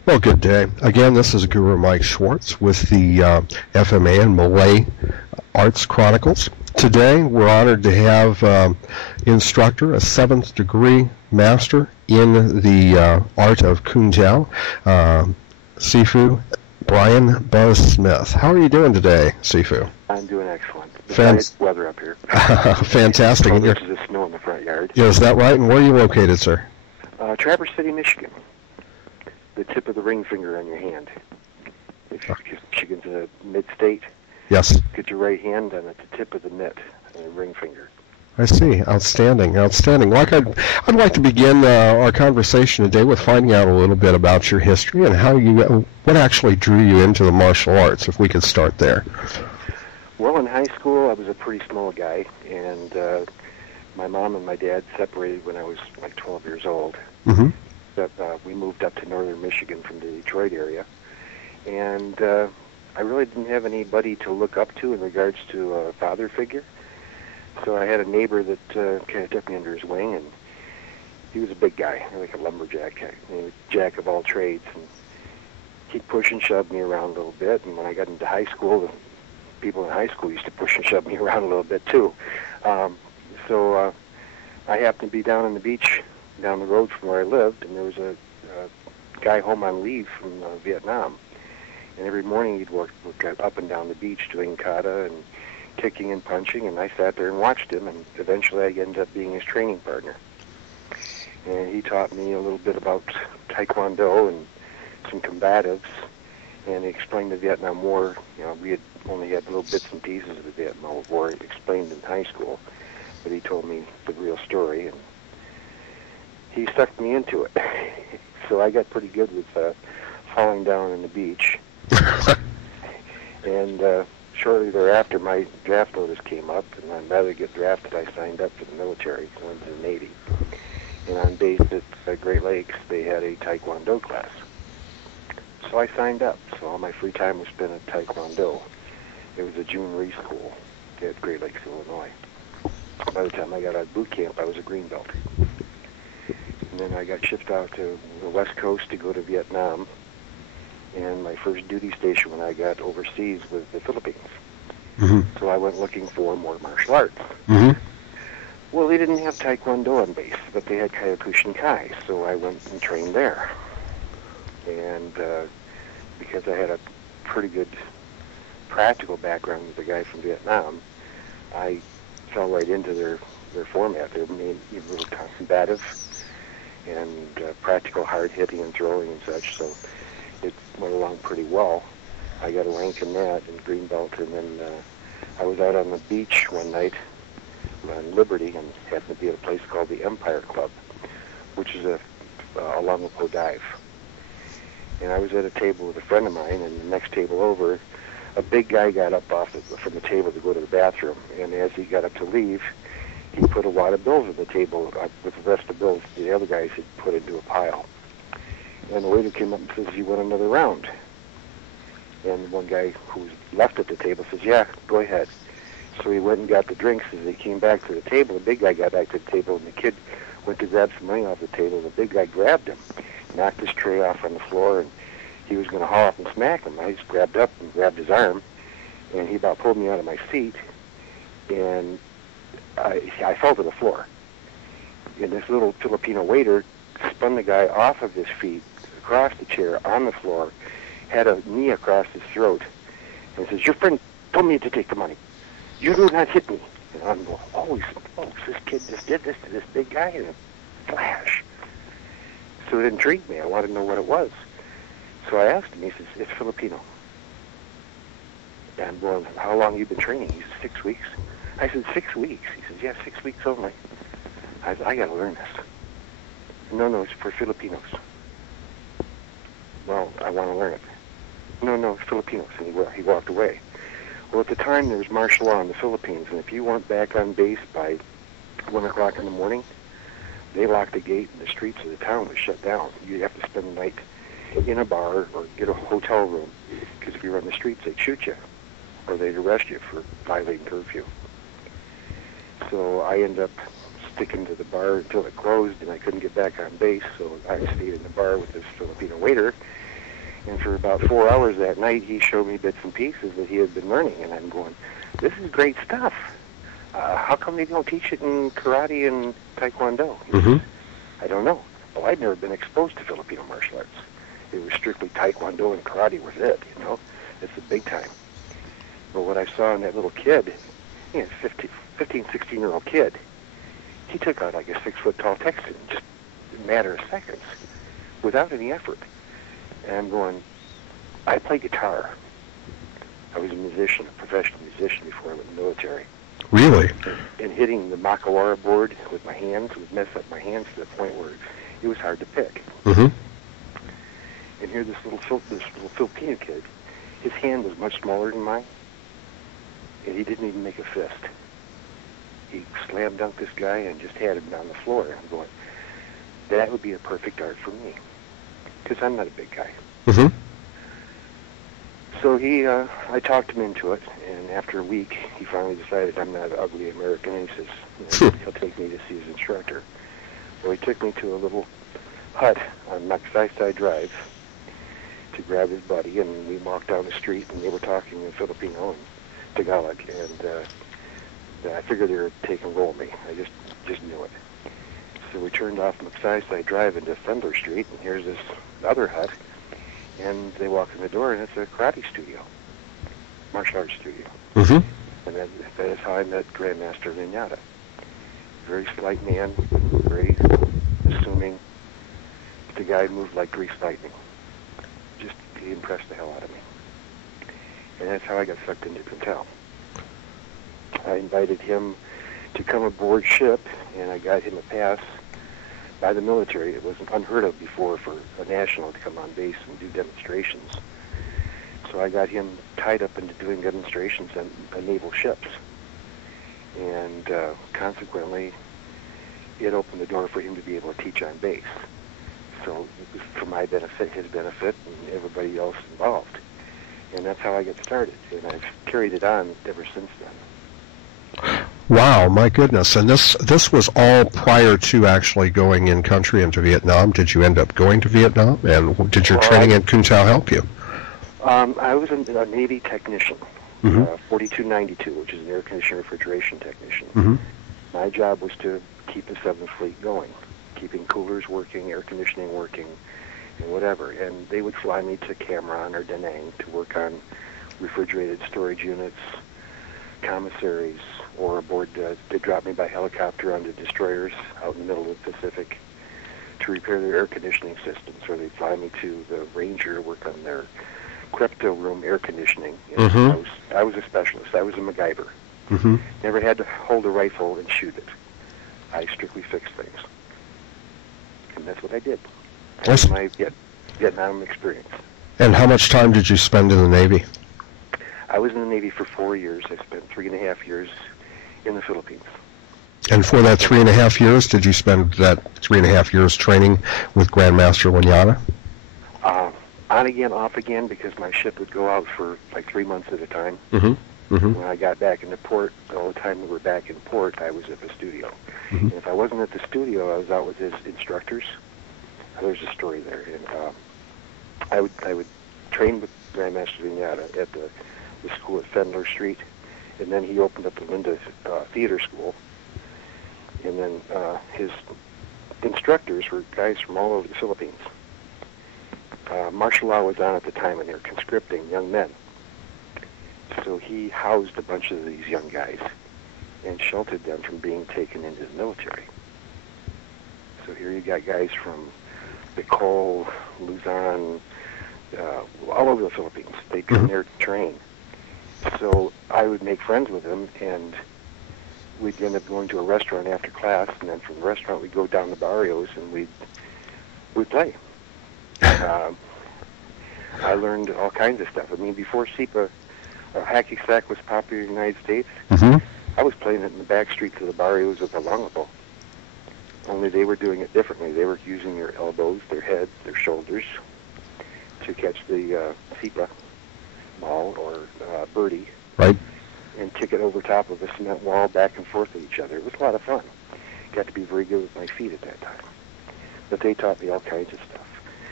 Well, good day. Again, this is Guru Mike Schwartz with the FMA and Malay Arts Chronicles. Today, we're honored to have instructor, a 7th degree master in the art of Kunjao, Sifu Brian Buzz Smith. How are you doing today, Sifu? I'm doing excellent. Besides weather up here. Fantastic. There's the snow in the front yard. Is that right? And where are you located, sir? Traverse City, Michigan. The tip of the ring finger on your hand. If Michigan's a mid-state, yes. Get your right hand on the tip of the mitt, the ring finger. I see. Outstanding. Outstanding. Like I'd like to begin our conversation today with finding out a little bit about your history and what actually drew you into the martial arts, if we could start there. Well, in high school, I was a pretty small guy, and my mom and my dad separated when I was like 12 years old. Mm-hmm. We moved up to northern Michigan from the Detroit area, and I really didn't have anybody to look up to in regards to a father figure. So I had a neighbor that kind of took me under his wing, and he was a big guy, like a lumberjack, he was jack of all trades, and he'd push and shove me around a little bit. And when I got into high school, the people in high school used to push and shove me around a little bit too. So I happened to be down on the beach down the road from where I lived, and there was a guy home on leave from Vietnam. And every morning he'd work up and down the beach doing kata and kicking and punching, and I sat there and watched him, and eventually I ended up being his training partner. And he taught me a little bit about Taekwondo and some combatives, and he explained the Vietnam War. You know, we had only had little bits and pieces of the Vietnam War explained in high school, but he told me the real story, and he sucked me into it. So I got pretty good with falling down on the beach. And shortly thereafter, my draft notice came up, and I'd rather get drafted. I signed up for the military, I went to the Navy. And on base at Great Lakes, they had a Taekwondo class. So I signed up. So all my free time was spent at Taekwondo. It was a junior school at Great Lakes, Illinois. By the time I got out of boot camp, I was a green belt. And then I got shipped out to the West Coast to go to Vietnam. And my first duty station when I got overseas was the Philippines. Mm-hmm. So I went looking for more martial arts. Mm-hmm. Well, they didn't have Taekwondo on base, but they had Kyokushin Kai, so I went and trained there. And because I had a pretty good practical background with the guy from Vietnam, I fell right into their format. They made a little combative and practical hard hitting and throwing and such, so it went along pretty well. I got a rank in that in green belt, and then I was out on the beach one night on Liberty and happened to be at a place called the Empire Club, which is along the Po Dive. And I was at a table with a friend of mine, and the next table over, a big guy got up from the table to go to the bathroom, and as he got up to leave, he put a wad of bills on the table with the rest of the bills the other guys had put into a pile. And the waiter came up and says, "You want another round?" And one guy who was left at the table says, "Yeah, go ahead." So he went and got the drinks. As they came back to the table, the big guy got back to the table, and the kid went to grab some money off the table. The big guy grabbed him, knocked his tray off on the floor, and he was going to haul off and smack him. I just grabbed up and grabbed his arm, and he about pulled me out of my seat, and I fell to the floor. And this little Filipino waiter spun the guy off of his feet, across the chair, on the floor, had a knee across his throat, and says, "Your friend told me to take the money. You do not hit me." And I'm going, oh, this kid just did this to this big guy in a flash. So it intrigued me. I wanted to know what it was. So I asked him. He says, "It's Filipino." And I'm going, "How long have you been training?" He says, 6 weeks. I said, 6 weeks? He says, "Yeah, 6 weeks only." I said, "I got to learn this." No, it's for Filipinos." "Well, I want to learn it." No, it's Filipinos. And he walked away. Well, at the time, there was martial law in the Philippines, and if you weren't back on base by 1 o'clock in the morning, they locked the gate, and the streets of the town was shut down. You'd have to spend the night in a bar or get a hotel room, because if you were on the streets, they'd shoot you, or they'd arrest you for violating curfew. So I ended up sticking to the bar until it closed, and I couldn't get back on base, so I stayed in the bar with this Filipino waiter, And for about 4 hours that night, he showed me bits and pieces that he had been learning, and I'm going, this is great stuff. How come they don't teach it in karate and taekwondo? Mm-hmm. I don't know. Well, I'd never been exposed to Filipino martial arts. It was strictly taekwondo and karate was it, you know. It's the big time. But what I saw in that little kid, 15, 16-year-old kid, he took out like a 6-foot-tall Texan in just a matter of seconds without any effort. And I'm going, I play guitar. I was a musician, a professional musician before I went in the military. Really? And hitting the Makawara board with my hands would mess up my hands to the point where it was hard to pick. Mm-hmm. And here this little Filipino kid, his hand was much smaller than mine, and he didn't even make a fist. He slam dunked this guy and just had him on the floor. And I'm going, that would be a perfect art for me, because I'm not a big guy. Mm-hmm. So I talked him into it, and after a week, he finally decided I'm not an ugly American, and he says, he'll take me to see his instructor. So he took me to a little hut on Magsaysay Drive to grab his buddy, and we walked down the street, and they were talking in Filipino and Tagalog, and I figured they were taking roll me. I just knew it. So we turned off Magsaysay Drive into Fendler Street, and here's this other hut, and they walk in the door, and it's a karate studio, martial arts studio. Mm-hmm. And that is how I met Grandmaster Vinyata. Very slight man, very assuming. The guy moved like greased lightning. Just, he impressed the hell out of me. And that's how I got sucked into Quintel. I invited him to come aboard ship, and I got him a pass by the military. It was unheard of before for a national to come on base and do demonstrations. So I got him tied up into doing demonstrations on naval ships. And consequently, it opened the door for him to be able to teach on base. So it was for my benefit, his benefit, and everybody else involved. And that's how I got started. And I've carried it on ever since then. Wow, my goodness. And this was all prior to actually going in country into Vietnam. Did you end up going to Vietnam? And did your training in Kung Tao help you? I was a Navy technician, Mm-hmm. 4292, which is an air conditioning refrigeration technician. Mm-hmm. My job was to keep the 7th Fleet going, keeping coolers working, air conditioning working, and whatever. And they would fly me to Cam Ranh or Da Nang to work on refrigerated storage units, commissaries, or aboard, they drop me by helicopter onto destroyers out in the middle of the Pacific to repair their air conditioning systems, or they'd fly me to the Ranger to work on their crypto room air conditioning. Mm-hmm. I was a specialist. I was a MacGyver. Mm-hmm. Never had to hold a rifle and shoot it. I strictly fixed things. And that's what I did. That's my Vietnam experience. And how much time did you spend in the Navy? I was in the Navy for 4 years. I spent 3.5 years in the Philippines. And for that 3.5 years, did you spend that 3.5 years training with Grandmaster Vinyata? On again, off again, because my ship would go out for like 3 months at a time. Mm-hmm. Mm-hmm. When I got back into port, all the time we were back in port, I was at the studio. Mm-hmm. And if I wasn't at the studio, I was out with his instructors. There's a story there. And I would train with Grandmaster Vinyata at the school at Fendler Street, and then he opened up the Linda Theater School. And then his instructors were guys from all over the Philippines. Martial law was on at the time, and they were conscripting young men. So he housed a bunch of these young guys and sheltered them from being taken into the military. So here you got guys from Bicol, Luzon, all over the Philippines. They come there to train. So I would make friends with them, and we'd end up going to a restaurant after class, and then from the restaurant we'd go down the barrios and we'd play. I learned all kinds of stuff. I mean, before SEPA, hacky sack was popular in the United States. Mm-hmm. I was playing it in the back streets of the barrios of Olongapo. Only they were doing it differently. They were using their elbows, their heads, their shoulders to catch the SEPA ball or birdie. Right. And kick it over top of a cement wall back and forth at each other. It was a lot of fun. Got to be very good with my feet at that time. But they taught me all kinds of stuff.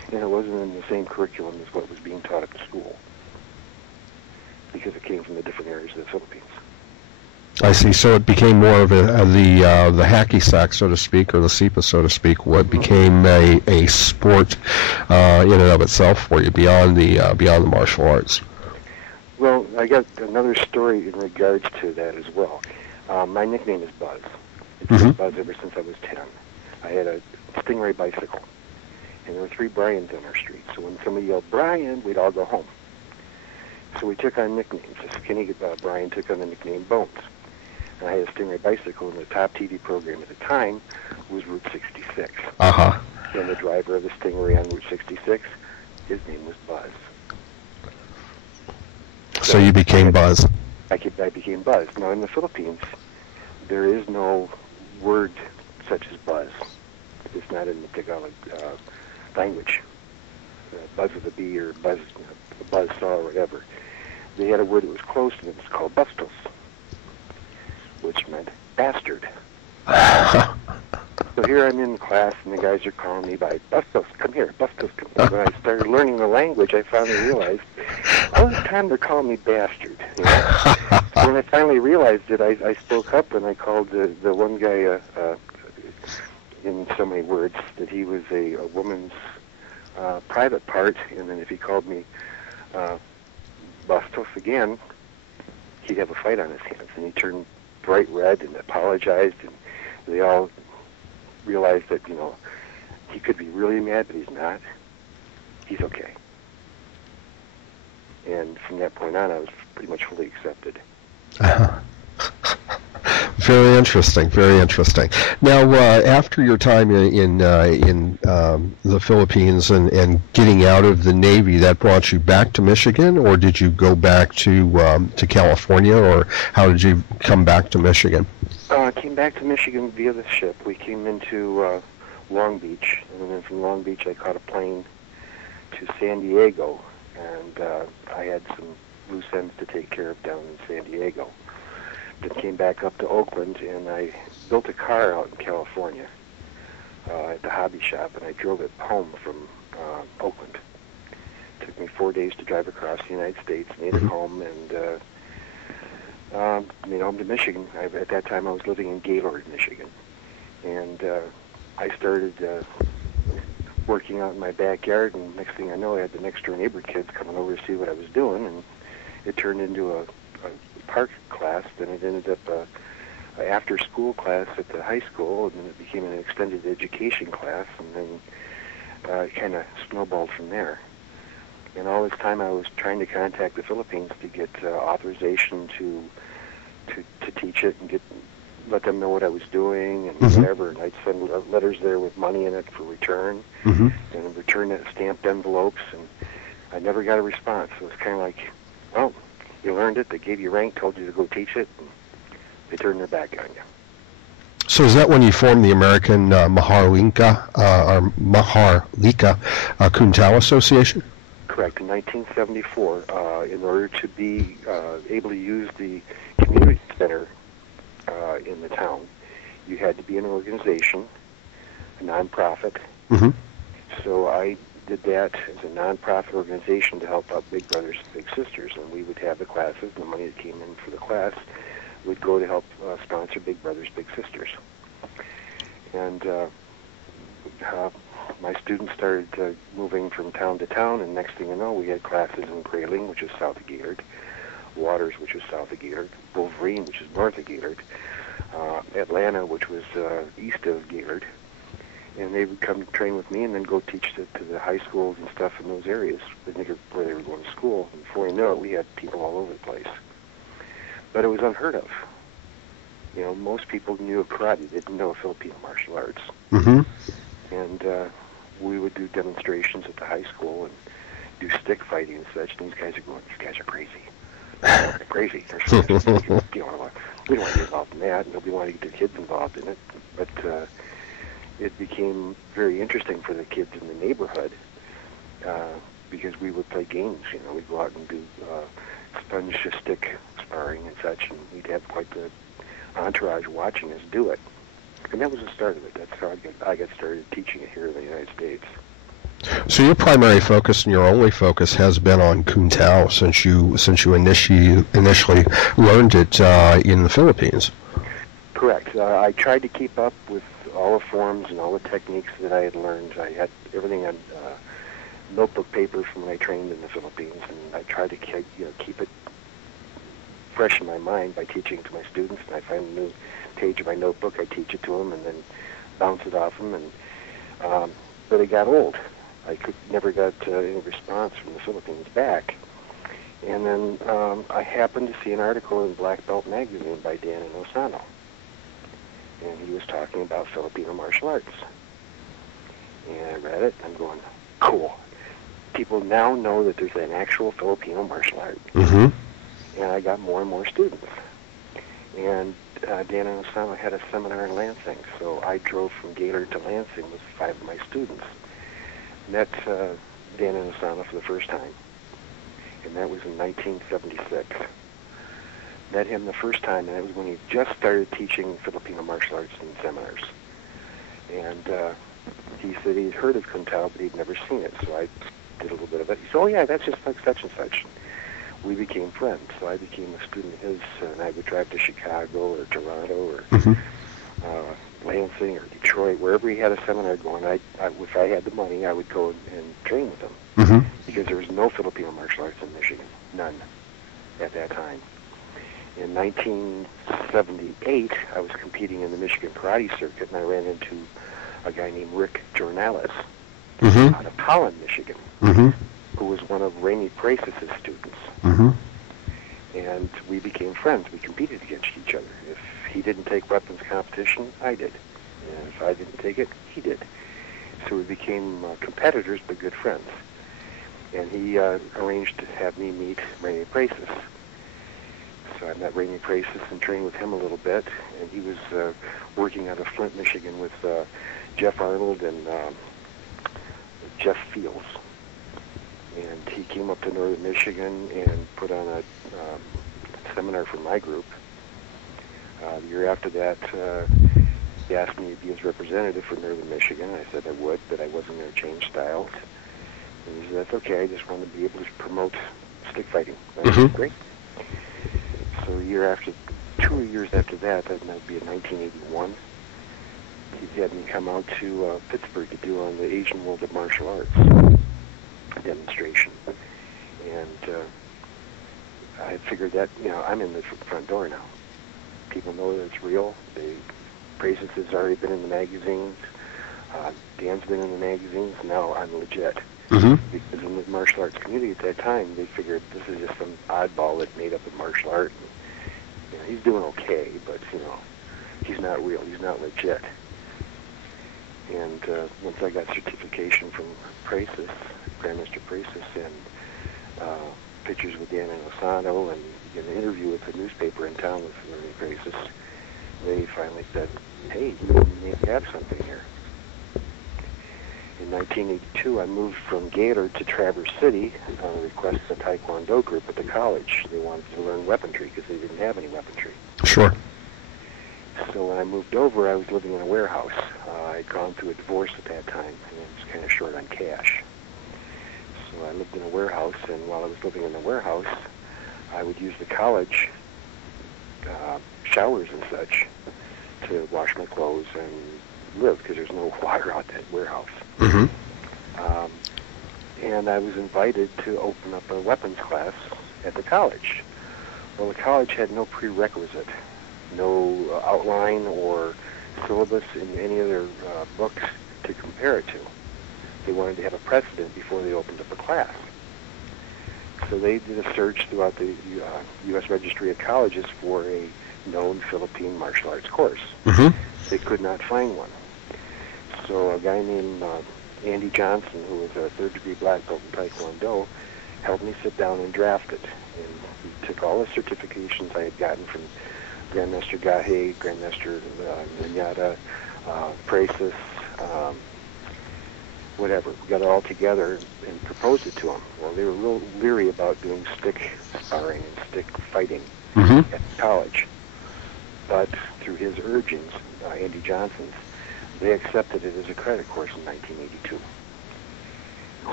and it wasn't in the same curriculum as what was being taught at the school, because it came from the different areas of the Philippines. I see. So it became more of the hacky sack, so to speak, or the SEPA, so to speak. What became a sport in and of itself for you beyond the martial arts. Well, I got another story in regards to that as well. My nickname is Buzz. It's been Buzz ever since I was 10. I had a Stingray bicycle, and there were 3 Brians on our street. So when somebody yelled Brian, we'd all go home. So we took on nicknames. The skinny Brian took on the nickname Bones. And I had a Stingray bicycle, and the top TV program at the time was Route 66. Uh-huh. And the driver of the Stingray on Route 66, his name was Buzz. So you became Buzz. I became Buzz. Now, in the Philippines, there is no word such as Buzz. It's not in the Tagalog language. Buzz with a B or Buzz, Buzz saw or whatever. They had a word that was close to it. It was called Bustos, which meant bastard. So here I'm in class, and the guys are calling me by Bustos, come here, Bustos, come here. When I started learning the language, I finally realized all the time they're calling me bastard. You know? So when I finally realized it, I spoke up, and I called the one guy in so many words that he was a woman's private part, and then if he called me Bustos again, he'd have a fight on his hands, and he turned bright red and apologized, and they all realized that, you know, he could be really mad, but he's not. He's okay. And from that point on, I was pretty much fully accepted. Very interesting. Very interesting. Now, after your time in the Philippines and getting out of the Navy, that brought you back to Michigan, or did you go back to California, or how did you come back to Michigan? I came back to Michigan via the ship. We came into Long Beach, and then from Long Beach I caught a plane to San Diego, and I had some loose ends to take care of down in San Diego. Then came back up to Oakland, and I built a car out in California at the hobby shop, and I drove it home from Oakland. It took me 4 days to drive across the United States, made it home, and made home to Michigan. At that time, I was living in Gaylord, Michigan, and I started working out in my backyard, and next thing I know, I had the next door neighbor kids coming over to see what I was doing, and it turned into a park class, then it ended up a after-school class at the high school, and then it became an extended education class, and then it kind of snowballed from there. And all this time I was trying to contact the Philippines to get authorization to teach it and let them know what I was doing and whatever, and I'd send letters there with money in it for return, and return stamped envelopes, and I never got a response. So it was kind of like, well, you learned it, they gave you rank, told you to go teach it, and they turned their back on you. So is that when you formed the American Maharlika Kuntao Association? Correct. In 1974, in order to be able to use the community center in the town, you had to be an organization, a nonprofit. So I did that as a nonprofit organization to help out Big Brothers Big Sisters, and we would have the classes, and the money that came in for the class would go to help sponsor Big Brothers Big Sisters. And my students started moving from town to town, and next thing you know, we had classes in Grayling, which is south of Gaylord, Waters, which was south of Gaylord, Wolverine, which is north of Gaylord, Atlanta, which was east of Gaylord. And they would come train with me and then go teach to the high schools and stuff in those areas where they were going to school. And before you know it, we had people all over the place. But it was unheard of. You know, most people knew of karate. They didn't know of Filipino martial arts. And we would do demonstrations at the high school and do stick fighting and such. And these guys are going, these guys are crazy. They're crazy. They're we don't want to get involved in that. Nobody wanted to get their kids involved in it. But it became very interesting for the kids in the neighborhood because we would play games. You know, we'd go out and do sponge stick sparring and such, and we'd have quite the entourage watching us do it. And that was the start of it. That's how I got started teaching it here in the United States. So your primary focus and your only focus has been on Kung Tao since you initially learned it in the Philippines. Correct. I tried to keep up with all the forms and all the techniques that I had learned. I had everything on notebook paper from when I trained in the Philippines, and I tried to keep it fresh in my mind by teaching it to my students. And I find a new page of my notebook, I teach it to them, and then bounce it off them. And but it got old. I never got any response from the Philippines back. And then I happened to see an article in Black Belt magazine by Dan Lozano, and he was talking about Filipino martial arts. And I read it, and I'm going, cool. People now know that there's an actual Filipino martial art. Mm-hmm. And I got more and more students. And Dan Lozano had a seminar in Lansing, so I drove from Gaylord to Lansing with 5 of my students. Met Dan Lozano for the first time, and that was in 1976. Met him the first time, and that was when he just started teaching Filipino martial arts in seminars. And he said he'd heard of Kung Tao, but he'd never seen it, so I did a little bit of it. He said, oh yeah, that's just like such and such. We became friends, so I became a student of his, and I would drive to Chicago or Toronto or Lansing or Detroit, wherever he had a seminar going. If I had the money, I would go and train with him, because there was no Filipino martial arts in Michigan, none at that time. In 1978, I was competing in the Michigan Karate Circuit, and I ran into a guy named Rick Jornalis out of Holland, Michigan, who was one of Rainey Pracis' students. And we became friends. We competed against each other. If he didn't take weapons competition, I did. And if I didn't take it, he did. So we became competitors, but good friends. And he arranged to have me meet Rainey Pracis. So I met Rainey Pracis and trained with him a little bit. And he was working out of Flint, Michigan with Jeff Arnold and Jeff Fields. And he came up to northern Michigan and put on a seminar for my group. The year after that, he asked me to be his representative for northern Michigan. I said I would, but I wasn't going to change styles. And he said, that's okay, I just want to be able to promote stick fighting. I said, great. So 2 years after that, that would be in 1981, he had me come out to Pittsburgh to do on the Asian World of Martial Arts demonstration. And I figured that, I'm in the front door now. People know that it's real. Pracis has already been in the magazines. Dan's been in the magazines. Now I'm legit. Because in the martial arts community at that time, they figured this is just some oddball that made up a martial art. And, he's doing okay, but, he's not real. He's not legit. And once I got certification from Pracis, Grandmaster Pracis, and pictures with Dan Lozano, and an interview with the newspaper in town with Rainey Pracis, they finally said, hey, you may have something here. In 1982, I moved from Gaylord to Traverse City on the request of the Taekwondo group at the college. They wanted to learn weaponry because they didn't have any weaponry. Sure. So when I moved over, I was living in a warehouse. I'd gone through a divorce at that time, and I was kind of short on cash. So I lived in a warehouse, and while I was living in the warehouse, I would use the college showers and such to wash my clothes and live, because there's no water out that warehouse. And I was invited to open up a weapons class at the college. Well, the college had no prerequisite, no outline or syllabus in any of their books to compare it to. They wanted to have a precedent before they opened up a class. So they did a search throughout the U.S. Registry of Colleges for a known Philippine martial arts course. They could not find one. So a guy named Andy Johnson, who was a third-degree black belt in Taekwondo, helped me sit down and draft it. And he took all the certifications I had gotten from Grandmaster Gahe, Grandmaster Nanyata, Pracis, whatever. We got it all together and proposed it to them. Well, they were real leery about doing stick sparring and stick fighting at college. But through his urgings, Andy Johnson's, they accepted it as a credit course in 1982.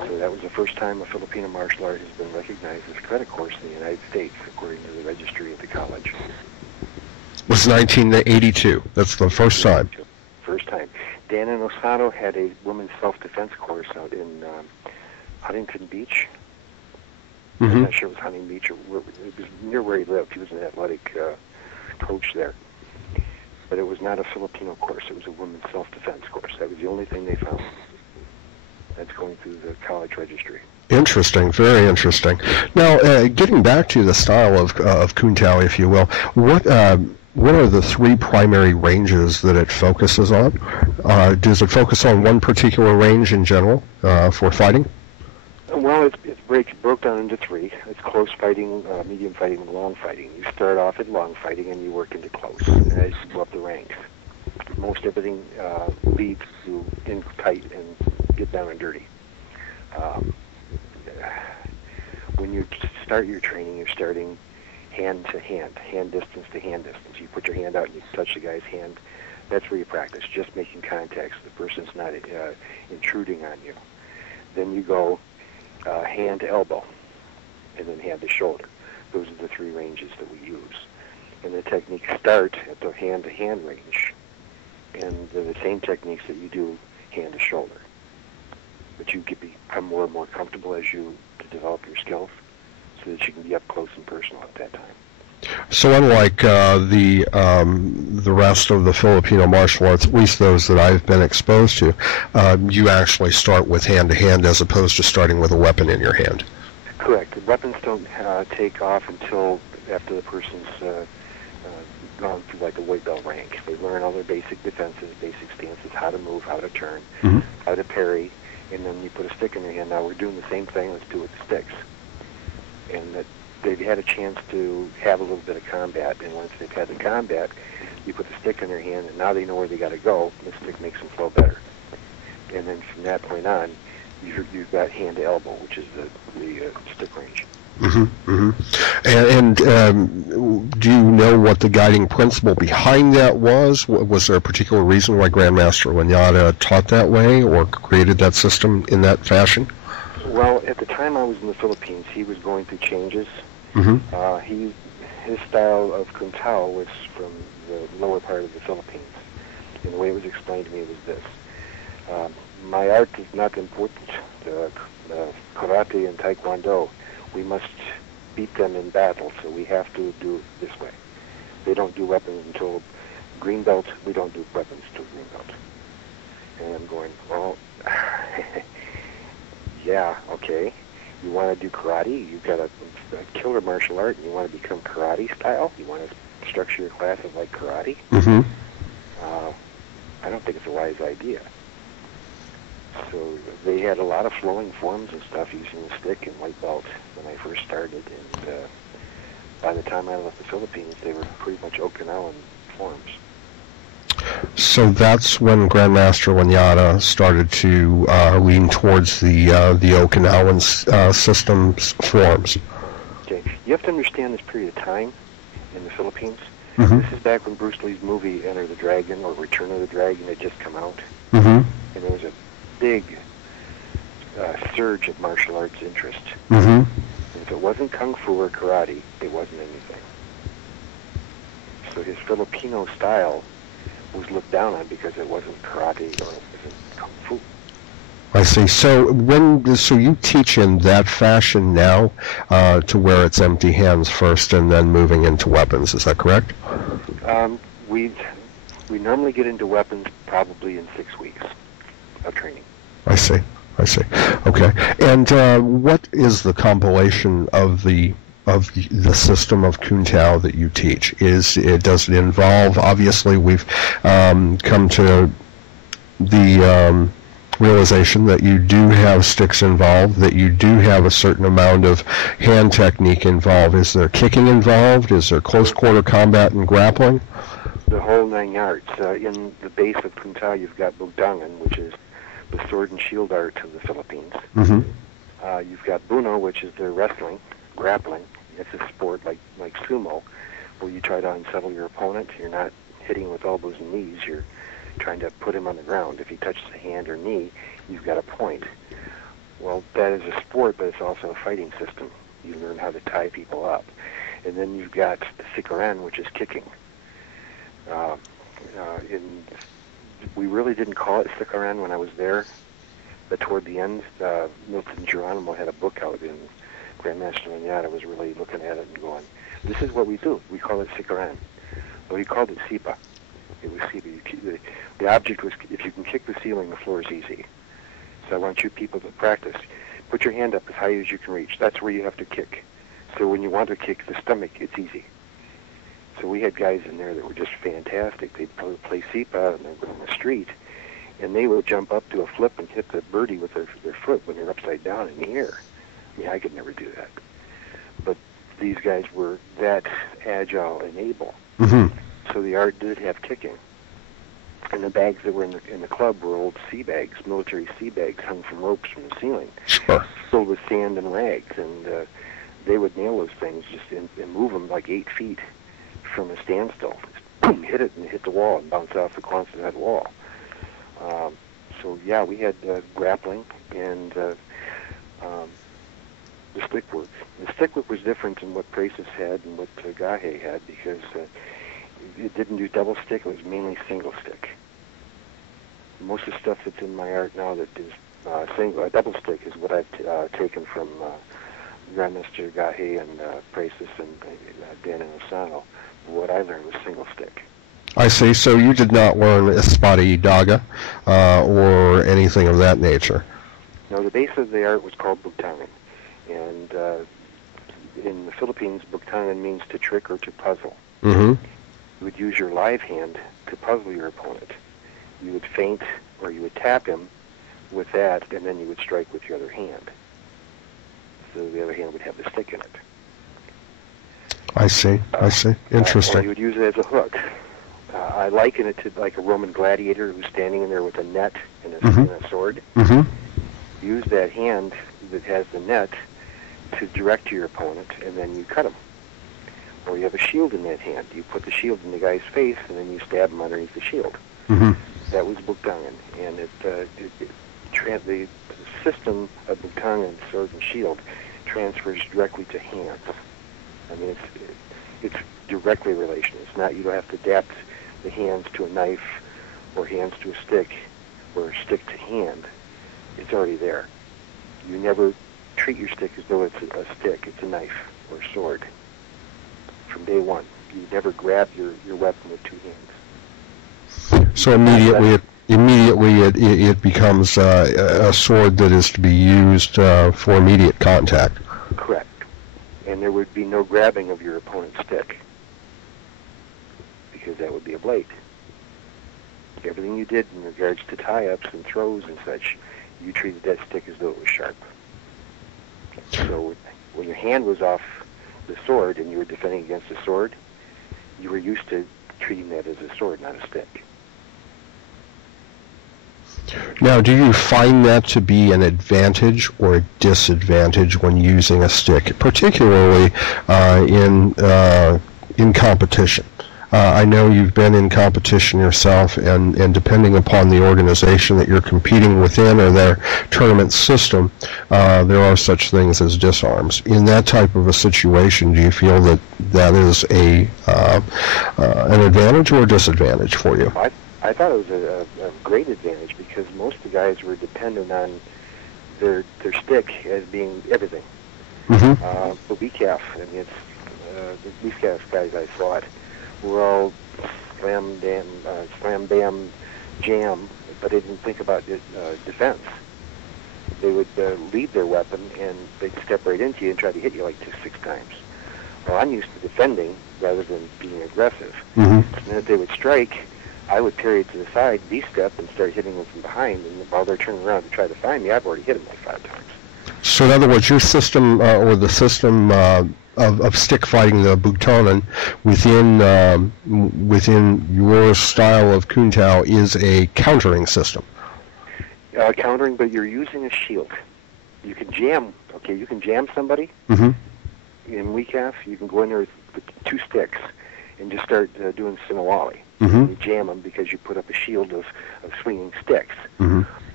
So that was the first time a Filipino martial art has been recognized as a credit course in the United States, according to the registry at the college. It was 1982. That's the first time. First time. Dan and Osato had a women's self-defense course out in Huntington Beach. I'm not sure it was Huntington Beach, or it was near where he lived. He was an athletic coach there. But it was not a Filipino course. It was a women's self-defense course. That was the only thing they found. That's going through the college registry. Interesting, very interesting. Now, getting back to the style of Kung Tao, if you will, what are the three primary ranges that it focuses on? Does it focus on one particular range in general for fighting? Well, it's broke down into three. It's close fighting, medium fighting, and long fighting. You start off at long fighting, and you work into close as you go up the ranks. Most everything leads to in tight and get down and dirty. When you start your training, you're starting hand to hand, hand distance to hand distance. You put your hand out and you touch the guy's hand. That's where you practice, just making contact so the person's not intruding on you. Then you go hand to elbow, and then hand to shoulder. Those are the three ranges that we use. And the techniques start at the hand-to-hand range, and they're the same techniques that you do hand to shoulder. But you can become more and more comfortable as you develop your skills, so that you can be up close and personal at that time. So unlike the rest of the Filipino martial arts, at least those that I've been exposed to, you actually start with hand-to-hand as opposed to starting with a weapon in your hand. Correct. The weapons don't take off until after the person's gone through like a white belt rank. They learn all their basic defenses, basic stances, how to move, how to turn, how to parry, and then you put a stick in your hand. Now we're doing the same thing. Let's do it with sticks. And that they've had a chance to have a little bit of combat, and once they've had the combat, you put the stick in their hand, and now they know where they got to go. And the stick makes them flow better. And then from that point on, you've got hand to elbow, which is the stick range. And do you know what the guiding principle behind that was? Was there a particular reason why Grandmaster Lanyata taught that way or created that system in that fashion? Well, at the time I was in the Philippines, he was going through changes. His style of Kung Tao was from the lower part of the Philippines. And the way it was explained to me was this. My art is not important. Karate and Taekwondo, we must beat them in battle, so we have to do it this way. They don't do weapons until green belt. We don't do weapons until green belt. And I'm going, well, yeah, okay. You want to do karate? You've got a killer martial art, and you want to become karate style? You want to structure your classes like karate? I don't think it's a wise idea. So they had a lot of flowing forms and stuff using the stick and white belt when I first started, and by the time I left the Philippines, they were pretty much Okinawan forms. So that's when Grandmaster Lanyata started to lean towards the Okinawan system's forms. Okay, you have to understand this period of time in the Philippines. This is back when Bruce Lee's movie Enter the Dragon or Return of the Dragon had just come out, and there was a big surge of martial arts interest. And if it wasn't kung fu or karate, it wasn't anything. So his Filipino style was looked down on because it wasn't karate or it wasn't kung fu. I see. So you teach in that fashion now, to where it's empty hands first and then moving into weapons. Is that correct? We normally get into weapons probably in 6 weeks of training. I see. Okay. And what is the compilation of the system of Kung Tao that you teach? Does it involve? Obviously, we've come to the realization that you do have sticks involved, that you do have a certain amount of hand technique involved. Is there kicking involved? Is there close quarter combat and grappling? The whole 9 yards. In the base of Kung Tao, you've got Bugdangan, which is the sword and shield art of the Philippines. You've got Buno, which is the wrestling, grappling. It's a sport like sumo, where you try to unsettle your opponent. You're not hitting with elbows and knees. You're trying to put him on the ground. If he touches a hand or knee, you've got a point. Well, Well, that is a sport, but it's also a fighting system. You learn how to tie people up. And then you've got the sikaran, which is kicking. We really didn't call it sikaran when I was there, but toward the end, Milton Geronimo had a book out, and Grandmaster Lanyata was really looking at it and going, this is what we do. We call it sikaran. Well, he called it sipa. It was sipa. The object was, if you can kick the ceiling, the floor is easy. So I want you people to practice. Put your hand up as high as you can reach. That's where you have to kick. So when you want to kick the stomach, it's easy. So we had guys in there that were just fantastic. They'd play sipa and they'd go on the street, and they would jump up to a flip and hit the birdie with their foot when they're upside down in the air. I mean, I could never do that. But these guys were that agile and able. Mm-hmm. So the art did have kicking. And the bags that were in the club were old sea bags, military sea bags hung from ropes from the ceiling, Sure. filled with sand and rags. And they would nail those things and move them like 8 feet from a standstill. Just boom, hit it and hit the wall and bounce off the Quonset wall. So yeah, we had grappling and the stick work. The stick work was different than what Prasis had and what Gahe had, because it didn't do double stick. It was mainly single stick. Most of the stuff that's in my art now that is double stick is what I've taken from Grandmaster Gahe and Prasis and Dan and Osano. What I learned was single stick. I see. So you did not learn Espati Daga or anything of that nature? No, the base of the art was called Bugtangan. And in the Philippines, Bugtangan means to trick or to puzzle. Mm-hmm. You would use your live hand to puzzle your opponent. You would feint or you would tap him with that, and then you would strike with your other hand. So the other hand would have the stick in it. I see. Interesting. Or you would use it as a hook. I liken it to like a Roman gladiator who's standing in there with a net and a sword. Mm-hmm. Use that hand that has the net to direct your opponent, and then you cut him. Or you have a shield in that hand. You put the shield in the guy's face, and then you stab him underneath the shield. Mm-hmm. That was Bugtangan. And the system of Bugtangan, sword and shield, transfers directly to hands. I mean, it's directly relational. It's not, you don't have to adapt the hands to a knife or hands to a stick or stick to hand. It's already there. You never treat your stick as though it's a stick. It's a knife or a sword. From day one, you never grab your weapon with 2 hands. So immediately it becomes a sword that is to be used for immediate contact. Correct. And there would be no grabbing of your opponent's stick, because that would be a blade. Everything you did in regards to tie-ups and throws and such, you treated that stick as though it was sharp. So when your hand was off the sword and you were defending against the sword, you were used to treating that as a sword, not a stick. Now, do you find that to be an advantage or a disadvantage when using a stick, particularly in competition? I know you've been in competition yourself, and depending upon the organization that you're competing within or their tournament system, there are such things as disarms. In that type of a situation, do you feel that that is an advantage or a disadvantage for you? I thought it was a great advantage, because most of the guys were dependent on their stick as being everything. Mm-hmm. The WCAF, I mean, the WCAF guys I fought were all slam, bam, jam, but they didn't think about defense. They would leave their weapon and they'd step right into you and try to hit you like 6 times. Well, I'm used to defending rather than being aggressive. Mm-hmm. And then if they would strike, I would parry it to the side, V-step, and start hitting them from behind. And while they're turning around to try to find me, I've already hit them like 5 times. So in other words, your system, or the system of stick fighting, the Bugtangan, within your style of Kuntao is a countering system. Countering, but you're using a shield. You can jam. Okay, you can jam somebody. Mm-hmm. In WCAF, you can go in there with 2 sticks and just start doing Sinawali. Mm-hmm. You jam them because you put up a shield of swinging sticks. Mm-hmm.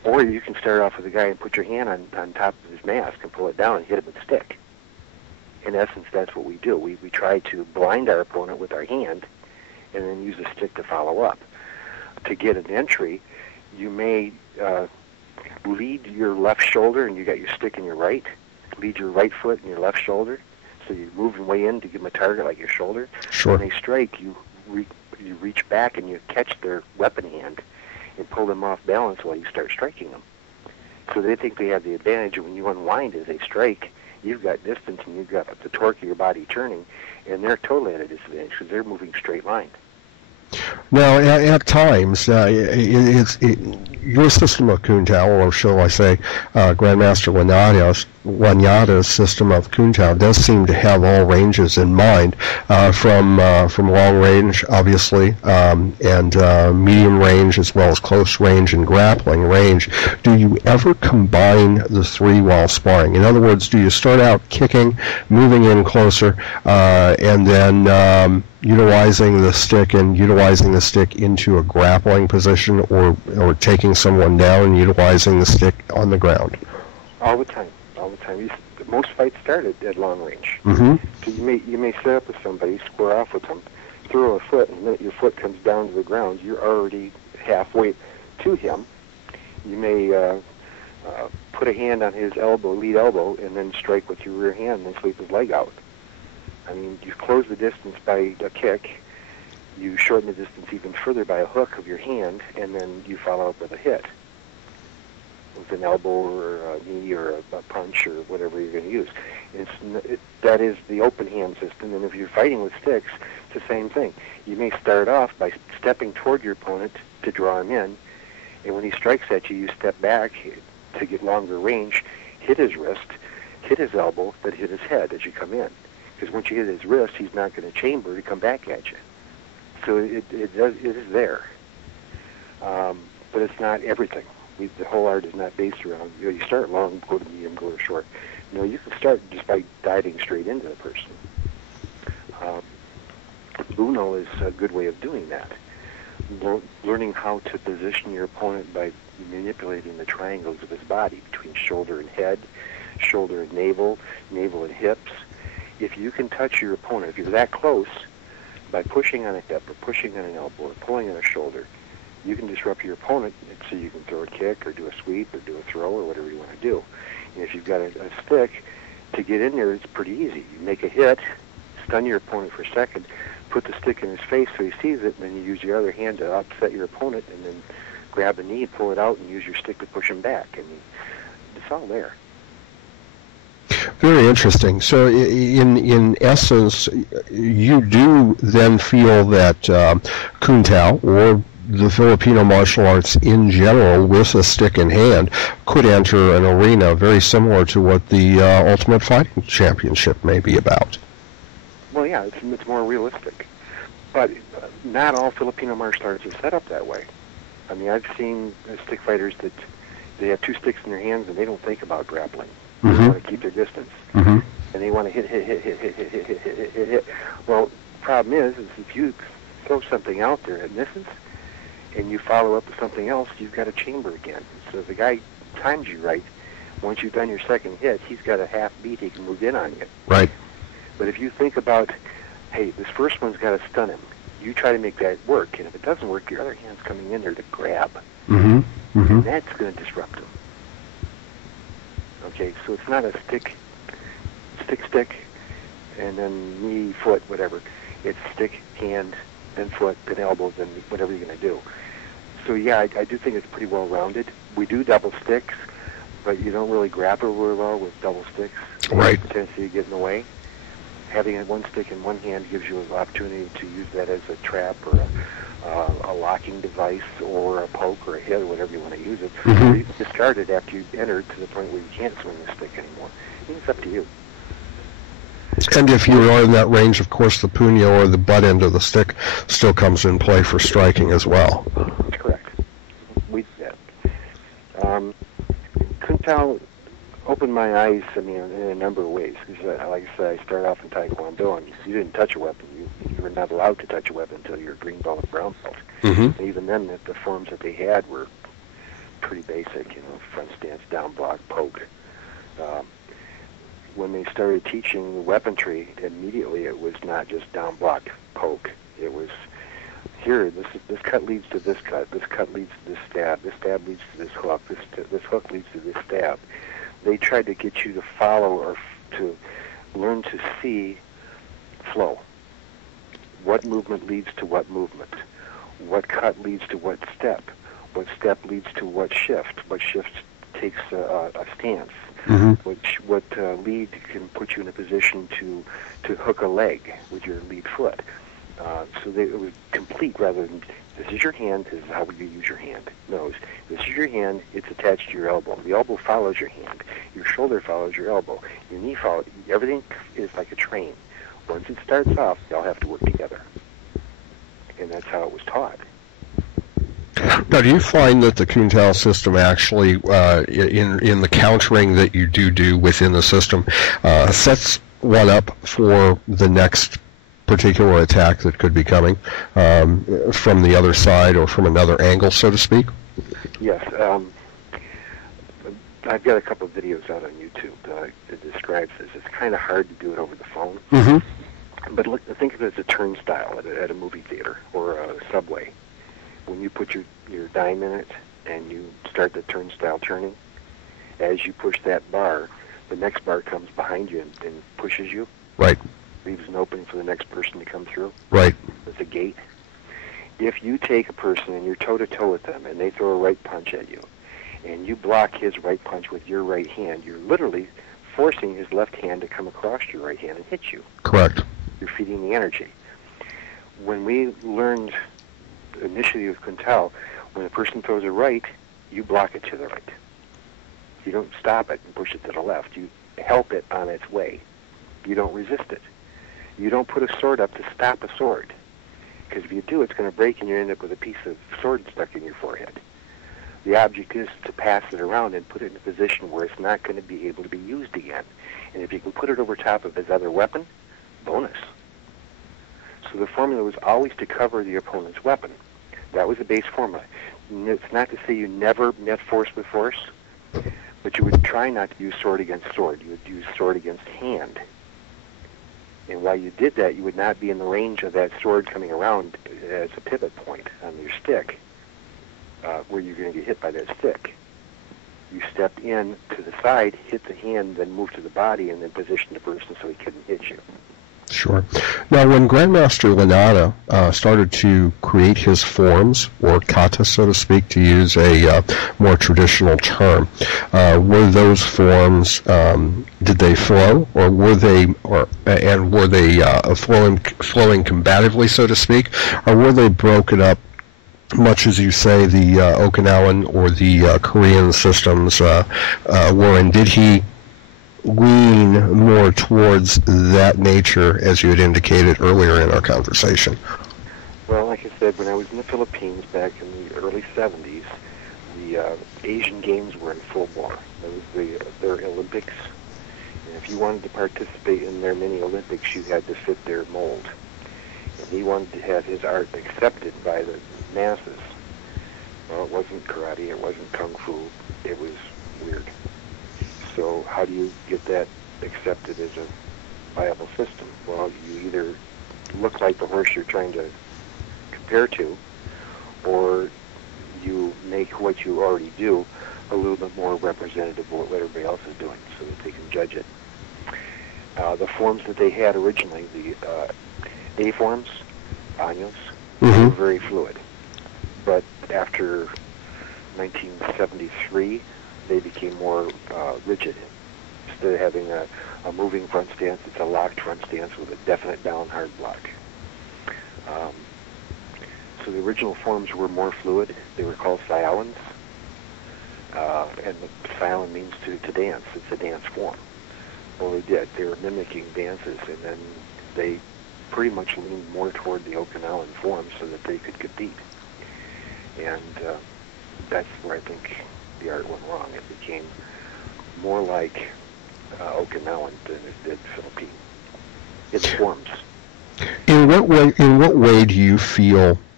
Or you can start off with a guy and put your hand on top of his mask and pull it down and hit him with a stick. In essence, that's what we do. We try to blind our opponent with our hand and then use a stick to follow up. To get an entry, you may lead your left shoulder and you got your stick in your right. Lead your right foot in your left shoulder. So you're moving way in to give them a target like your shoulder. Sure. When they strike, you reach back and you catch their weapon hand and pull them off balance while you start striking them. So they think they have the advantage, and when you unwind as they strike, you've got distance and you've got the torque of your body turning, and they're totally at a disadvantage because they're moving straight line. Now, at times, your system of Kuntao, or shall I say, Grandmaster Lanyada's system of Kuntao, does seem to have all ranges in mind, from long range, obviously, and medium range, as well as close range and grappling range. Do you ever combine the three while sparring? In other words, do you start out kicking, moving in closer, and then utilizing the stick into a grappling position, or taking someone down and utilizing the stick on the ground? All the time. Most fights start at long range. Mm-hmm. So you may set up with somebody, square off with them, throw a foot, and the minute your foot comes down to the ground, you're already halfway to him. You may put a hand on his lead elbow, and then strike with your rear hand, and then sweep his leg out. I mean, you close the distance by a kick, you shorten the distance even further by a hook of your hand, and then you follow up with a hit, with an elbow or a knee or a punch or whatever you're going to use. That is the open hand system, and if you're fighting with sticks, it's the same thing. You may start off by stepping toward your opponent to draw him in, and when he strikes at you, you step back to get longer range, hit his wrist, hit his elbow, then hit his head as you come in. Because once you hit his wrist, he's not going to chamber to come back at you. So it is there. But it's not everything. The whole art is not based around, you start long, go to medium, go to short. You can start just by diving straight into the person. Uno is a good way of doing that. Learning how to position your opponent by manipulating the triangles of his body between shoulder and head, shoulder and navel, navel and hips. If you can touch your opponent, if you're that close, by pushing on a hip or pushing on an elbow or pulling on a shoulder, you can disrupt your opponent so you can throw a kick or do a sweep or do a throw or whatever you want to do. And if you've got a stick, to get in there, it's pretty easy. You make a hit, stun your opponent for a second, put the stick in his face so he sees it, and then you use your other hand to upset your opponent, and then grab a knee, pull it out, and use your stick to push him back. I mean, it's all there. Very interesting. So in essence, you do then feel that Kuntao, or the Filipino martial arts in general, with a stick in hand, could enter an arena very similar to what the Ultimate Fighting Championship may be about. Well, yeah, it's more realistic. But not all Filipino martial arts are set up that way. I mean, I've seen stick fighters that they have two sticks in their hands and they don't think about grappling. Mm-hmm. They want to keep their distance. Mm-hmm. And they want to hit. Well, the problem is if you throw something out there and misses, and you follow up with something else, you've got a chamber again. So if the guy times you right, once you've done your second hit, he's got a half beat, he can move in on you. Right. But if you think about, hey, this first one's got to stun him, you try to make that work, and if it doesn't work, your other hand's coming in there to grab. Mm-hmm. Mm-hmm. And that's going to disrupt him. Okay, so it's not a stick, and then knee, foot, whatever. It's stick, hand, then foot, then elbow, then whatever you're going to do. So yeah, I do think it's pretty well rounded. We do double sticks, but you don't really grapple very well with double sticks. Right. There's a tendency to get in the way. Having one stick in one hand gives you an opportunity to use that as a trap or a locking device or a poke or a hit or whatever you want to use it. Mm-hmm. Or you can discard it after you've entered to the point where you can't swing the stick anymore. It's up to you. And if you are in that range, of course, the puño or the butt end of the stick still comes in play for striking as well. That's correct. Kuntao opened my eyes, I mean, in a number of ways. Because, like I said, I started off in Taekwondo, and you didn't touch a weapon. You were not allowed to touch a weapon until you were green belt or brown belt. Mm-hmm. And even then, the forms that they had were pretty basic, front stance, down block, poke. When they started teaching the weaponry, immediately it was not just down block, poke. It was, here, this cut leads to this cut leads to this stab leads to this hook, this hook leads to this stab. They tried to get you to follow or to learn to see flow. What movement leads to what movement? What cut leads to what step leads to what shift takes a stance. Mm-hmm. What lead can put you in a position to hook a leg with your lead foot. So it was complete rather than, this is your hand, this is how you use your hand. No, this is your hand, it's attached to your elbow. The elbow follows your hand. Your shoulder follows your elbow. Your knee follows. Everything is like a train. Once it starts off, they all have to work together. And that's how it was taught. Now, do you find that the Kuntao system actually, in the countering that you do within the system, sets one up for the next particular attack that could be coming from the other side or from another angle, so to speak? Yes. I've got a couple of videos out on YouTube that describes this. It's kind of hard to do it over the phone. Mm-hmm. But think of it as a turnstile at a movie theater or a subway. When you put your dime in it and you start the turnstile turning, as you push that bar, the next bar comes behind you and pushes you. Right. Leaves an opening for the next person to come through. Right. It's a gate. If you take a person and you're toe-to-toe with them and they throw a right punch at you, and you block his right punch with your right hand, you're literally forcing his left hand to come across your right hand and hit you. Correct. You're feeding the energy. When we learned initially with Kuntao, when a person throws a right, you block it to the right. You don't stop it and push it to the left. You help it on its way. You don't resist it. You don't put a sword up to stop a sword. Because if you do, it's going to break and you end up with a piece of sword stuck in your forehead. The object is to pass it around and put it in a position where it's not going to be able to be used again. And if you can put it over top of his other weapon, bonus. So the formula was always to cover the opponent's weapon. That was the base formula. It's not to say you never met force with force, but you would try not to use sword against sword. You would use sword against hand. And while you did that, you would not be in the range of that sword coming around as a pivot point on your stick, where you're going to get hit by that stick. You stepped in to the side, hit the hand, then move to the body, and then position the person so he couldn't hit you. Sure. Now, when Grandmaster Lanata started to create his forms, or kata, so to speak, to use a more traditional term, were those forms, did they flow, or were they, flowing combatively, so to speak, or were they broken up, much as you say the Okinawan or the Korean systems were, and did he lean more towards that nature, as you had indicated earlier in our conversation? Well, like I said, when I was in the Philippines back in the early 70s, the Asian Games were in full bore. That was their Olympics. And if you wanted to participate in their mini Olympics, you had to fit their mold. And he wanted to have his art accepted by the masses. Well, it wasn't karate, it wasn't kung fu, it was weird. So how do you get that accepted as a viable system? Well, you either look like the horse you're trying to compare to, or you make what you already do a little bit more representative of what everybody else is doing so that they can judge it. The forms that they had originally, the A forms, Anyos, were very fluid. But after 1973, they became more rigid. Instead of having a moving front stance, it's a locked front stance with a definite down hard block. So the original forms were more fluid. They were called Sialans. And the Sialan means to dance. It's a dance form. Well, they did. They were mimicking dances, and then they pretty much leaned more toward the Okinawan form so that they could compete. And that's where I think the art went wrong. It became more like Okinawan than it did Philippine. Its forms. In what way do you feel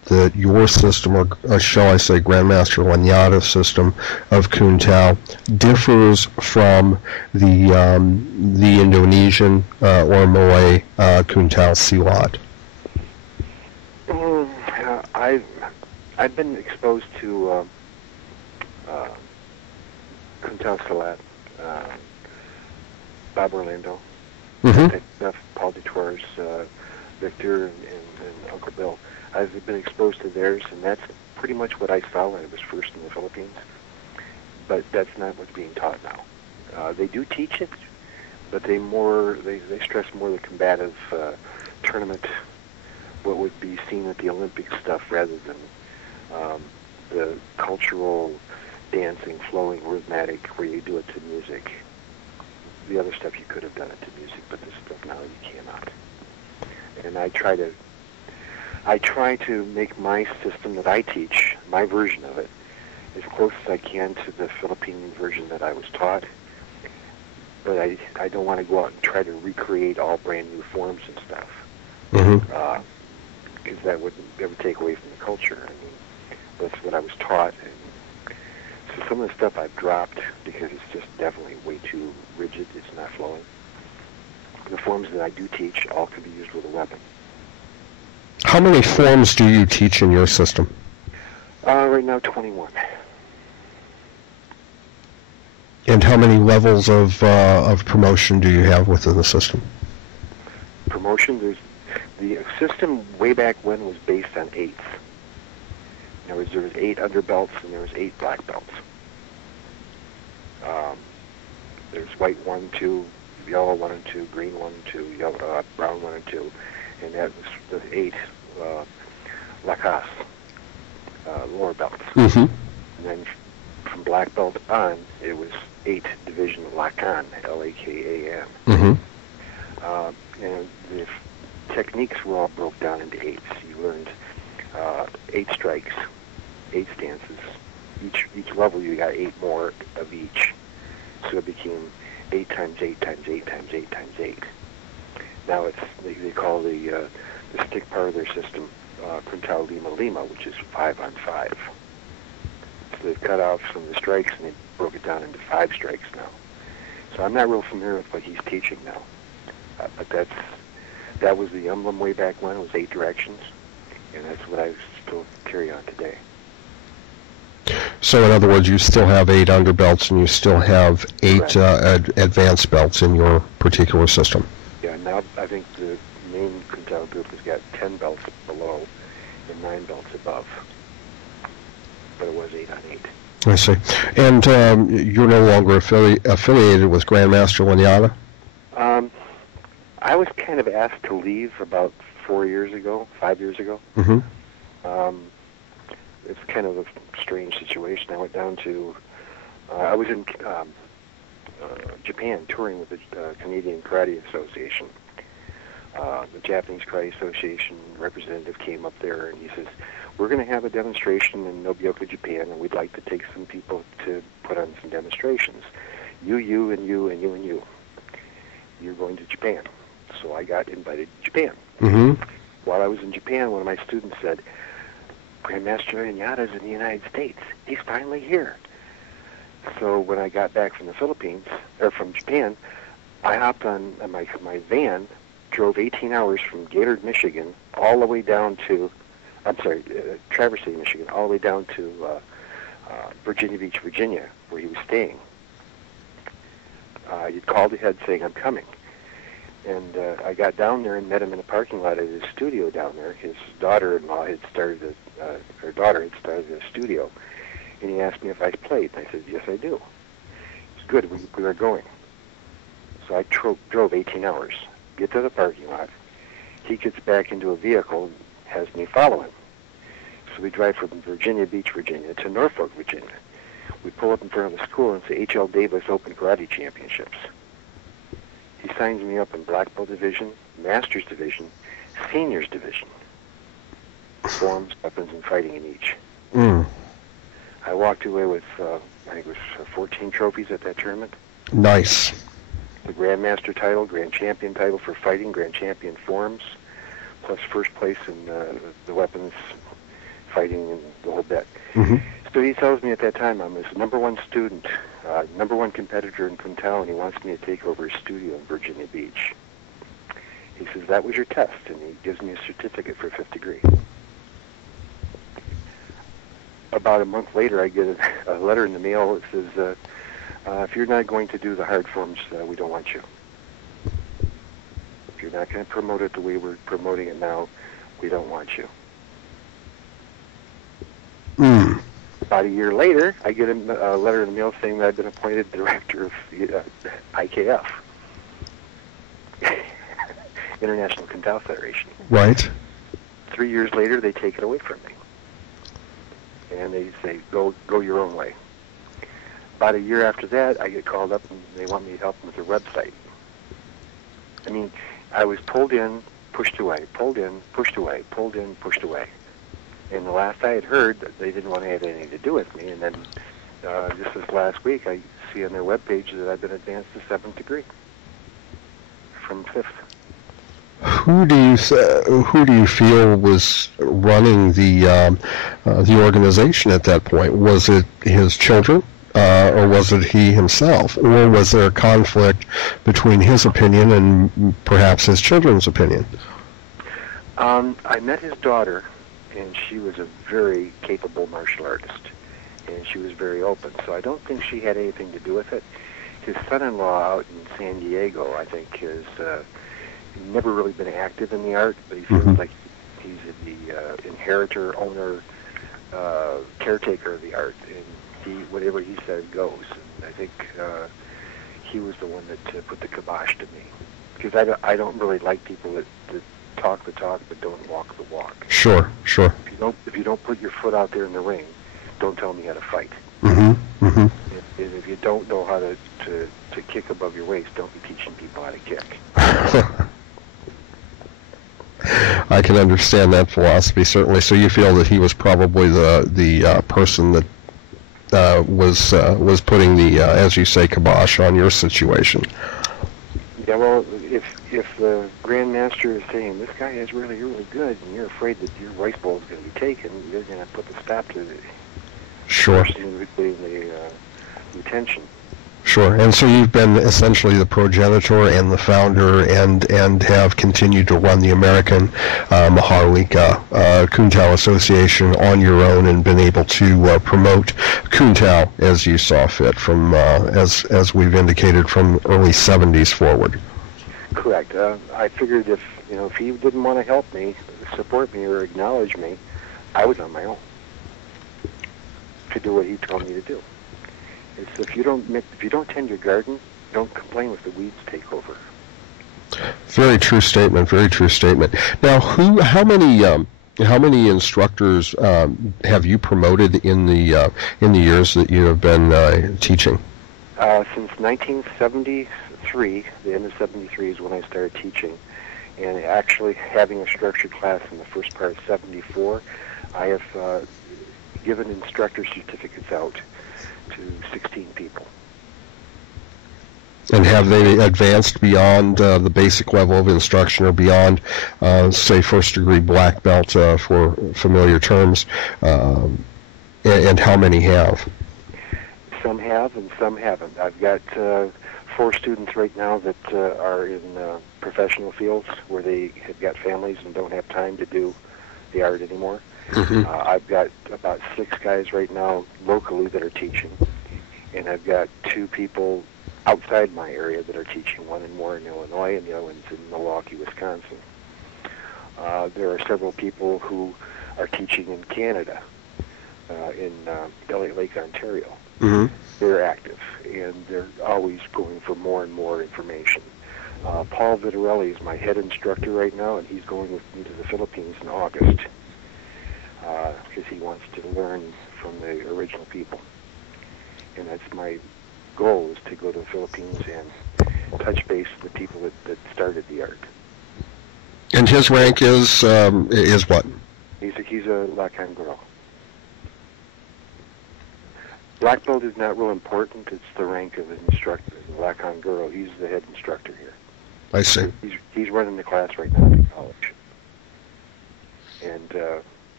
that your system, or shall I say Grandmaster Lanyata system of Kun Tao, differs from the Indonesian or Malay Kun Tao Silat? I've been exposed to Kun Tao Silat, Bob Orlando, stuff, Paul DeTours, Victor, and Uncle Bill. I've been exposed to theirs, and that's pretty much what I saw when I was first in the Philippines. But that's not what's being taught now. They do teach it, but they stress more the combative tournament, what would be seen at the Olympic stuff, rather than the cultural dancing, flowing, rhythmic, where you do it to music. The other stuff you could have done it to music, but this stuff now you cannot. And I try to make my system that I teach, my version of it, as close as I can to the Philippine version that I was taught. But I don't want to go out and try to recreate all brand new forms and stuff, because that would take away from the culture. I mean, that's what I was taught. And so some of the stuff I've dropped because it's just definitely way too rigid. It's not flowing. The forms that I do teach all can be used with a weapon. How many forms do you teach in your system? Right now, 21. And how many levels of promotion do you have within the system? Promotion, the system way back when was based on 8s. There was 8 underbelts and there was 8 black belts. There's white 1, 2, yellow 1 and 2, green 1 and 2, yellow, brown 1 and 2, and that was the 8 Lakan lower belts. And then from black belt on, it was 8 division Lakan, Lakan. And the techniques were all broke down into 8s. You learned 8 strikes, 8 stances. Each level you got 8 more of each. So it became 8 times 8 times 8 times 8 times 8. Now they call the stick part of their system Kun Tao Lima Lima, which is 5 on 5. So they've cut off some of the strikes and they broke it down into 5 strikes now. So I'm not real familiar with what he's teaching now. But that was the emblem way back when. It was 8 directions, and that's what I still carry on today. So in other words, you still have 8 underbelts and you still have 8 advanced belts in your particular system. Yeah, now I think the main Kun Tao group has got 10 belts below and 9 belts above. But it was 8 on 8. I see. And you're no longer affiliated with Grandmaster Lanyata? I was kind of asked to leave about 5 years ago. It's kind of a strange situation. I went down to, I was in Japan touring with the Canadian Karate Association. The Japanese Karate Association representative came up there and he says, we're going to have a demonstration in Nobuoka, Japan, and we'd like to take some people to put on some demonstrations. You, and you, and you, and you. You're going to Japan. So I got invited to Japan. While I was in Japan, one of my students said, Grandmaster Lanyata's in the United States. He's finally here. So when I got back from the Philippines, or from Japan, I hopped on my van, drove 18 hours from Gaylord, Michigan, all the way down to, Traverse City, Michigan, all the way down to Virginia Beach, Virginia, where he was staying. He'd called ahead saying, I'm coming. And I got down there and met him in a parking lot at his studio down there. His daughter-in-law had started her daughter had started a studio. And he asked me if I played. And I said, yes, I do. It's good. We were going. So I drove 18 hours, get to the parking lot. He gets back into a vehicle and has me follow him. So we drive from Virginia Beach, Virginia to Norfolk, Virginia. We pull up in front of the school and say H.L. Davis Open Karate Championships. He signs me up in Black Belt Division, Masters Division, Seniors Division. Forms, weapons, and fighting in each. I walked away with, I think it was 14 trophies at that tournament. Nice. The Grandmaster title, Grand Champion title for fighting, Grand Champion forms, plus first place in the weapons fighting and the whole bit. Mm-hmm. So he tells me at that time I'm his number one student, number one competitor in Quintal, and he wants me to take over his studio in Virginia Beach. He says, that was your test, and he gives me a certificate for fifth degree. About a month later, I get a letter in the mail that says, if you're not going to do the hard forms, we don't want you. If you're not going to promote it the way we're promoting it now, we don't want you. Mm. About a year later, I get a letter in the mail saying that I've been appointed director of IKF, International Quintal Federation. Right. 3 years later, they take it away from me. And they say, go your own way. About a year after that, I get called up and they want me to help them with their website. I mean, I was pulled in, pushed away, pulled in, pushed away, pulled in, pushed away. And the last I had heard, they didn't want to have anything to do with me. And then just this last week, I see on their webpage that I've been advanced to 7th degree from 5th. Who do you feel was running the organization at that point? Was it his children, or was it he himself, or was there a conflict between his opinion and perhaps his children's opinion? I met his daughter, and she was a very capable martial artist, and she was very open. So I don't think she had anything to do with it. His son-in-law out in San Diego, I think, has never really been active in the art, but he feels like he's the inheritor, owner, caretaker of the art, and whatever he says goes. And I think he was the one that put the kibosh to me, because I don't really like people that talk the talk but don't walk the walk. Sure. If you don't put your foot out there in the ring, don't tell me how to fight. Mm-hmm. Mm-hmm. And if you don't know how to kick above your waist, don't be teaching people how to kick. I can understand that philosophy, certainly. So you feel that he was probably the person that was putting the, as you say, kibosh on your situation. Yeah, well, if the Grand Master is saying, this guy is really, really good, and you're afraid that your rice bowl is going to be taken, you're going to put the stop to the person in the retention. Sure. And so you've been essentially the progenitor and the founder, and have continued to run the American Maharlika Quintal Association on your own, and been able to promote Quintal as you saw fit, from as we've indicated, from early 70s forward. Correct. I figured if he didn't want to help me, support me, or acknowledge me, I was on my own to do what he told me to do. It's if you don't tend your garden, don't complain if the weeds take over. Very true statement. Very true statement. Now, how many instructors have you promoted in the years that you have been teaching? Since 1973, the end of '73 is when I started teaching, and actually having a structured class in the first part of '74, I have given instructor certificates out to 16 people. And have they advanced beyond the basic level of instruction, or beyond, say, first degree black belt, for familiar terms? And how many have? Some have and some haven't. I've got 4 students right now that are in professional fields where they have got families and don't have time to do the art anymore. Mm-hmm. I've got about 6 guys right now locally that are teaching, and I've got 2 people outside my area that are teaching, one in Warren, Illinois, and the other one's in Milwaukee, Wisconsin. There are several people who are teaching in Canada, in Elliott Lake, Ontario. Mm-hmm. They're active, and they're always going for more and more information. Paul Vitarelli is my head instructor right now, and he's going with me to the Philippines in August, because he wants to learn from the original people. And that's my goal, is to go to the Philippines and touch base with the people that started the art. And his rank is what? He's a Lakan girl. Black belt is not real important. It's the rank of an instructor. The Lakan girl, he's the head instructor here. I see. He's running the class right now in college. And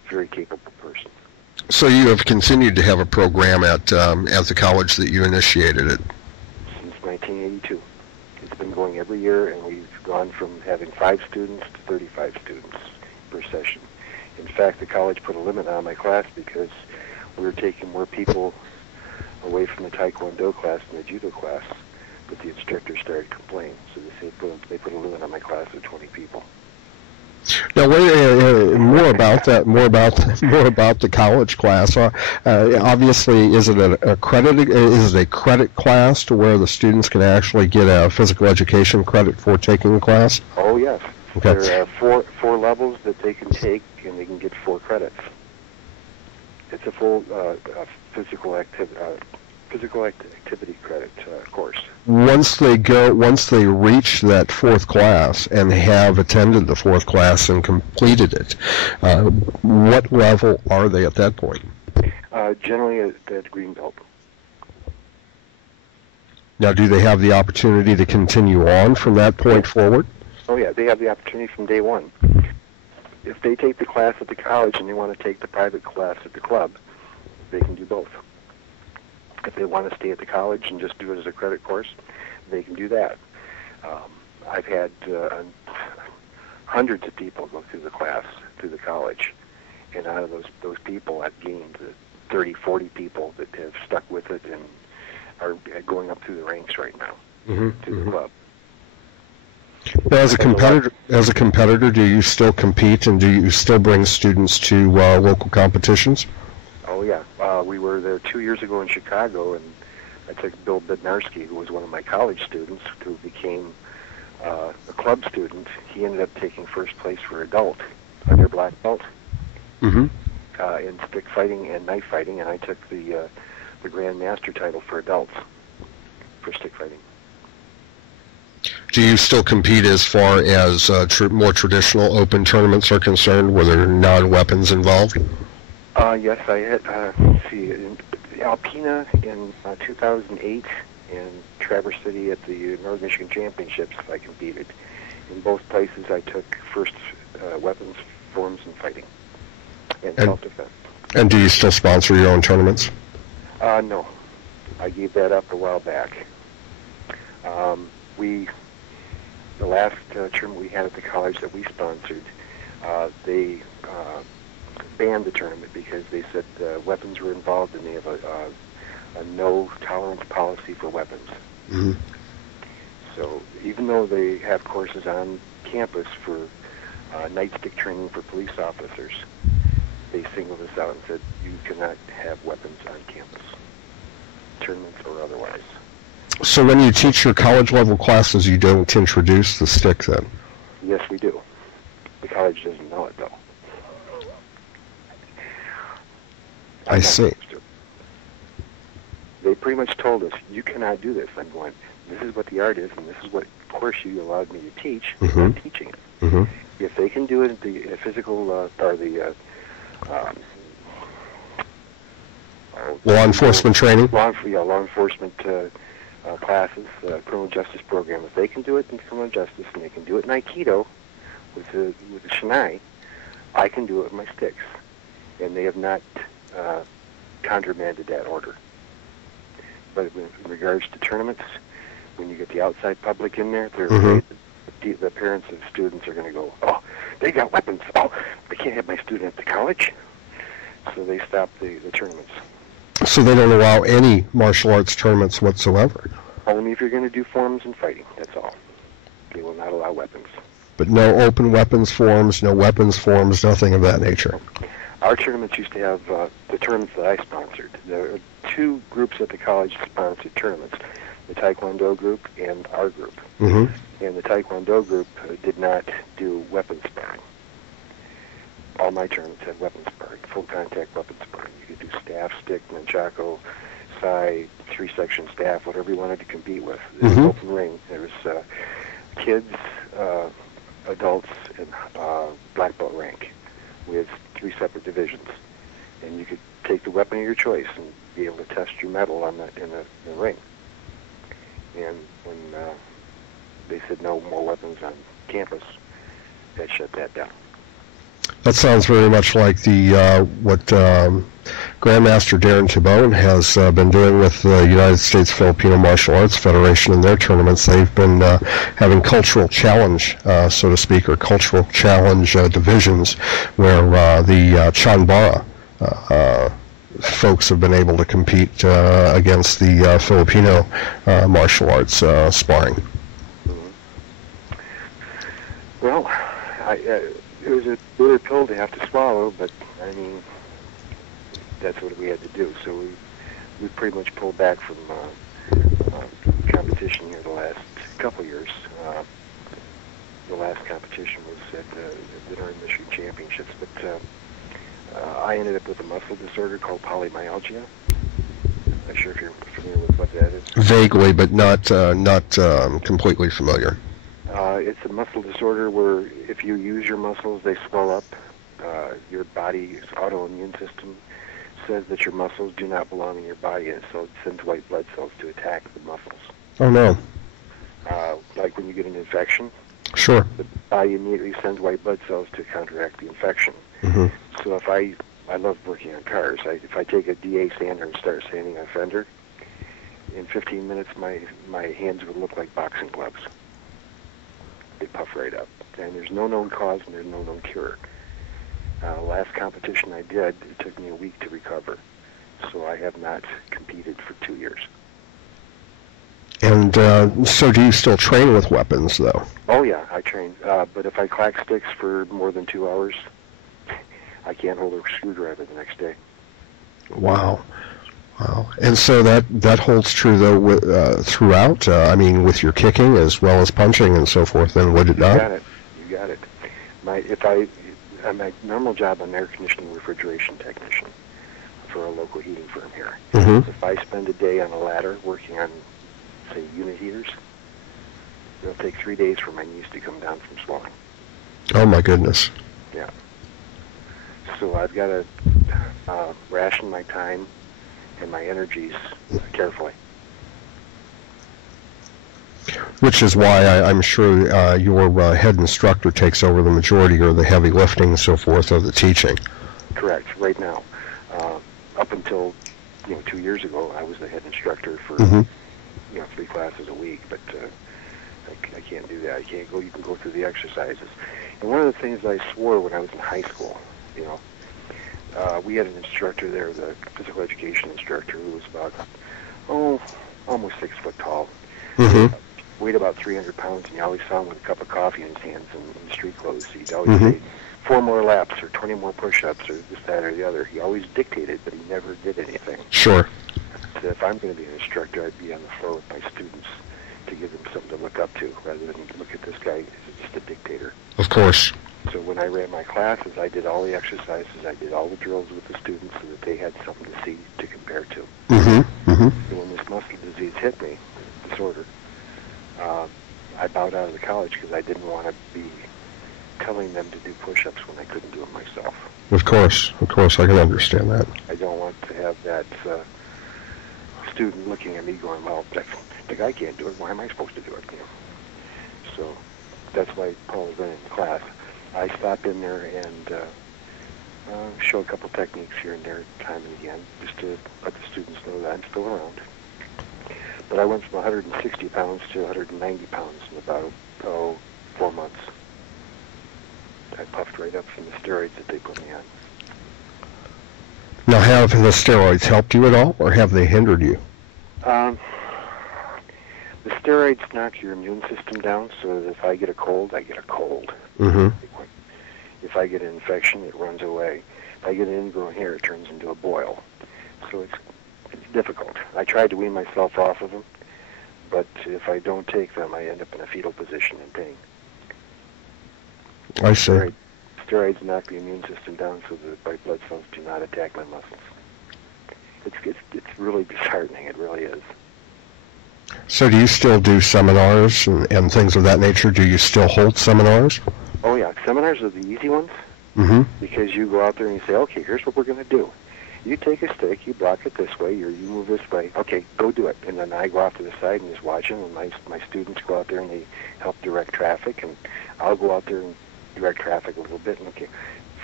very capable person. So you have continued to have a program at the college that you initiated it? Since 1982. It's been going every year, and we've gone from having 5 students to 35 students per session. In fact, the college put a limit on my class because we were taking more people away from the Taekwondo class and the Judo class, but the instructor started complaining, so they put a limit on my class of 20 people. Now, more about that. More about the college class. Obviously, is it a credit class to where the students can actually get a physical education credit for taking the class? Oh yes. Okay. There are four levels that they can take, and they can get 4 credits. It's a full physical activity credit course. Once they reach that 4th class and have attended the 4th class and completed it, what level are they at that point? Generally at green belt. Now, do they have the opportunity to continue on from that point forward? Oh yeah, they have the opportunity from day one. If they take the class at the college and they want to take the private class at the club, they can do both. If they want to stay at the college and just do it as a credit course, they can do that. I've had hundreds of people go through the class, through the college, and out of those people, I've gained 30, 40 people that have stuck with it and are going up through the ranks right now to the club. Now, as a competitor, do you still compete and do you still bring students to local competitions? Oh yeah, we were there 2 years ago in Chicago, and I took Bill Bednarski, who was one of my college students, who became a club student. He ended up taking first place for adult under black belt in stick fighting and knife fighting, and I took the Grand Master title for adults for stick fighting. Do you still compete as far as more traditional open tournaments are concerned, where there are non-weapons involved? Yes, I had, in Alpena in 2008 and Traverse City at the Northern Michigan Championships I competed. In both places I took first weapons, forms, and fighting, and self-defense. And do you still sponsor your own tournaments? No. I gave that up a while back. The last tournament we had at the college that we sponsored, they banned the tournament because they said weapons were involved and they have a no tolerance policy for weapons. So even though they have courses on campus for nightstick training for police officers, they singled us out and said you cannot have weapons on campus, tournaments or otherwise. So when you teach your college level classes, you don't introduce the stick then? Yes, we do. The college doesn't know it though. I see. They pretty much told us, you cannot do this. I'm going, this is what the art is, and this is what course you allowed me to teach. I'm teaching it. If they can do it at the physical, or the law enforcement training? Law enforcement classes, criminal justice program. If they can do it in criminal justice, and they can do it in Aikido with the Shinai, I can do it with my sticks. And they have not countermanded that order. But in regards to tournaments, when you get the outside public in there, they're afraid that the parents of students are going to go, oh, they got weapons. Oh, they can't have my student at the college. So they stop the tournaments. So they don't allow any martial arts tournaments whatsoever? Only if you're going to do forms and fighting, that's all. They will not allow weapons. But no open weapons forms, no weapons forms, nothing of that nature? Our tournaments used to have the tournaments that I sponsored. There are 2 groups at the college that sponsored tournaments, the Taekwondo group and our group. And the Taekwondo group did not do weapons sparring. All my tournaments had weapons sparring, full contact weapons sparring. You could do staff, stick, nunchaku, sai, 3-section staff, whatever you wanted to compete with. There was an open ring. There was kids, adults, and black belt rank with 3 separate divisions. And you could take the weapon of your choice and be able to test your mettle in the ring. And when they said no more weapons on campus, that shut that down. That sounds very much like the what Grandmaster Darren Tabone has been doing with the United States Filipino Martial Arts Federation in their tournaments. They've been having cultural challenge, so to speak, or cultural challenge divisions where the Chanbara folks have been able to compete against the Filipino martial arts sparring. Well, it was a bitter pill to have to swallow, but I mean, that's what we had to do. So we pretty much pulled back from competition here the last couple of years. The last competition was at the Northern Michigan Championships, but I ended up with a muscle disorder called polymyalgia. I'm not sure if you're familiar with what that is. Vaguely, but not completely familiar. It's a muscle disorder where if you use your muscles, they swell up. Your body's autoimmune system says that your muscles do not belong in your body, and so it sends white blood cells to attack the muscles. Oh, no. Like when you get an infection, sure, the body immediately sends white blood cells to counteract the infection. Mm-hmm. So if I love working on cars. If I take a DA sander and start sanding a fender, in 15 minutes my hands would look like boxing gloves. They puff right up. And there's no known cause and there's no known cure. Last competition I did, it took me a week to recover. So I have not competed for 2 years. And so do you still train with weapons, though? Oh, yeah, I train. But if I clack sticks for more than 2 hours, I can't hold a screwdriver the next day. Wow. Wow. And so that holds true, though, throughout? I mean, with your kicking as well as punching and so forth, then would it not? You got it. My normal job, I'm an air conditioning refrigeration technician for a local heating firm here. Mm-hmm. If I spend a day on a ladder working on, say, unit heaters, it'll take 3 days for my knees to come down from swelling. Oh, my goodness. Yeah. So I've got to ration my time and my energies carefully. Which is why I'm sure your head instructor takes over the majority or the heavy lifting and so forth of the teaching. Correct. Right now, up until 2 years ago, I was the head instructor for 3 classes a week. But I can't do that. I can't go. You can go through the exercises. And one of the things I swore when I was in high school, we had an instructor there, the physical education instructor, who was about almost 6 foot tall. Mm-hmm. Weighed about 300 pounds, and you always saw him with a cup of coffee in his hands and street clothes. He'd always say 4 more laps or 20 more push-ups or this, that, or the other. He always dictated, but he never did anything. Sure. So if I'm going to be an instructor, I'd be on the floor with my students to give them something to look up to, rather than look at this guy as just a dictator. Of course. So when I ran my classes, I did all the exercises, I did all the drills with the students so that they had something to see to compare to. Mm-hmm. Mm-hmm. And when this muscle disease hit me, disorder, I bowed out of the college because I didn't want to be telling them to do push-ups when I couldn't do them myself. Of course, I can understand that. I don't want to have that student looking at me going, well, the guy can't do it, why am I supposed to do it? So that's why Paul was running the class. I stop in there and show a couple techniques here and there, time and again, just to let the students know that I'm still around. But I went from 160 pounds to 190 pounds in about 4 months. I puffed right up from the steroids that they put me on. Now, have the steroids helped you at all, or have they hindered you? The steroids knock your immune system down, so that if I get a cold, I get a cold. Mm-hmm. If I get an infection, it runs away. If I get an ingrown hair, it turns into a boil. So it's difficult. I tried to wean myself off of them, but if I don't take them, I end up in a fetal position in pain. I see. Steroids knock the immune system down so that white blood cells do not attack my muscles. It's really disheartening. It really is. So do you still do seminars and things of that nature? Do you still hold seminars? Oh, yeah. Seminars are the easy ones because you go out there and you say, okay, here's what we're going to do. You take a stick, you block it this way, you move this way. Okay, go do it. And then I go off to the side and just watch them, and my students go out there and they help direct traffic, and I'll go out there and direct traffic a little bit. And okay,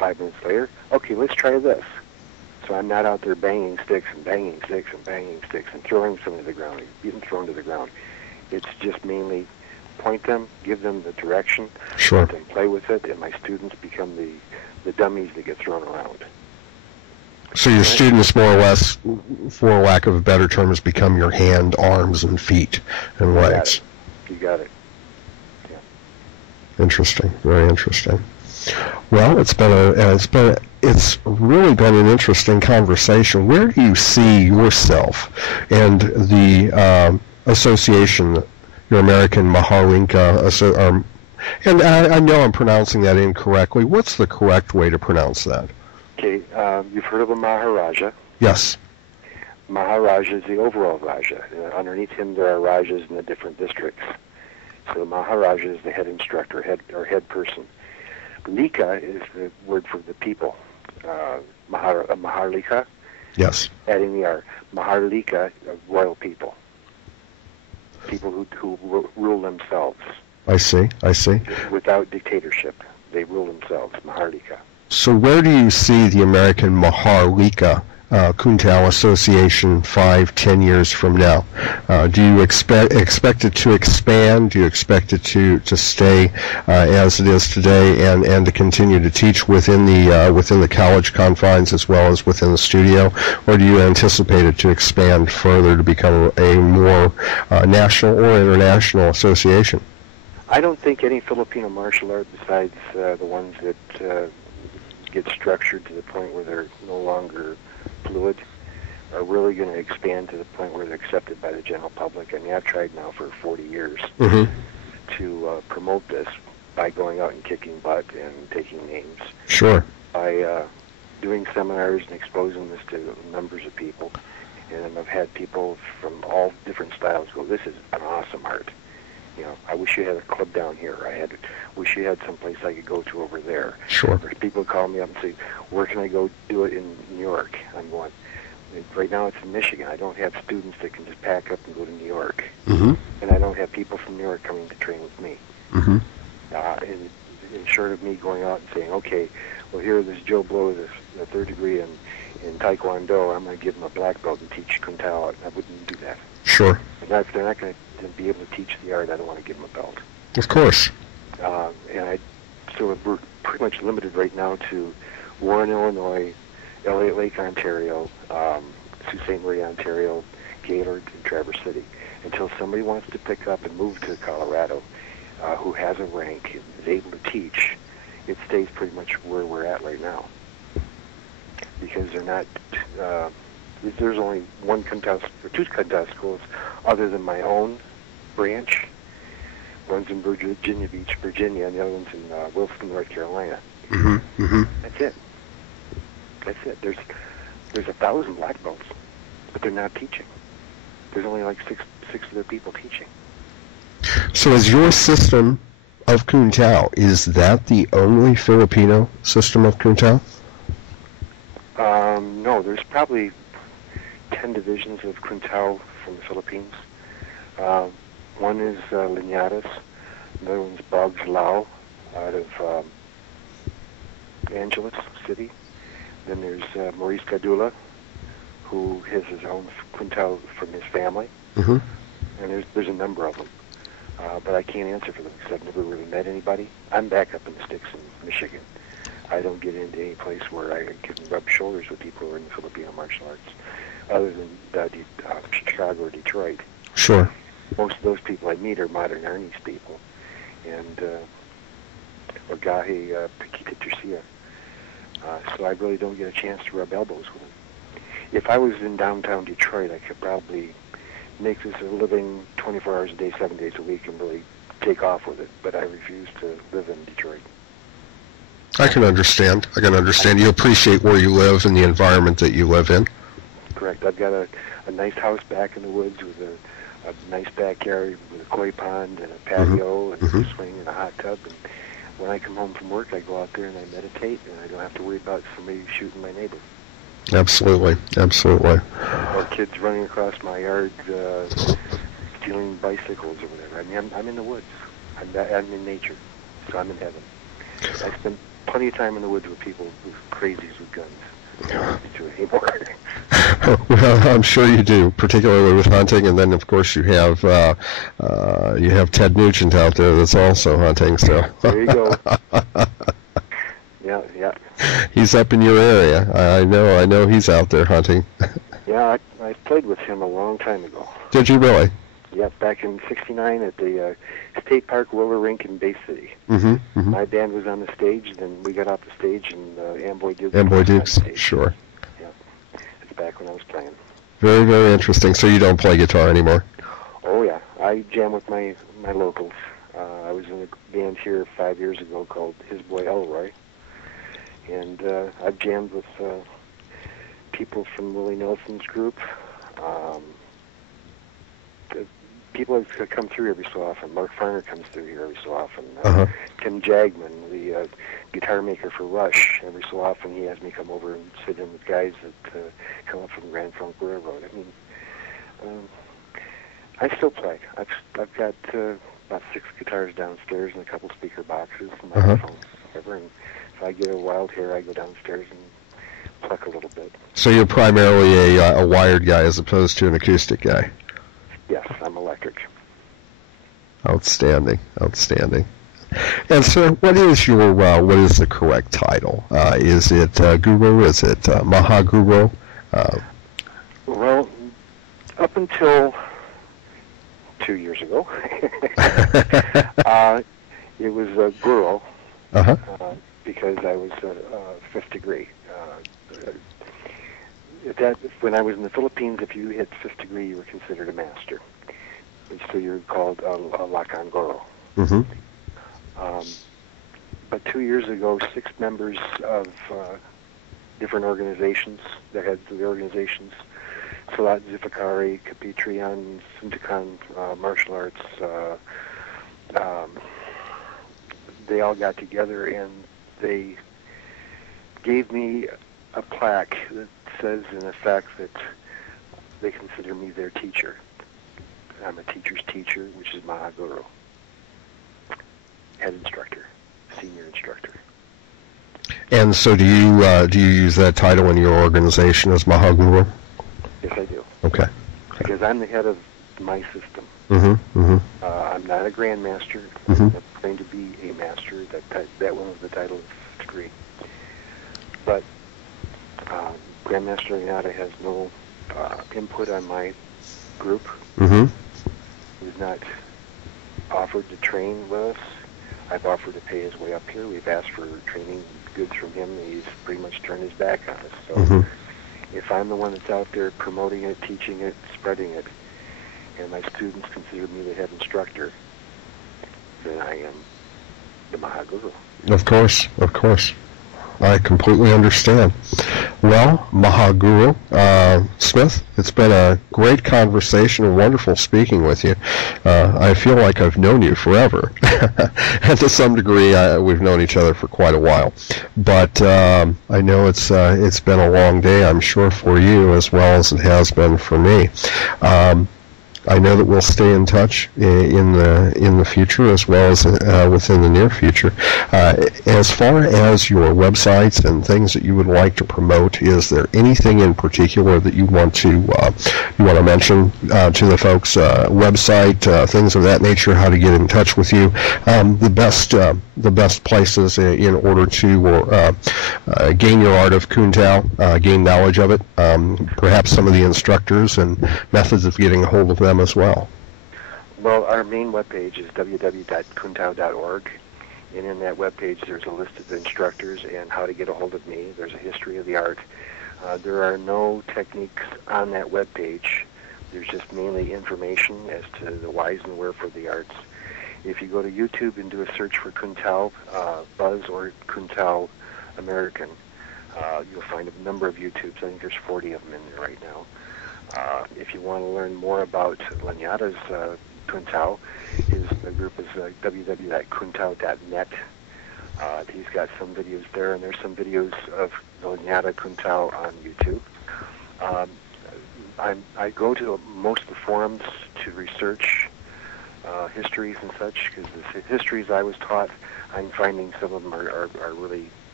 5 minutes later, okay, let's try this. So I'm not out there banging sticks and banging sticks and banging sticks and throwing some to the ground, getting thrown to the ground. It's just mainly point them, give them the direction, Sure. let them play with it, and my students become the dummies that get thrown around. So your students, more or less, for lack of a better term, has become your hand, arms, and feet and legs. You got it. Yeah. Interesting. Very interesting. Well, it's really been an interesting conversation. Where do you see yourself and the association, your American Maharlinka, and I know I'm pronouncing that incorrectly. What's the correct way to pronounce that? Okay, you've heard of a Maharaja. Yes. Maharaja is the overall Raja. Underneath him, there are Rajas in the different districts. So the Maharaja is the head instructor, head person. Lika is the word for the people. Maharlika. Yes. Adding the R. Maharlika, royal people. People who rule themselves. I see. Without dictatorship. They rule themselves. Maharlika. So where do you see the American Maharlika Kuntao Association 5-10 years from now? Do you expect it to expand? Do you expect it to stay as it is today and to continue to teach within the college confines as well as within the studio? Or do you anticipate it to expand further to become a more national or international association? I don't think any Filipino martial art besides the ones that get structured to the point where they're no longer fluid are really going to expand to the point where they're accepted by the general public. I mean, I've tried now for 40 years to promote this by going out and kicking butt and taking names. Sure. By doing seminars and exposing this to numbers of people. And I've had people from all different styles go, this is an awesome art. You know, I wish you had a club down here. Wish you had someplace I could go to over there. Sure. Or people call me up and say, where can I go do it in New York? I'm going, right now it's in Michigan. I don't have students that can just pack up and go to New York. Mm-hmm. And I don't have people from New York coming to train with me. Mm-hmm. And short of me going out and saying, okay, well, here this Joe Blow is a third degree in Taekwondo. I'm going to give him a black belt and teach Kung Tao. I wouldn't do that. Sure. If they're not going to be able to teach the art, I don't want to give them a belt. Of course. So we're pretty much limited right now to Warren, Illinois, Elliott Lake, Ontario, Sault Ste. Marie, Ontario, Gaylord, and Traverse City. Until somebody wants to pick up and move to Colorado, who has a rank and is able to teach, it stays pretty much where we're at right now. Because they're not, there's only one contest, or two contest schools other than my own branch. One's in Virginia Beach, Virginia, and the other one's in Wilson, North Carolina. Mm-hmm. Mm-hmm. That's it. There's 1,000 black belts, but they're not teaching. There's only like six other people teaching. So is your system of Kung Tao, is that the only Filipino system of Kung Tao? No, there's probably 10 divisions of Kung Tao from the Philippines. One is Liñadas, another one's Boggs Lao out of Angeles City. Then there's Maurice Gadula, who has his own Kung Tao from his family. Mm-hmm. And there's a number of them. But I can't answer for them because I've never really met anybody. I'm back up in the sticks in Michigan. I don't get into any place where I can rub shoulders with people who are in the Filipino martial arts, other than Chicago or Detroit. Sure. Most of those people I meet are modern Arnis people, and or Gahe Paquita Turcia. So I really don't get a chance to rub elbows with them. If I was in downtown Detroit, I could probably make this a living 24 hours a day, 7 days a week, and really take off with it. But I refuse to live in Detroit. I can understand. You appreciate where you live and the environment that you live in. Correct. I've got a nice house back in the woods with a nice backyard with a koi pond and a patio and a swing and a hot tub. And when I come home from work, I go out there and I meditate, and I don't have to worry about somebody shooting my neighbor. Absolutely. Or kids running across my yard stealing bicycles or whatever. I mean, I'm in the woods. I'm in nature, so I'm in heaven. I spend plenty of time in the woods with people who's crazies with guns. I don't do it anymore. Well, I'm sure you do, particularly with hunting, and then of course you have Ted Nugent out there that's also hunting. So there you go. Yeah. He's up in your area. I know he's out there hunting. Yeah, I played with him a long time ago. Did you really? Yeah, back in '69 at the State Park roller rink in Bay City. Mm-hmm. My band was on the stage, then we got off the stage, and Amboy Dukes. Amboy Dukes, sure. Yeah, it's back when I was playing. Very, very interesting. So you don't play guitar anymore? Oh yeah, I jam with my locals. I was in a band here 5 years ago called His Boy Elroy, and I've jammed with people from Willie Nelson's group. People have come through every so often. Mark Farner comes through here every so often. Tim Jagman, the guitar maker for Rush, every so often he has me come over and sit in with guys that come up from Grand Funk Railroad. I mean, I still play. I've got about 6 guitars downstairs and a couple speaker boxes and microphones, whatever. And if I get a wild hair, I go downstairs and pluck a little bit. So you're primarily a wired guy as opposed to an acoustic guy? Yes, I'm electric. Outstanding. And sir, what is the correct title? Is it Guru? Is it Mahaguru? Well, up until 2 years ago, it was Guru, because I was 5th degree. When I was in the Philippines, if you hit 5th degree, you were considered a master. And so you're called a Lakan Guru. Mm-hmm. But 2 years ago, 6 members of different organizations, the heads of the organizations, Salat Zifakari, Kapitrian, Sundakan, martial arts, they all got together and they gave me a plaque that says, in effect, that they consider me their teacher. I'm a teacher's teacher, which is Mahaguru. Head instructor, senior instructor. And so do you use that title in your organization as Mahaguru? Yes, I do. Okay. Because I'm the head of my system. I'm not a grandmaster. I'm trained to be a master. That one was the title of the degree. But Grandmaster Oñate has no input on my group. He's not offered to train with us. I've offered to pay his way up here. We've asked for training goods from him. He's pretty much turned his back on us. So if I'm the one that's out there promoting it, teaching it, spreading it, and my students consider me the head instructor, then I am the Mahaguru. Of course. I completely understand. Well, Mahaguru Smith, it's been a great conversation and wonderful speaking with you. I feel like I've known you forever. And to some degree, we've known each other for quite a while. But I know it's been a long day, I'm sure, for you as well as it has been for me. I know that we'll stay in touch in the future as well as within the near future. As far as your websites and things that you would like to promote, is there anything in particular that you want to mention to the folks? Website, things of that nature, how to get in touch with you, the best places in order to gain your art of Kuntao, gain knowledge of it, perhaps some of the instructors and methods of getting a hold of them as well. Well, our main webpage is www.kuntao.org, and in that webpage there's a list of the instructors and how to get a hold of me. There's a history of the art. There are no techniques on that webpage. There's just mainly information as to the whys and wherefore of the arts. If you go to YouTube and do a search for Kuntao Buzz or Kuntao American, you'll find a number of YouTubes. I think there's 40 of them in there right now. If you want to learn more about Lanyata's Kuntao, the group is www.kuntao.net. He's got some videos there, and there's some videos of Lanyata Kuntao on YouTube. I go to most of the forums to research histories and such, because the histories I was taught, I'm finding some of them are really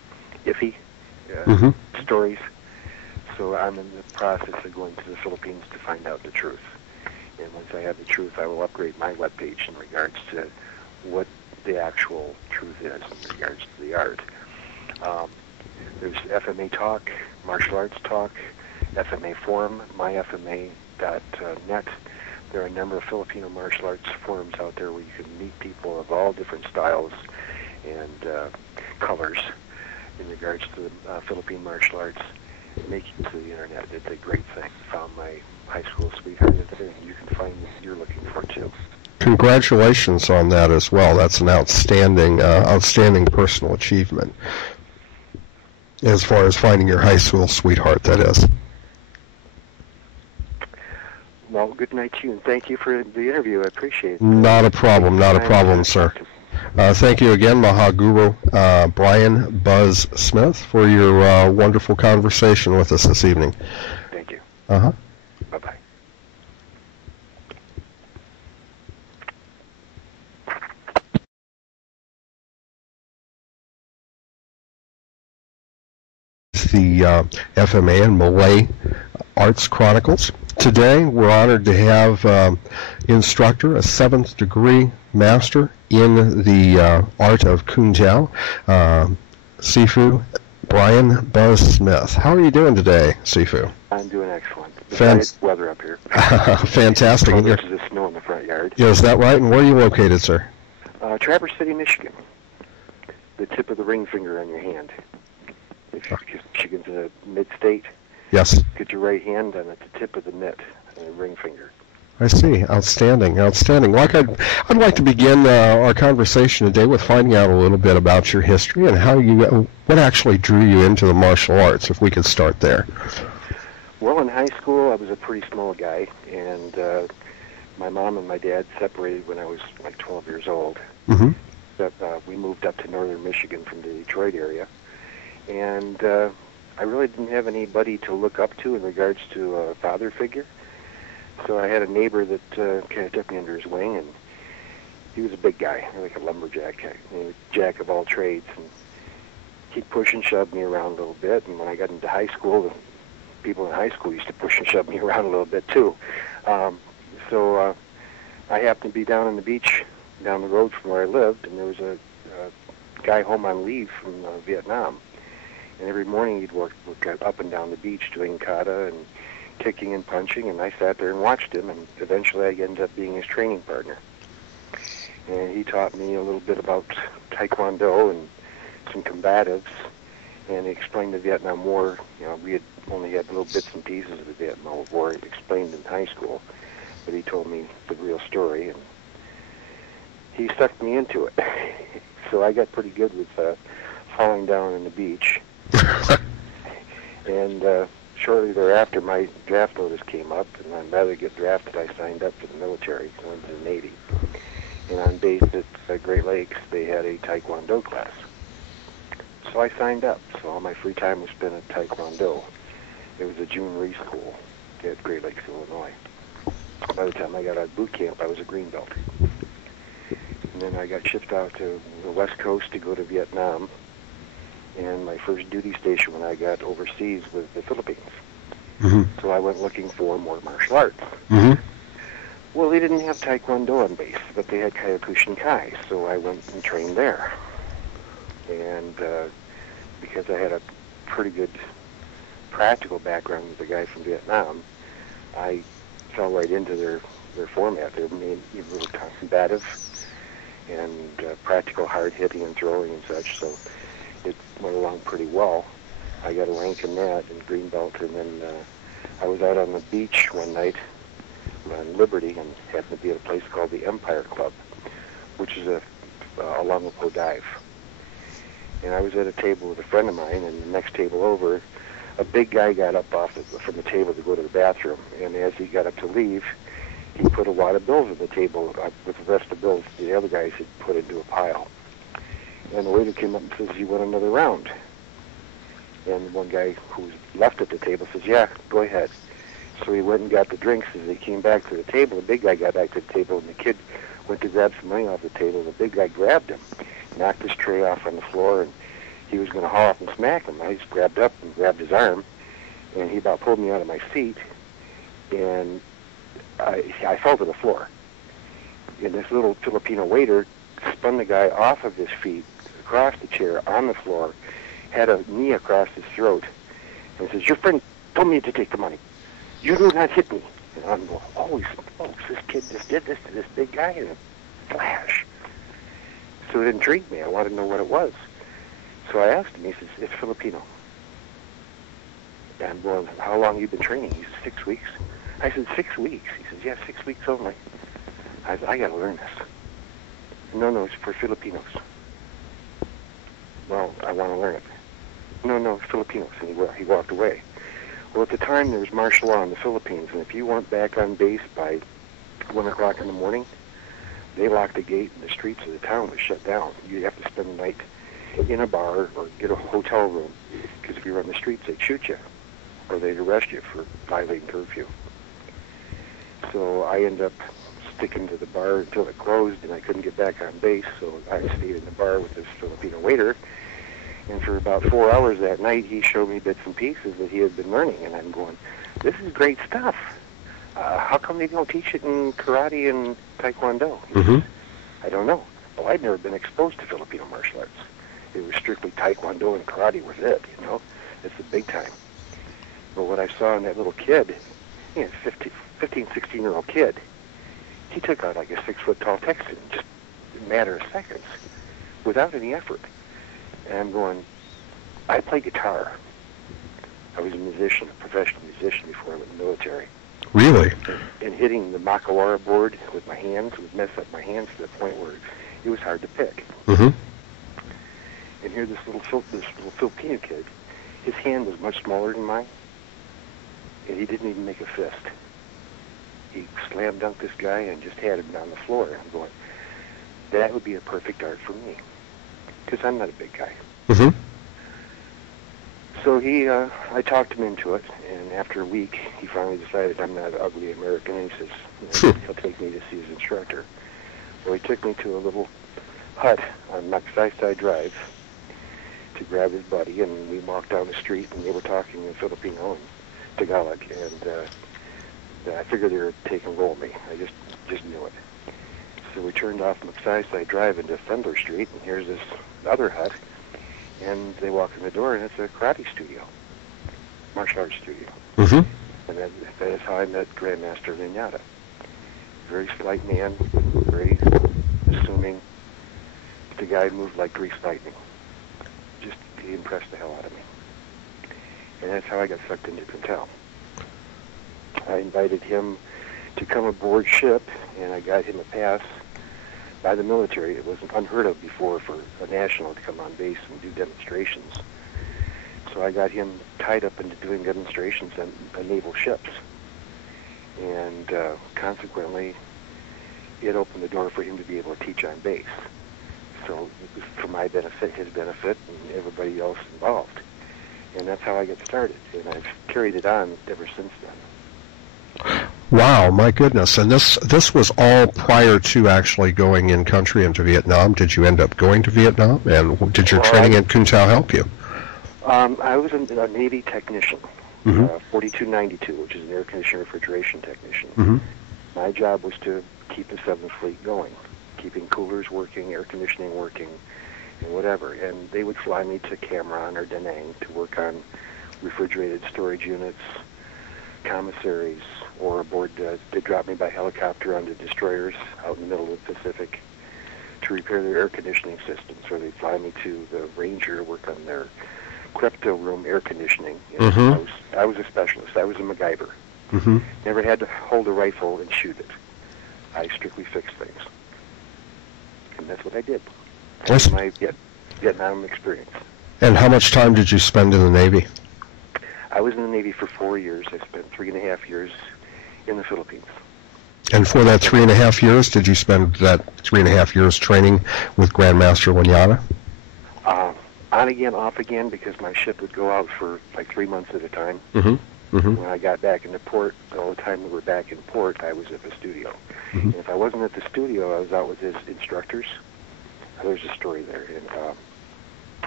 iffy Mm-hmm. stories. So I'm in the process of going to the Philippines to find out the truth. And once I have the truth, I will upgrade my webpage in regards to what the actual truth is in regards to the art. There's FMA Talk, Martial Arts Talk, FMA Forum, myfma.net. There are a number of Filipino martial arts forums out there where you can meet people of all different styles and colors in regards to the Philippine martial arts. Making it to the internet, it's a great thing. Found my high school sweetheart there, and you can find what you're looking for too. Congratulations on that as well. That's an outstanding personal achievement. As far as finding your high school sweetheart, that is. Well, good night to you, and thank you for the interview. I appreciate it. Not a problem, sir. Thank you again, Mahaguru Brian Buzz Smith, for your wonderful conversation with us this evening. Thank you. Uh-huh. Bye-bye. The FMA and Malay Arts Chronicles. Today, we're honored to have instructor, a 7th degree master in the art of Kung Jiao, Sifu Brian Buzz Smith. How are you doing today, Sifu? I'm doing excellent. Besides weather up here. Fantastic. There's the snow in the front yard. Yeah, is that right? And where are you located, sir? Traverse City, Michigan. The tip of the ring finger on your hand. Michigan's a mid-state. Yes. Get your right hand on the tip of the mitt, ring finger. I see. Outstanding. Like I'd like to begin our conversation today with finding out a little bit about your history and what actually drew you into the martial arts, if we could start there. Well, in high school, I was a pretty small guy, and my mom and my dad separated when I was like 12 years old. Mm-hmm. We moved up to northern Michigan from the Detroit area, and I really didn't have anybody to look up to in regards to a father figure. So I had a neighbor that kind of took me under his wing, and he was a big guy, like a lumberjack, jack of all trades. And he'd push and shove me around a little bit. And when I got into high school, the people in high school used to push and shove me around a little bit too. So I happened to be down on the beach down the road from where I lived, and there was a guy home on leave from Vietnam. And every morning he'd work up and down the beach doing kata and kicking and punching, and I sat there and watched him, and eventually I ended up being his training partner. And he taught me a little bit about Taekwondo and some combatives, and he explained the Vietnam War. We had only had little bits and pieces of the Vietnam War explained in high school, but he told me the real story, and he sucked me into it. So I got pretty good with falling down on the beach. And shortly thereafter, my draft notice came up, and I'd rather get drafted. I signed up for the military, went to the Navy. And on base at Great Lakes, they had a Taekwondo class. So I signed up. So all my free time was spent at Taekwondo. It was a junior school at Great Lakes, Illinois. By the time I got out of boot camp, I was a green belt. And then I got shipped out to the West Coast to go to Vietnam. And my first duty station when I got overseas was the Philippines. Mm-hmm. So I went looking for more martial arts. Mm-hmm. Well, they didn't have Taekwondo on base, but they had Kyokushin Kai, so I went and trained there. And because I had a pretty good practical background with the guy from Vietnam, I fell right into their format. They made a little combative and practical hard hitting and throwing and such, so it went along pretty well. I got a rank in that in green belt, and then I was out on the beach one night on Liberty and happened to be at a place called the Empire Club, which is along the Po Dive. And I was at a table with a friend of mine, and the next table over, a big guy got up from the table to go to the bathroom, and as he got up to leave, he put a wad of bills on the table with the rest of the bills the other guys had put into a pile. And the waiter came up and says, "You want another round?" And one guy who was left at the table says, "Yeah, go ahead." So he went and got the drinks. As they came back to the table, the big guy got back to the table, and the kid went to grab some money off the table. The big guy grabbed him, knocked his tray off on the floor, and he was going to haul off and smack him. I just grabbed up and grabbed his arm, and he about pulled me out of my seat, and I fell to the floor. And this little Filipino waiter spun the guy off of his feet, across the chair, on the floor, had a knee across his throat, and says, "Your friend told me to take the money. You do not hit me." And I'm going, "Holy smokes, this kid just did this to this big guy in a flash." So it intrigued me. I wanted to know what it was. So I asked him. He says, "It's Filipino." And I'm going, "How long have you been training?" He says, 6 weeks. I said, 6 weeks? He says, "Yeah, 6 weeks only." I said, "I got to learn this." No, it's for Filipinos." "Well, I want to learn it." No, it's Filipinos. And he walked away. Well, at the time, there was martial law in the Philippines, and if you weren't back on base by 1 o'clock in the morning, they locked the gate, and the streets of the town was shut down. You'd have to spend the night in a bar or get a hotel room, because if you were on the streets, they'd shoot you, or they'd arrest you for violating curfew. So I ended up sticking to the bar until it closed, and I couldn't get back on base, so I stayed in the bar with this Filipino waiter. And for about 4 hours that night, he showed me bits and pieces that he had been learning, and I'm going, "This is great stuff. How come they don't teach it in karate and taekwondo?" He says, "I don't know." Well, I'd never been exposed to Filipino martial arts. It was strictly taekwondo and karate was it, you know. It's the big time. But what I saw in that little kid, 15, 16-year-old kid, he took out like a 6-foot-tall Texan in just a matter of seconds without any effort. And I'm going, I play guitar. I was a musician, a professional musician before I went in the military. Really? And hitting the Makawara board with my hands would mess up my hands to the point where it was hard to pick. And here this little Filipino kid, his hand was much smaller than mine, and he didn't even make a fist. He slam dunked this guy and just had him on the floor. And I'm going, that would be a perfect art for me, because I'm not a big guy. So I talked him into it, and after a week, he finally decided I'm not an ugly American, and he says, he'll take me to see his instructor. Well, he took me to a little hut on Magsaysay Drive to grab his buddy, and we walked down the street, and they were talking in Filipino and Tagalog, and I figured they were taking roll me. I just knew it. So we turned off Magsaysay Drive into Thunder Street, and here's this other hut, and they walk in the door, and it's a karate studio, martial arts studio. And that is how I met Grandmaster Vinyata. Very slight man, very assuming. The guy moved like greased lightning. Just, he impressed the hell out of me. And that's how I got sucked into Quintal. I invited him to come aboard ship, and I got him a pass by the military. It wasn't unheard of before for a national to come on base and do demonstrations. So I got him tied up into doing demonstrations on naval ships. And consequently, it opened the door for him to be able to teach on base. So it was for my benefit, his benefit, and everybody else involved. And that's how I got started. And I've carried it on ever since then. Wow, my goodness. And this was all prior to actually going in country into Vietnam. Did you end up going to Vietnam? And did your training in Kung Tao help you? I was a Navy technician, 4292, which is an air conditioning refrigeration technician. My job was to keep the 7th Fleet going, keeping coolers working, air conditioning working, and whatever. And they would fly me to Cam Ranh or Da Nang to work on refrigerated storage units, commissaries, or aboard, they dropped me by helicopter onto destroyers out in the middle of the Pacific to repair their air conditioning systems, or they'd fly me to the Ranger to work on their crypto room air conditioning. You know, I was a specialist. I was a MacGyver. Never had to hold a rifle and shoot it. I strictly fixed things. And that's what I did. That's my Vietnam experience. And how much time did you spend in the Navy? I was in the Navy for 4 years. I spent 3.5 years in the Philippines. And for that 3.5 years, did you spend that 3.5 years training with Grandmaster Vinyata? On again, off again, because my ship would go out for like 3 months at a time. When I got back into port, all the time we were back in port, I was at the studio. And if I wasn't at the studio, I was out with his instructors. There's a story there. And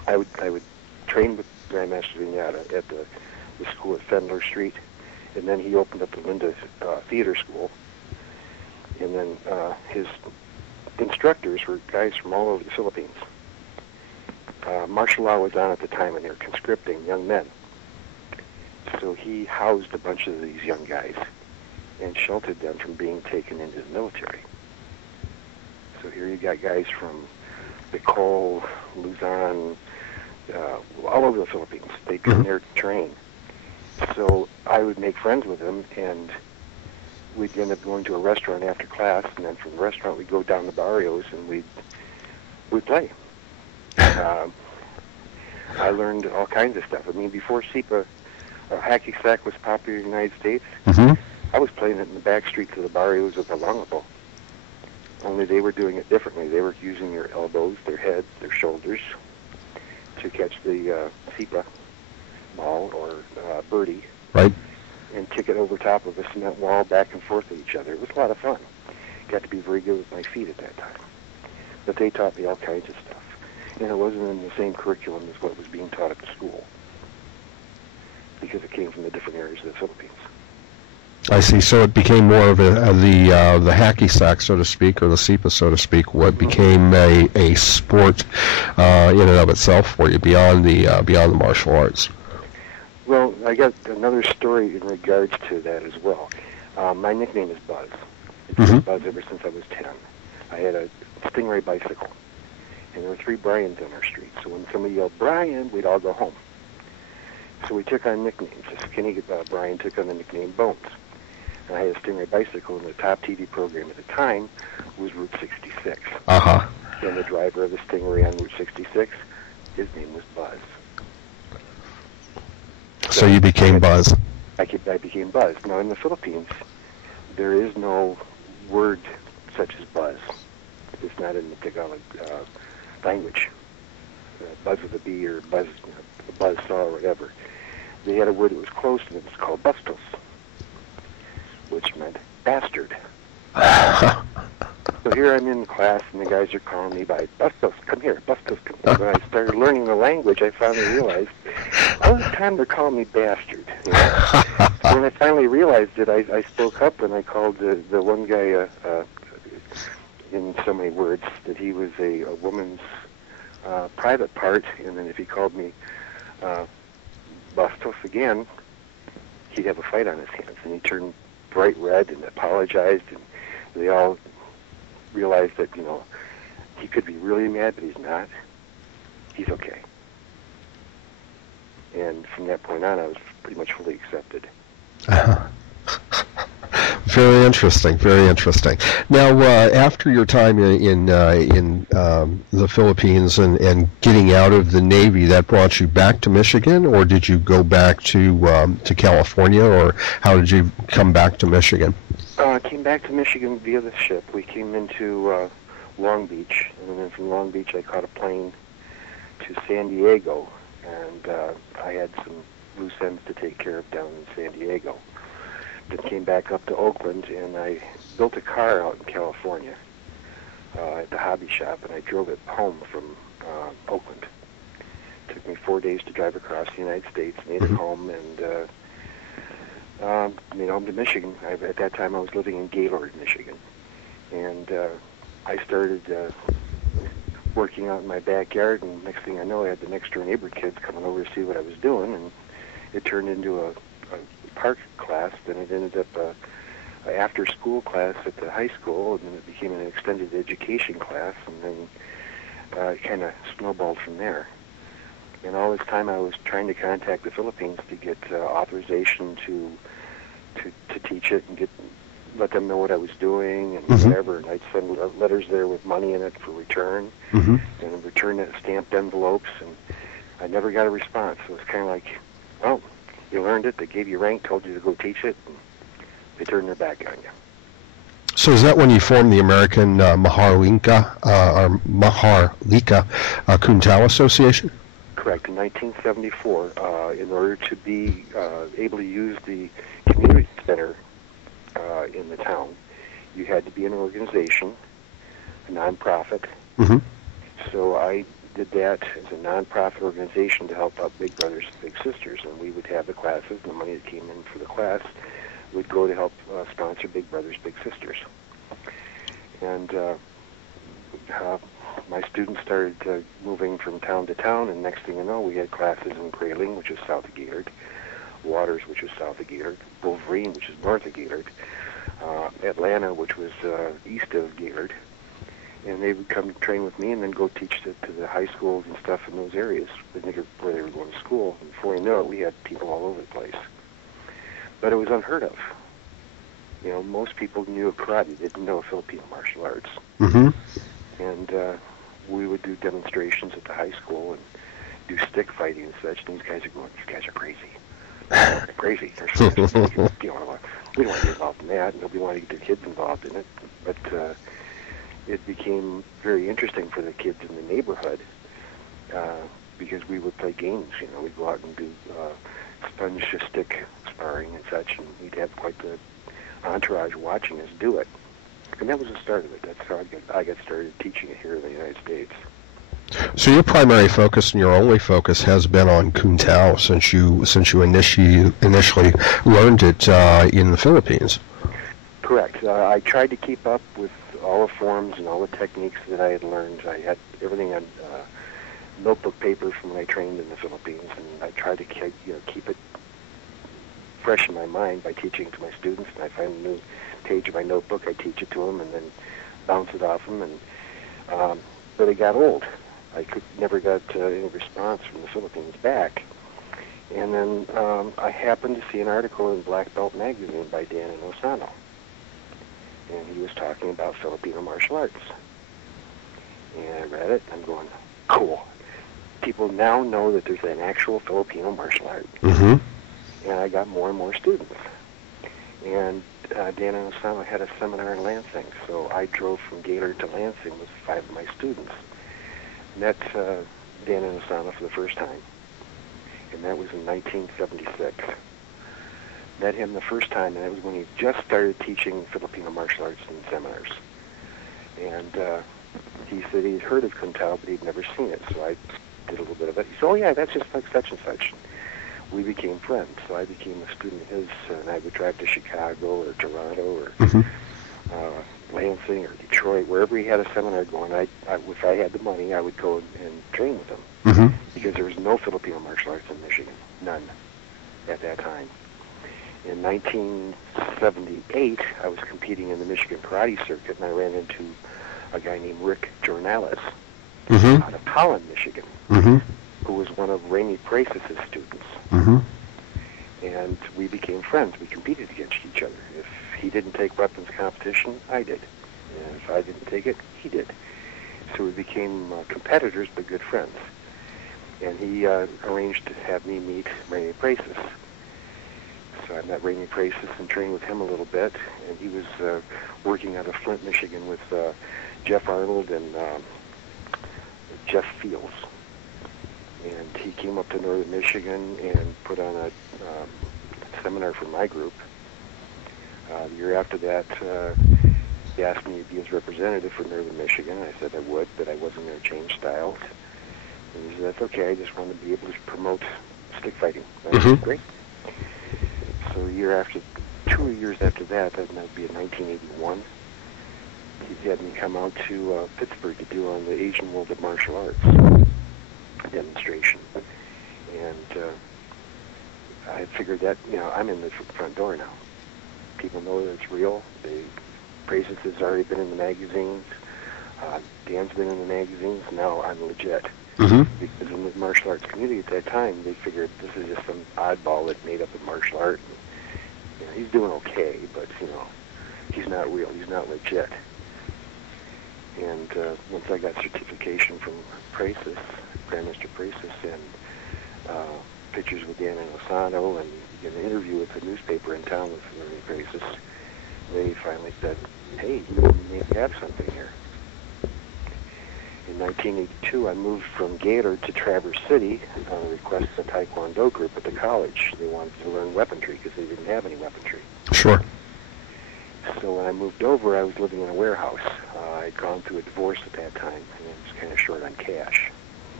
I would train with Grandmaster Vignata at the school at Fendler Street, and then he opened up the Linda Theater School, and then his instructors were guys from all over the Philippines. Martial law was on at the time, and they were conscripting young men. So he housed a bunch of these young guys and sheltered them from being taken into the military. So here you got guys from Bicol, Luzon, all over the Philippines. They come there to train. So I would make friends with them, and we'd end up going to a restaurant after class, and then from the restaurant we'd go down the barrios and we'd play. I learned all kinds of stuff. I mean, before SEPA, hacky sack was popular in the United States. I was playing it in the back streets of the barrios of Olongapo. Only they were doing it differently. They were using their elbows, their heads, their shoulders to catch the SEPA ball or birdie. Right. And kick it over top of a cement wall back and forth at each other. It was a lot of fun. Got to be very good with my feet at that time. But they taught me all kinds of stuff. And it wasn't in the same curriculum as what was being taught at the school, because it came from the different areas of the Philippines. I see. So it became more of the hacky sack, so to speak, or the SEPA, so to speak. What became a sport in and of itself for you beyond the martial arts. Well, I got another story in regards to that as well. My nickname is Buzz. It's been Buzz ever since I was 10. I had a Stingray bicycle, and there were 3 Bryans on our street. So when somebody yelled, "Brian," we'd all go home. So we took on nicknames. Skinny Brian took on the nickname Bones. And I had a Stingray bicycle, and the top TV program at the time was Route 66. And the driver of the Stingray on Route 66, his name was Buzz. So you became Buzz. I became Buzz. Now, in the Philippines, there is no word such as Buzz. It's not in the Tagalog language. Buzz with a B or Buzz, Buzz saw or whatever. They had a word that was close to it. It was called Bustos, which meant bastard. So here I'm in class, and the guys are calling me by Bustos, come here, Bustos, come here. When I started learning the language, I finally realized all the time they're calling me bastard. You know? When I finally realized it, I spoke up, and I called the one guy in so many words that he was a woman's private part, and then if he called me Bustos again, he'd have a fight on his hands, and he turned bright red and apologized, and they all realized that, you know, he could be really mad, but he's not. He's okay. And from that point on, I was pretty much fully accepted. Very interesting. Very interesting. Now, after your time in the Philippines and getting out of the Navy, that brought you back to Michigan, or did you go back to California, or how did you come back to Michigan? I came back to Michigan via the ship. We came into Long Beach, and then from Long Beach I caught a plane to San Diego, and I had some loose ends to take care of down in San Diego. Then came back up to Oakland, and I built a car out in California at the hobby shop, and I drove it home from Oakland. It took me 4 days to drive across the United States, made it home, and made home to Michigan. At that time, I was living in Gaylord, Michigan, and I started working out in my backyard, and next thing I know, I had the next door neighbor kids coming over to see what I was doing, and it turned into a park class. Then it ended up a after-school class at the high school, and then it became an extended education class, and then it kind of snowballed from there. And all this time I was trying to contact the Philippines to get authorization to teach it and let them know what I was doing and whatever. And I'd send letters there with money in it for return, and return it stamped envelopes, and I never got a response. So it's kind of like, well, you learned it, they gave you rank, told you to go teach it, and they turned their back on you. So is that when you formed the American Maharlika Kuntao Association? Correct. In 1974, in order to be able to use the community center in the town, you had to be an organization, a nonprofit. So I did that as a nonprofit organization to help out Big Brothers Big Sisters, and we would have the classes, and the money that came in for the class would go to help sponsor Big Brothers Big Sisters. And my students started moving from town to town, and next thing you know, we had classes in Grayling, which is south of Gaylord, Waters, which is south of Gaylord, Wolverine, which is north of Gaylord, Atlanta, which was east of Gaylord. And they would come train with me and then go teach to the high schools and stuff in those areas where they were going to school. And before you know it, we had people all over the place. But it was unheard of. You know, most people knew of karate, they didn't know of Filipino martial arts. Mm-hmm. And we would do demonstrations at the high school and do stick fighting and such. And these guys are going, these guys are crazy. They're crazy. We don't want to get involved in that. Nobody wanted to get their kids involved in it. But it became very interesting for the kids in the neighborhood because we would play games. You know, we'd go out and do sponge stick sparring and such, and we'd have quite the entourage watching us do it. And that was the start of it. That's how I got started teaching it here in the United States. So your primary focus and your only focus has been on Kung Tao since you initially learned it in the Philippines. Correct. I tried to keep up with all the forms and all the techniques that I had learned. I had everything on notebook paper from when I trained in the Philippines, and I tried to keep it fresh in my mind by teaching to my students. And I find a new page of my notebook, I teach it to them, and then bounce it off them. And but it got old. I never got any response from the Philippines back. And then I happened to see an article in Black Belt magazine by Dan Osano. And he was talking about Filipino martial arts. And I read it, and I'm going, cool. People now know that there's an actual Filipino martial art. Mm-hmm. And I got more and more students. And Dan Osano had a seminar in Lansing, so I drove from Gaylord to Lansing with 5 of my students. Met Dan Osano for the first time, and that was in 1976. Met him the first time, and that was when he just started teaching Filipino martial arts in seminars. And he said he'd heard of Kung Tao, but he'd never seen it, so I did a little bit of it. He said, oh yeah, that's just like such and such. We became friends, so I became a student of his, and I would drive to Chicago or Toronto or Lansing or Detroit, wherever he had a seminar going. If I had the money, I would go and train with him, because there was no Filipino martial arts in Michigan, none, at that time. In 1978, I was competing in the Michigan Karate Circuit, and I ran into a guy named Rick Jornales out of Holland, Michigan, who was one of Rainey Price's students. And we became friends. We competed against each other. If he didn't take weapons competition, I did. And if I didn't take it, he did. So we became competitors, but good friends. And he arranged to have me meet Rainey Price's. So I met Rainey Price's and trained with him a little bit. And he was working out of Flint, Michigan with Jeff Arnold and Jeff Fields. And he came up to northern Michigan and put on a seminar for my group. The year after that, he asked me to be his representative for northern Michigan. I said I would, but I wasn't going to change styles. And he said, that's okay, I just wanted to be able to promote stick fighting. I said, great. So 2 years after that, that would be in 1981, he had me come out to Pittsburgh to do on the Asian World of Martial Arts demonstration. And I figured that, I'm in the front door now. People know that it's real. Praises has already been in the magazines. Dan's been in the magazines. Now I'm legit. Because in the martial arts community at that time, they figured this is just some oddball that made up a martial art. And, he's doing okay, but, he's not real. He's not legit. And once I got certification from Price's, Grandmaster Price's, and pictures with Dan Osano, and an interview with the newspaper in town with Randy Price's, they finally said, hey, you may have something here. In 1982, I moved from Gaylord to Traverse City on the request of the Taekwondo group at the college. They wanted to learn weaponry because they didn't have any weaponry. Sure. So when I moved over, I was living in a warehouse. I'd gone through a divorce at that time, and I was kind of short on cash.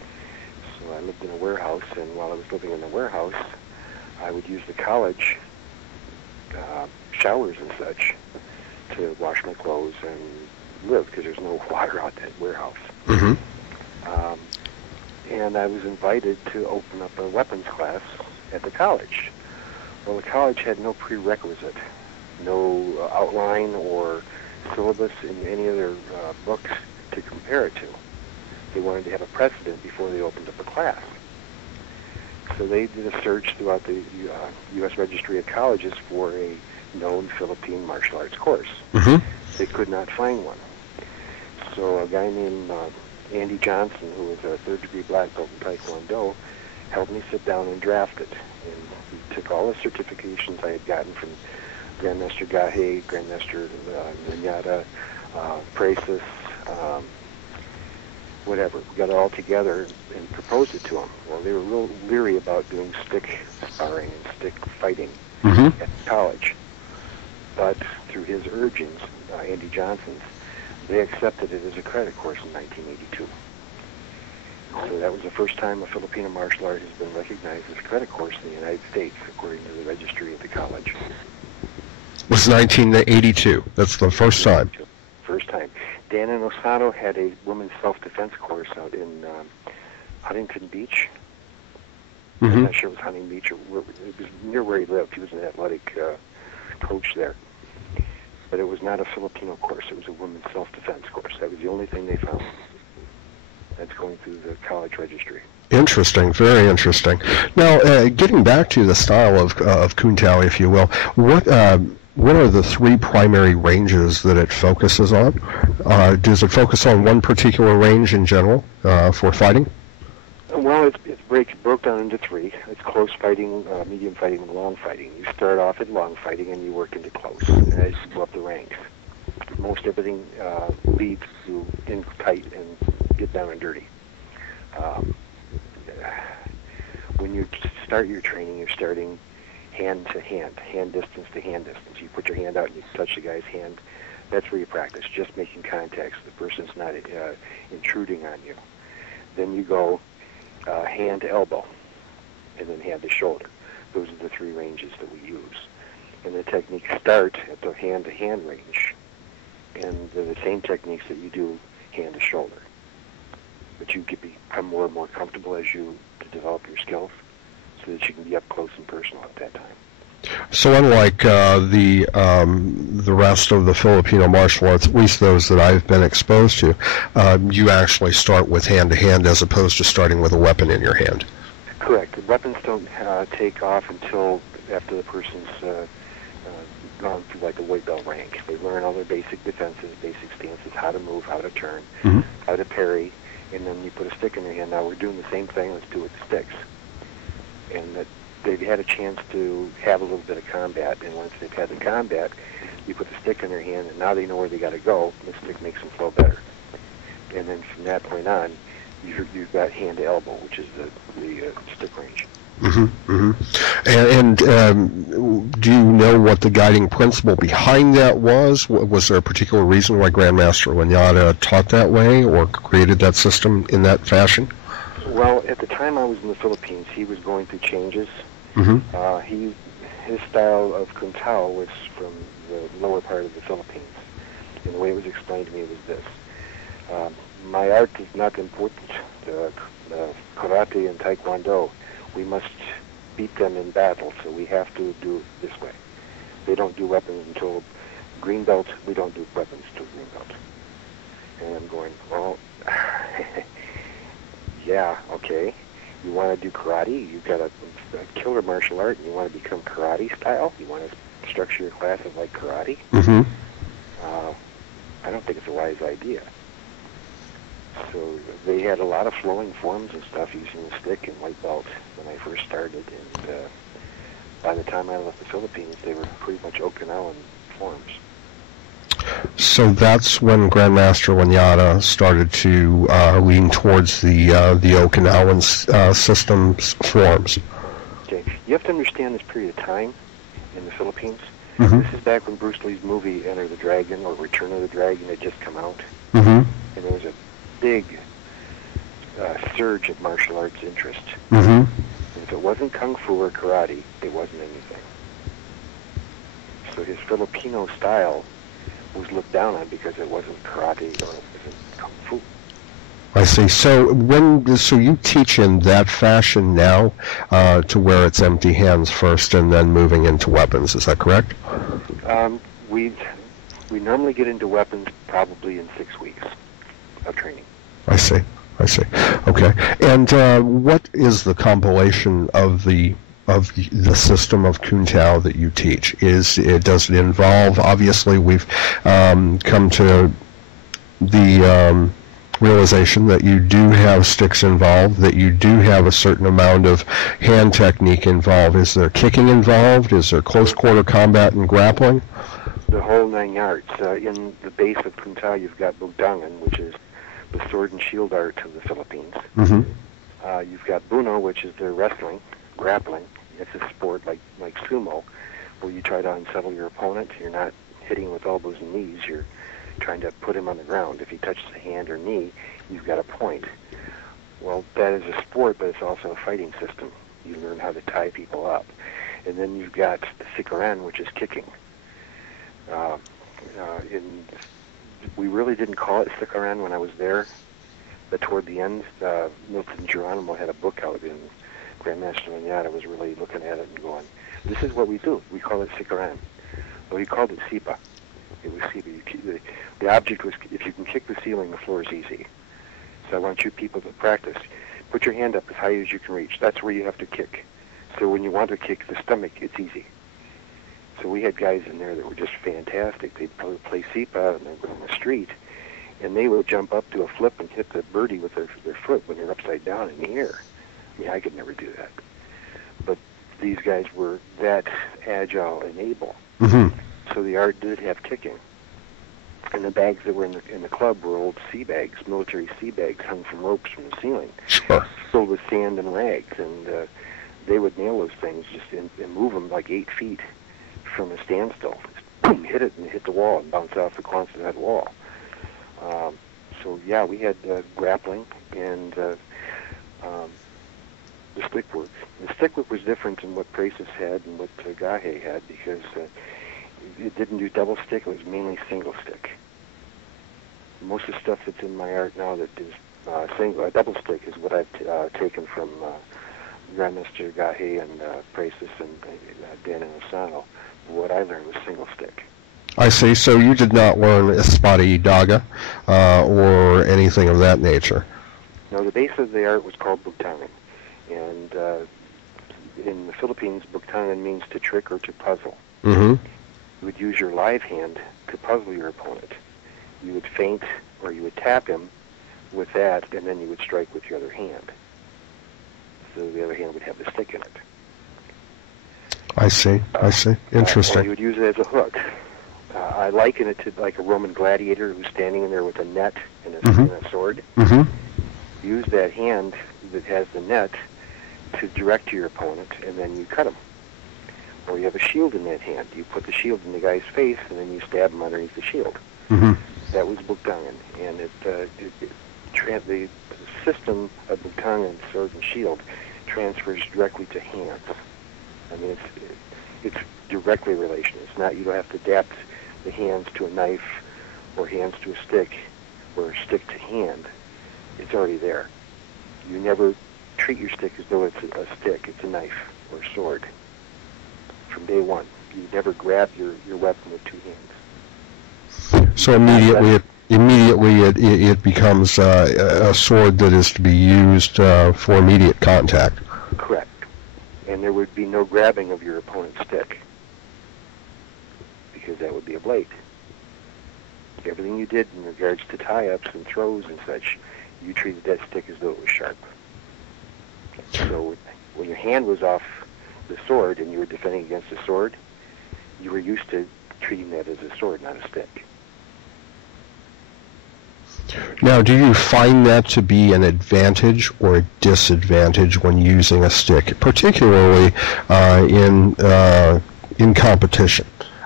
So I lived in a warehouse, and while I was living in the warehouse, I would use the college showers and such to wash my clothes and live, because there's no water out that warehouse. Mm-hmm. And I was invited to open up a weapons class at the college. Well, the college had no prerequisite, no outline or syllabus in any of their books to compare it to. They wanted to have a precedent before they opened up a class. So they did a search throughout the U.S. Registry of Colleges for a known Philippine martial arts course. Mm-hmm. They could not find one. So a guy named Andy Johnson, who was a third-degree black belt in Taekwondo, helped me sit down and draft it. And he took all the certifications I had gotten from Grandmaster Gahe, Grandmaster Vinyata, Prasis, whatever. We got it all together and proposed it to them. Well, they were real leery about doing stick sparring and stick fighting Mm-hmm. at college. But through his urgings, Andy Johnson's, they accepted it as a credit course in 1982. So that was the first time a Filipino martial art has been recognized as a credit course in the United States, according to the registry of the college. It was 1982. That's the first time. First time. Dan and Osano had a women's self-defense course out in Huntington Beach. Mm-hmm. I'm not sure it was Huntington Beach or where, it was near where he lived. He was an athletic coach there. But it was not a Filipino course. It was a women's self-defense course. That was the only thing they found. That's going through the college registry. Interesting, very interesting. Now, getting back to the style of Kung Tao, if you will, what are the three primary ranges that it focuses on? Does it focus on one particular range in general for fighting? Well, it's broke down into three. It's close fighting, medium fighting, and long fighting. You start off at long fighting and you work into close as you go up the ranks. Most everything leads to in tight and get down and dirty. When you start your training, you're starting hand to hand, hand distance to hand distance. You put your hand out and you touch the guy's hand. That's where you practice, just making contact so the person's not intruding on you. Then you go hand to elbow, and then hand to shoulder. Those are the three ranges that we use. And the techniques start at the hand-to-hand range, and they're the same techniques that you do hand to shoulder. But you become more and more comfortable as you develop your skills, so that you can be up close and personal at that time. So unlike the rest of the Filipino martial arts, at least those that I've been exposed to, you actually start with hand-to-hand as opposed to starting with a weapon in your hand. Correct. The weapons don't take off until after the person's gone through like a white belt rank. They learn all their basic defenses, basic stances, how to move, how to turn, Mm-hmm. how to parry, and then you put a stick in their hand. Now we're doing the same thing. Let's do it with sticks. And that they've had a chance to have a little bit of combat, and once they've had the combat, you put the stick in their hand, and now they know where they got to go. The stick makes them flow better. And then from that point on, you've got hand to elbow, which is the stick range. Mm-hmm, mm-hmm. And do you know what the guiding principle behind that was? Was there a particular reason why Grandmaster Lanyata taught that way or created that system in that fashion? Well, at the time I was in the Philippines, he was going through changes. Mm-hmm. His style of Kung Tao was from the lower part of the Philippines. And the way it was explained to me was this. My art is not important. Karate and Taekwondo, we must beat them in battle, so we have to do it this way. They don't do weapons until green belt. We don't do weapons until green belt. And I'm going, well, yeah, okay. You want to do karate? You've got a killer martial art, and you want to become karate style? You want to structure your classes like karate? Mm-hmm. I don't think it's a wise idea. So they had a lot of flowing forms and stuff using the stick and white belt when I first started, and by the time I left the Philippines, they were pretty much Okinawan forms. So that's when Grandmaster Lanyata started to lean towards the Okinawan system's forms. Okay, you have to understand this period of time in the Philippines. Mm-hmm. This is back when Bruce Lee's movie Enter the Dragon or Return of the Dragon had just come out, Mm-hmm. and there was a big surge of martial arts interest. Mm-hmm. If it wasn't kung fu or karate, it wasn't anything. So his Filipino style was looked down on because it wasn't karate or it wasn't kung fu. I see. So you teach in that fashion now, to where it's empty hands first and then moving into weapons. Is that correct? We normally get into weapons probably in 6 weeks of training. I see. Okay. And what is the compilation of the system of Kung Tao that you teach? Does it involve? Obviously, we've come to the realization that you do have sticks involved, that you do have a certain amount of hand technique involved. Is there kicking involved? Is there close quarter combat and grappling? The whole 9 yards. In the base of Kung Tao, you've got Bugdangan, which is the sword and shield art of the Philippines. Mm-hmm. You've got Buno, which is their wrestling, grappling. It's a sport like sumo, where you try to unsettle your opponent. You're not hitting with elbows and knees. You're trying to put him on the ground. If he touches the hand or knee, you've got a point. Well, that is a sport, but it's also a fighting system. You learn how to tie people up. And then you've got the Sikaran, which is kicking. We really didn't call it Sikaran when I was there, but toward the end, Milton Geronimo had a book out, and Grandmaster Lanyata was really looking at it and going, this is what we do. We call it Sikaran. Well, he called it Sipa. It was Sipa. The object was, if you can kick the ceiling, the floor is easy. So I want you people to practice. Put your hand up as high as you can reach. That's where you have to kick. So when you want to kick the stomach, it's easy. So we had guys in there that were just fantastic. They'd play Sipa and they'd go on the street, and they would jump up to a flip and hit the birdie with their foot when they're upside down in the air. I mean, I could never do that. But these guys were that agile and able. Mm-hmm. So the art did have kicking. And the bags that were in the club were old sea bags, military sea bags hung from ropes from the ceiling, Sure. filled with sand and rags. And they would nail those things and move them like 8 feet from a standstill. Just boom, hit it and hit the wall and bounce off the Quonset wall. So yeah, we had grappling and the stick work. The stick work was different than what Prasis had and what Gahe had, because it didn't do double stick. It was mainly single stick. Most of the stuff that's in my art now that is double stick is what I've taken from Grandmaster Gahe and Prasis and Dan and Asano. What I learned was single stick. I see. So you did not learn Espada Daga or anything of that nature? No, the base of the art was called Bugtangan. And in the Philippines, Bugtangan means to trick or to puzzle. Mm-hmm. You would use your live hand to puzzle your opponent. You would feint or you would tap him with that, and then you would strike with your other hand. So the other hand would have the stick in it. I see. Interesting. Or you would use it as a hook. I liken it to like a Roman gladiator who's standing in there with a net and a sword. Mm-hmm. Use that hand that has the net to direct your opponent, and then you cut him. Or you have a shield in that hand. You put the shield in the guy's face, and then you stab him underneath the shield. Mm-hmm. That was Bugtangan. And the system of Bugtangan, sword and shield, transfers directly to hands. I mean, it's directly relation. It's not, you don't have to adapt the hands to a knife or hands to a stick or stick to hand. It's already there. You never treat your stick as though it's a stick. It's a knife or a sword. From day one, you never grab your weapon with 2 hands. So immediately it becomes a sword that is to be used for immediate contact. Correct. And there would be no grabbing of your opponent's stick, because that would be a blade. Everything you did in regards to tie-ups and throws and such, you treated that stick as though it was sharp. So when your hand was off the sword and you were defending against a sword, you were used to treating that as a sword, not a stick. Now, do you find that to be an advantage or a disadvantage when using a stick, particularly in competition?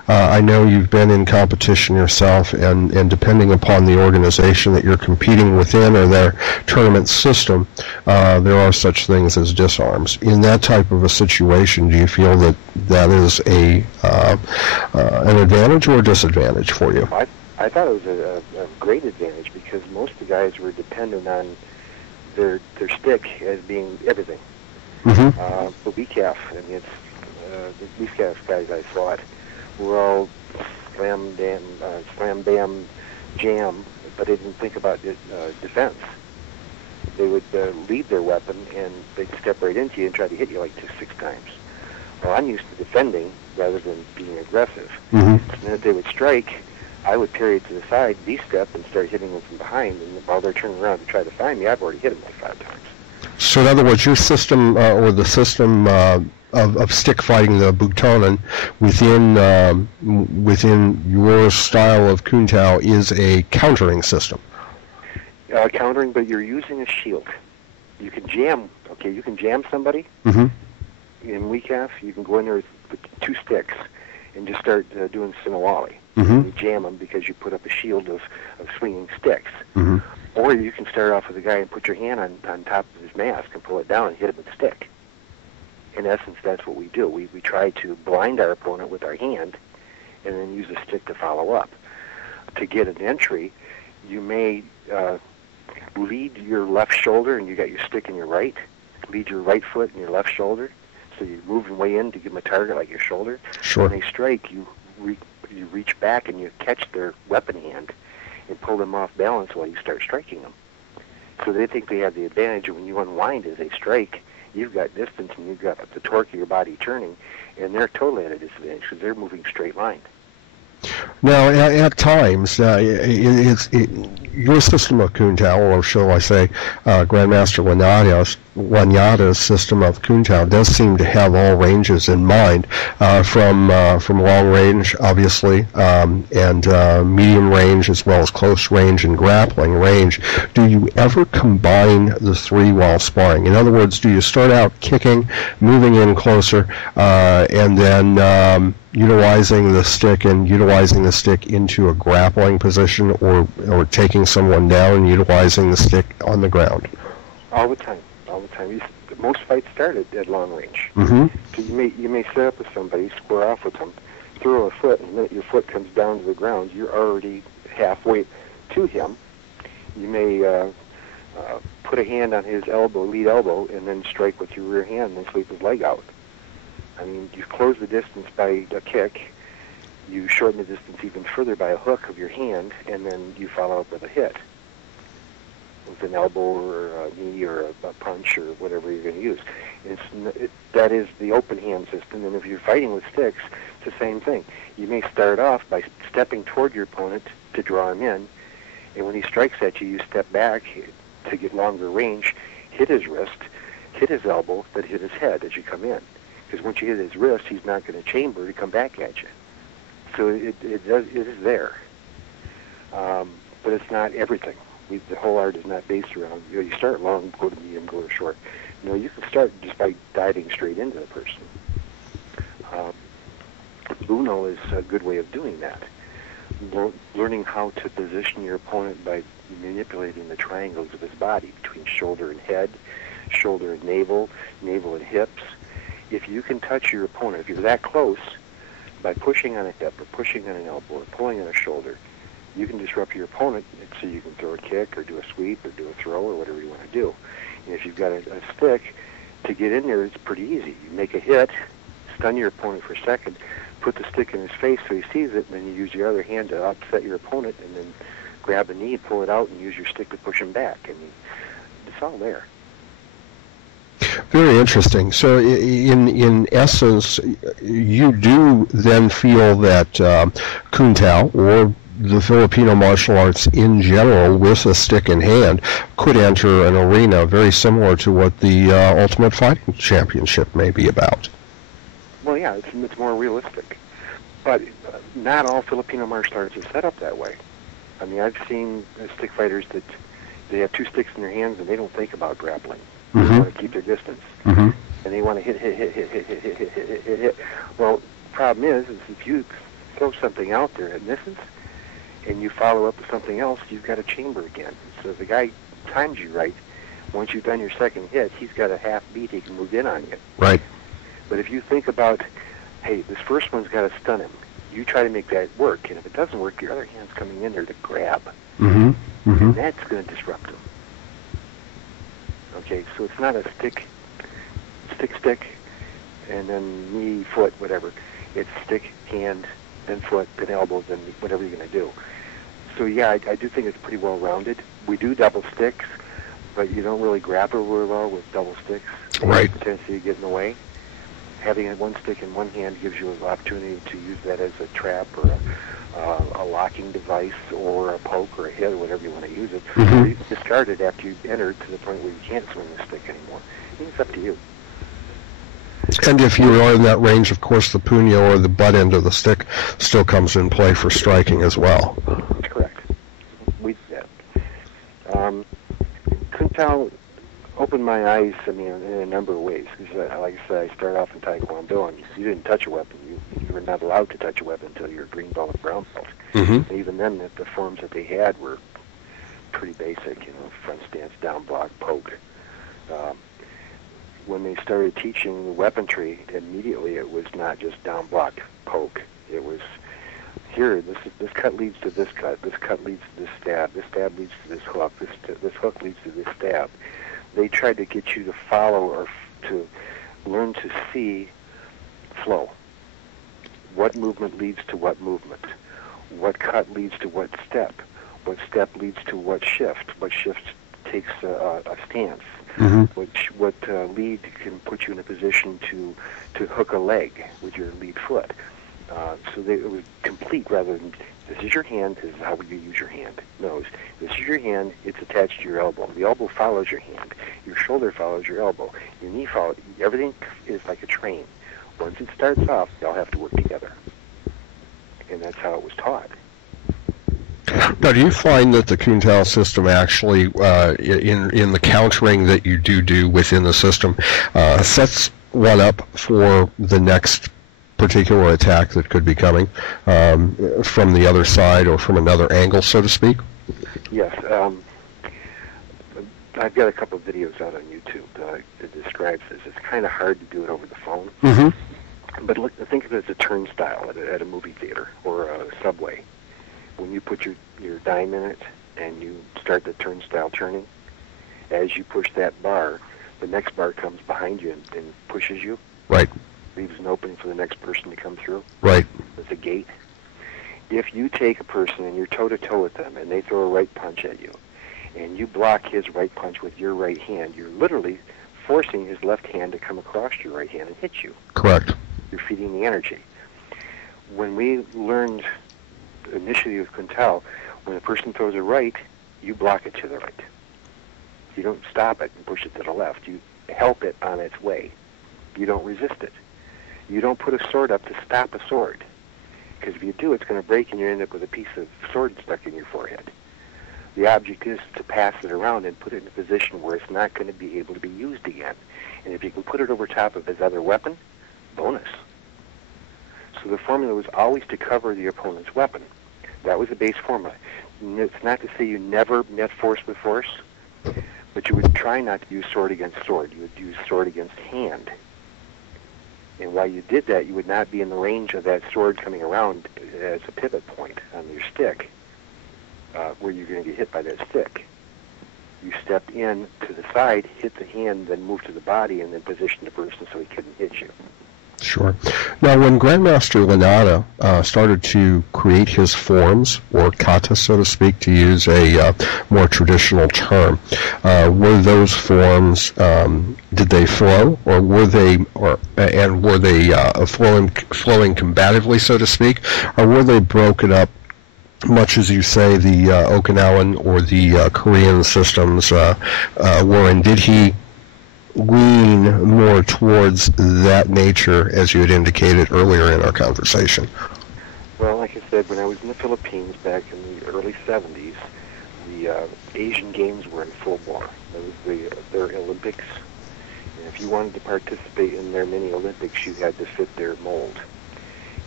I know you've been in competition yourself, and depending upon the organization that you're competing within or their tournament system, there are such things as disarms. In that type of a situation, do you feel that that is an advantage or a disadvantage for you? I thought it was a great advantage because most of the guys were dependent on their stick as being everything. The WCAF, I mean, the WCAF guys I fought were all slam, bam, jam, but they didn't think about defense. They would leave their weapon and they'd step right into you and try to hit you like 6 times. Well, I'm used to defending rather than being aggressive. And if they would strike, I would parry to the side, B-step, and start hitting them from behind. And while they're turning around to try to find me, I've already hit them like 5 times. So in other words, your system, or the system of stick fighting, the Buktonen, within your style of Kuntao is a countering system. Countering, but you're using a shield. You can jam, you can jam somebody. In WCAF, you can go in there with 2 sticks and just start doing Sinawali. You jam them because you put up a shield of swinging sticks. Or you can start off with a guy and put your hand on top of his mask and pull it down and hit him with a stick. In essence, that's what we do. We try to blind our opponent with our hand and then use a stick to follow up. To get an entry, you may lead your left shoulder and you got your stick in your right. Lead your right foot and your left shoulder. So you're moving way in to give them a target like your shoulder. Sure. When they strike, you reach back and you catch their weapon hand and pull them off balance while you start striking them. So they think they have the advantage, and when you unwind as they strike, you've got distance and you've got the torque of your body turning, and they're totally at a disadvantage because they're moving straight line. Now, at times, your system of Kuntao, or shall I say, Grandmaster Wanyada's system of Kuntao, does seem to have all ranges in mind, from long range, obviously, and medium range, as well as close range and grappling range. Do you ever combine the 3 while sparring? In other words, do you start out kicking, moving in closer, and then utilizing the stick into a grappling position, or taking someone down and utilizing the stick on the ground? All the time. Most fights start at long range. So you may set up with somebody, square off with them, throw a foot, and the minute your foot comes down to the ground, you're already halfway to him. You may put a hand on his lead elbow, and then strike with your rear hand, and then sweep his leg out. I mean, you close the distance by a kick, you shorten the distance even further by a hook of your hand, and then you follow up with a hit, with an elbow or a knee or a punch or whatever you're going to use. That is the open hand system, and if you're fighting with sticks, it's the same thing. You may start off by stepping toward your opponent to draw him in, and when he strikes at you, you step back to get longer range, hit his wrist, hit his elbow, but hit his head as you come in. Because once you hit his wrist, he's not going to chamber to come back at you. So it is there. But it's not everything. The whole art is not based around, you start long, go to medium, go to short. You can start just by diving straight into the person. Uno is a good way of doing that. Learning how to position your opponent by manipulating the triangles of his body between shoulder and head, shoulder and navel, navel and hips. If you can touch your opponent, if you're that close, by pushing on a hip or pushing on an elbow or pulling on a shoulder, you can disrupt your opponent so you can throw a kick or do a sweep or do a throw or whatever you want to do. And if you've got a stick, to get in there, it's pretty easy. You make a hit, stun your opponent for a second, put the stick in his face so he sees it, and then you use your other hand to upset your opponent and then grab a knee, pull it out, and use your stick to push him back. I mean, it's all there. Very interesting. So in essence, you do then feel that Kuntao, or the Filipino martial arts in general, with a stick in hand, could enter an arena very similar to what the Ultimate Fighting Championship may be about. Well, yeah, it's more realistic. But not all Filipino martial arts are set up that way. I mean, I've seen stick fighters that they have 2 sticks in their hands and they don't think about grappling. They want to keep their distance. And they want to hit. Well, the problem is if you throw something out there and misses, and you follow up with something else, you've got a chamber again. So if the guy times you right, once you've done your second hit, he's got a half beat, he can move in on you. Right. But if you think about, hey, this first one's got to stun him, you try to make that work, and if it doesn't work, your other hand's coming in there to grab. Mm-hmm. Mm-hmm. And that's going to disrupt him. Okay, so it's not a stick, and then knee, foot, whatever. It's stick, hand, then foot, then elbow, then whatever you're going to do. So yeah, I do think it's pretty well rounded. We do double sticks, but you don't really grapple very well with double sticks. Right. The tendency to get in the way. Having one stick in one hand gives you an opportunity to use that as a trap or a locking device or a poke or a hit or whatever you want to use it. Mm-hmm. Or you can discard it after you've entered to the point where you can't swing the stick anymore. I think it's up to you. And if you are in that range, of course, the puño or the butt end of the stick still comes in play for striking as well. That's correct. We did that. Kuntao opened my eyes, in a number of ways. Because, like I said, I started off in Taekwondo, and you didn't touch a weapon. You were not allowed to touch a weapon until you were green belt or brown belt. Mm-hmm. And even then, the forms that they had were pretty basic, front stance, down block, poke. When they started teaching the weaponry, immediately it was not just down block, poke. It was, here, this cut leads to this cut leads to this stab leads to this hook leads to this stab. They tried to get you to follow or to learn to see flow. What movement leads to what movement? What cut leads to what step? What step leads to what shift takes a stance? Mm-hmm. What lead can put you in a position to hook a leg with your lead foot. So it was complete rather than, this is your hand, this is how you use your hand. No, this is your hand, it's attached to your elbow. The elbow follows your hand. Your shoulder follows your elbow. Your knee follows. Everything is like a train. Once it starts off, they all have to work together. And that's how it was taught. Now, do you find that the Kuntao system actually, in the countering that you do within the system, sets one up for the next particular attack that could be coming from the other side or from another angle, so to speak? Yes. I've got a couple of videos out on YouTube that describes this. It's kind of hard to do it over the phone. Mm-hmm. But think of it as a turnstile at a movie theater or a subway. When you put your dime in it and you start the turnstile turning, as you push that bar, the next bar comes behind you and pushes you. Right. Leaves an opening for the next person to come through. Right. It's a gate. If you take a person and you're toe-to-toe with them and they throw a right punch at you, and you block his right punch with your right hand, you're literally forcing his left hand to come across your right hand and hit you. Correct. You're feeding the energy. When we learned initially with Kuntao, when a person throws a right, you block it to the right. You don't stop it and push it to the left. You help it on its way. You don't resist it. You don't put a sword up to stop a sword. Because if you do, it's going to break and you end up with a piece of sword stuck in your forehead. The object is to pass it around and put it in a position where it's not going to be able to be used again. And if you can put it over top of his other weapon, bonus. So the formula was always to cover the opponent's weapon. That was the base formula. It's not to say you never met force with force, but you would try not to use sword against sword. You would use sword against hand. And while you did that, you would not be in the range of that sword coming around as a pivot point on your stick, where you're going to get hit by that stick. You stepped in to the side, hit the hand, then moved to the body, and then positioned the person so he couldn't hit you. Sure. Now, when Grandmaster Lanata started to create his forms, or kata, so to speak, to use a more traditional term, were those forms, did they flow, or were they, flowing combatively, so to speak, or were they broken up, much as you say the Okinawan or the Korean systems were, and did he lean more towards that nature, as you had indicated earlier in our conversation? Well, like I said, when I was in the Philippines back in the early 70s, the Asian Games were in full bore. That was their Olympics. And if you wanted to participate in their mini Olympics, you had to fit their mold.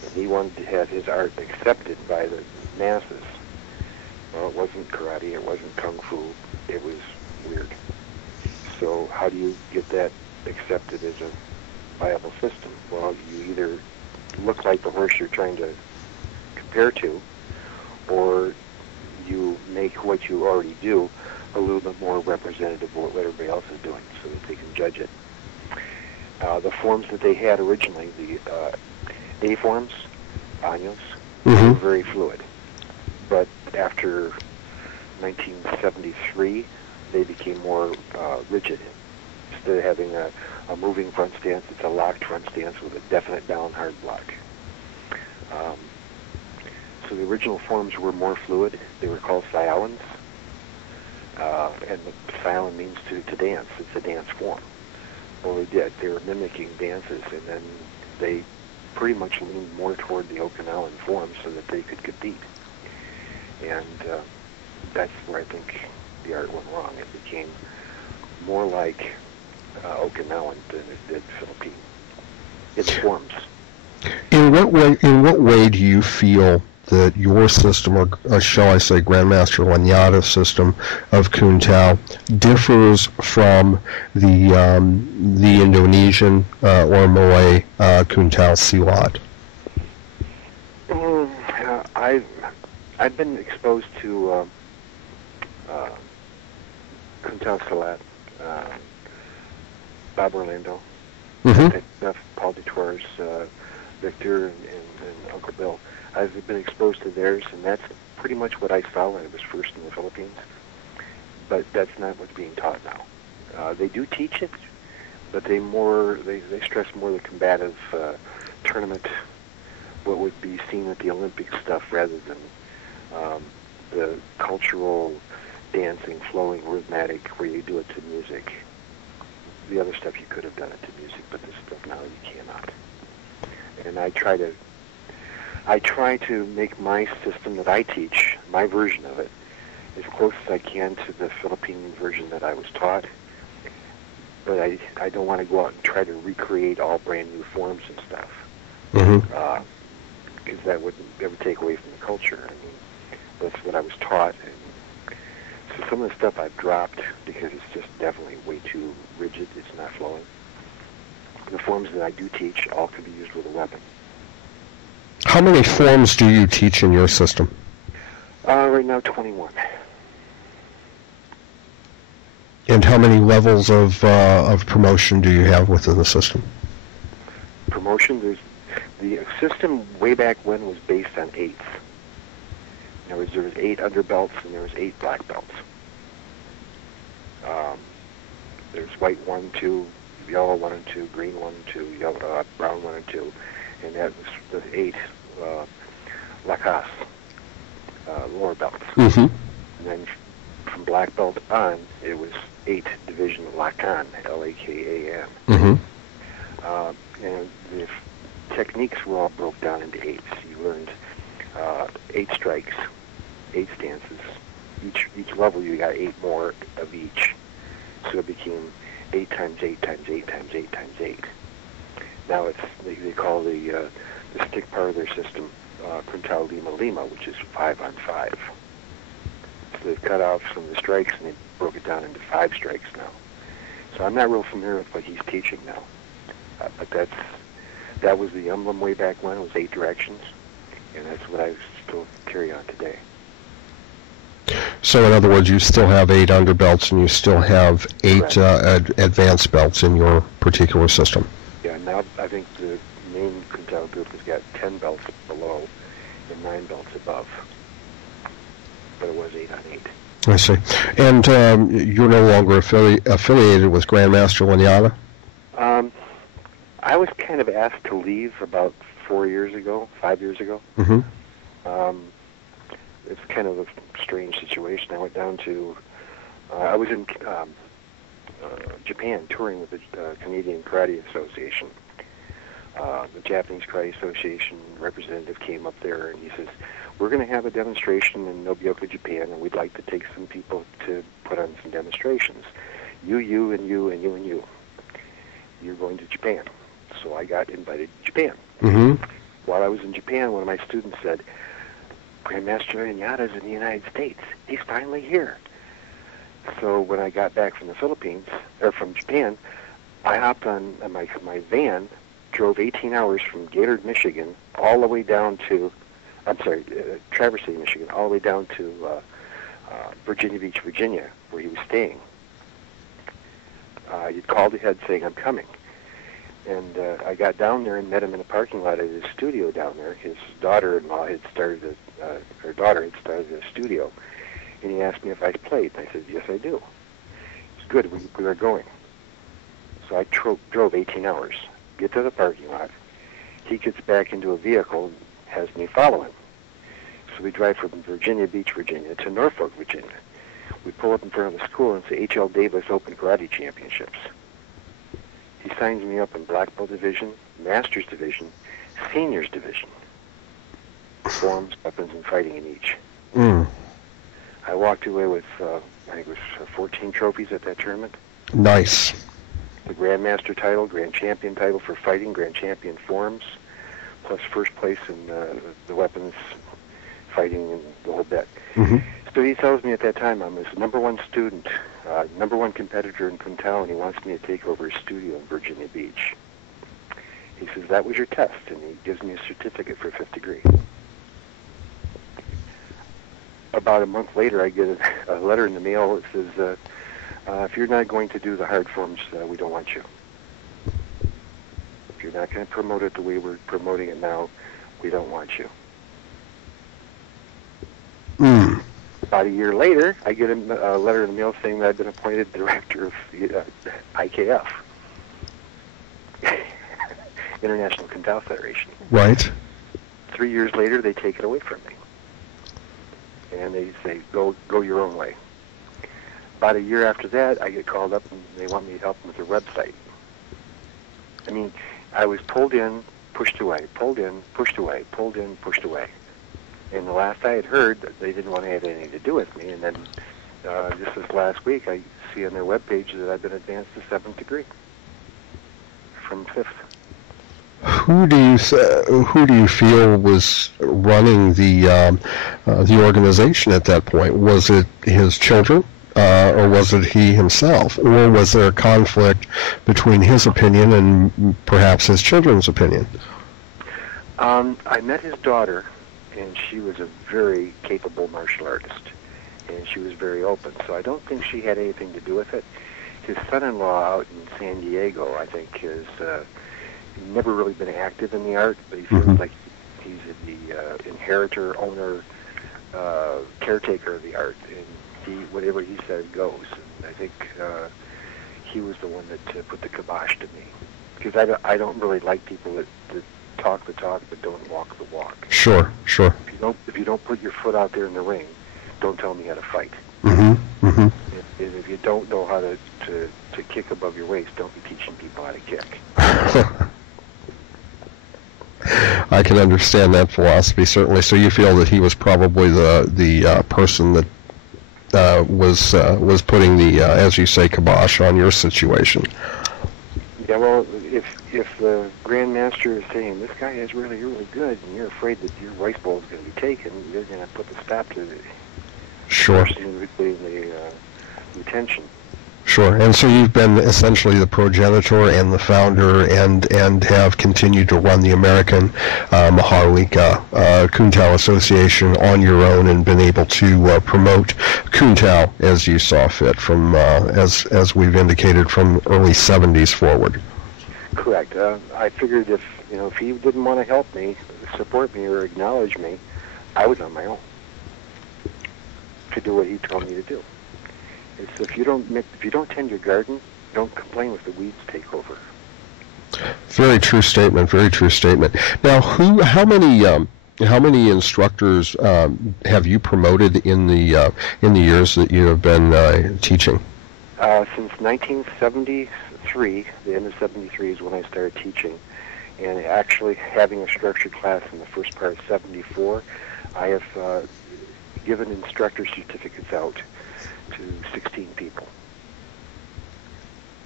He wanted to have his art accepted by the masses. Well, it wasn't karate, it wasn't kung fu, it was weird. So how do you get that accepted as a viable system? Well, you either look like the horse you're trying to compare to, or you make what you already do a little bit more representative of what everybody else is doing so that they can judge it. The forms that they had originally, the A forms, años, were very fluid. But after 1973, they became more rigid. Instead of having a moving front stance, it's a locked front stance with a definite down hard block. So the original forms were more fluid. They were called Sialans. And the Sialan means to dance. It's a dance form. Well, they were mimicking dances, and then they pretty much leaned more toward the Okinawan form so that they could compete. And that's where I think the art went wrong. It became more like Okinawan than it did Philippine. Its forms. In what way do you feel that your system, or shall I say Grandmaster Lanyada's system of Kun Tao, differs from the Indonesian or Malay Kun Tao Silat? I've been exposed to Kun Tao Silat, Bob Orlando, Paul de Torres, Victor, and Uncle Bill. I've been exposed to theirs, and that's pretty much what I saw when I was first in the Philippines. But that's not what's being taught now. They do teach it, but they stress more the combative tournament, what would be seen at the Olympic stuff, rather than the cultural dancing, flowing, rhythmic, where you do it to music. The other stuff you could have done it to music, but this stuff now you cannot. And I try to make my system that I teach, my version of it, as close as I can to the Philippine version that I was taught. But I don't want to go out and try to recreate all brand new forms and stuff, because that would take away from the culture. I mean, that's what I was taught, and so some of the stuff I've dropped because it's just definitely way too rigid. It's not flowing. The forms that I do teach all can be used with a weapon. How many forms do you teach in your system? Right now, 21. And how many levels of promotion do you have within the system? Promotion, the system way back when was based on eights. In other words, there was 8 underbelts and there was 8 black belts. There's white 1, 2, yellow 1 and 2, green 1 and 2, yellow, brown 1 and 2, and that was the 8 Lakas, lower belts. And then from black belt on, it was 8 division Lakan, Lakan. And the techniques were all broke down into 8s. You learned 8 strikes, 8 stances. Each level you got 8 more of each. So it became 8 times 8 times 8 times 8 times 8. Now they call the stick part of their system Kun Tao Lima Lima, which is 5 on 5. So they've cut off some of the strikes and they broke it down into 5 strikes now. So I'm not real familiar with what he's teaching now, but that was the emblem way back when. It was 8 directions, and that's what I still carry on today. So in other words, you still have 8 underbelts and you still have 8 advanced belts in your particular system. Yeah, now I think the main Kun Tao group has got 10 belts below and 9 belts above. But it was 8 on 8. I see. And you're no longer affiliated with Grandmaster Lanyada? I was kind of asked to leave about 5 years ago. It's kind of a strange situation. I went down to, I was in Japan touring with the Canadian Karate Association. The Japanese Karate Association representative came up there and he says, we're going to have a demonstration in Nobioka, Japan, and we'd like to take some people to put on some demonstrations. You, and you, and you, and you. You're going to Japan. So I got invited to Japan. while I was in Japan, one of my students said, Grandmaster Inyata's in the United States. He's finally here. So when I got back from the Philippines, or from Japan, I hopped on my van, drove 18 hours from Gaylord, Michigan, all the way down to, Traverse City, Michigan, all the way down to Virginia Beach, Virginia, where he was staying. He'd called ahead saying, I'm coming. And I got down there and met him in a parking lot at his studio down there. His daughter-in-law had started her daughter had started a studio. And he asked me if I played. And I said, yes, I do. It's good, we are going. So I drove 18 hours, get to the parking lot. He gets back into a vehicle and has me follow him. So we drive from Virginia Beach, Virginia to Norfolk, Virginia. We pull up in front of the school and it's the H.L. Davis Open Karate Championships. He signs me up in Black Belt Division, Masters Division, Seniors Division. Forms, weapons, and fighting in each. I walked away with, I think it was 14 trophies at that tournament. Nice. The Grandmaster title, Grand Champion title for fighting, Grand Champion forms, plus first place in the weapons, fighting, and the whole bit. So he tells me at that time I'm his #1 student, #1 competitor in Kuntao, and he wants me to take over his studio in Virginia Beach. He says, that was your test, and he gives me a certificate for 5th degree. About a month later, I get a letter in the mail that says, if you're not going to do the hard forms, we don't want you. If you're not going to promote it the way we're promoting it now, we don't want you. About a year later, I get a letter in the mail saying that I've been appointed director of IKF, International Kuntao Federation. Right. 3 years later, they take it away from me. And they say, go your own way. About a year after that, I get called up and they want me to help them with their website. I mean, I was pulled in, pushed away, pulled in, pushed away, pulled in, pushed away. And the last I had heard, they didn't want to have anything to do with me. And then just this last week, I see on their webpage that I've been advanced to 7th degree from 5th. Who do you feel was running the organization at that point? Was it his children, or was it he himself, or was there a conflict between his opinion and perhaps his children's opinion? I met his daughter, and she was a very capable martial artist, and she was very open. So I don't think she had anything to do with it. His son-in-law out in San Diego, I think, is never really been active in the art, but he feels like he's the inheritor, owner, caretaker of the art, and whatever he says goes. And I think he was the one that put the kibosh to me, because I don't really like people that talk the talk but don't walk the walk. Sure. If you don't put your foot out there in the ring, don't tell me how to fight. If you don't know how to kick above your waist, don't be teaching people how to kick. I can understand that philosophy, certainly. So you feel that he was probably the person that was putting the, as you say, kibosh on your situation. Yeah, well, if the Grandmaster is saying, this guy is really, really good, and you're afraid that your rice bowl is going to be taken, you're going to put the stop to the person in the retention. Sure, and so you've been essentially the progenitor and the founder, and have continued to run the American Maharlika Kuntao Association on your own, and been able to promote Kuntao as you saw fit, from as we've indicated, from early 70s forward. Correct. I figured if he didn't want to help me, support me, or acknowledge me, I was on my own to do what he told me to do. It's if you don't tend your garden, don't complain if the weeds take over. Very true statement. Very true statement. Now, how many instructors have you promoted in the years that you have been teaching? Since 1973, the end of '73 is when I started teaching, and actually having a structured class in the first part of '74, I have given instructor certificates out to 16 people.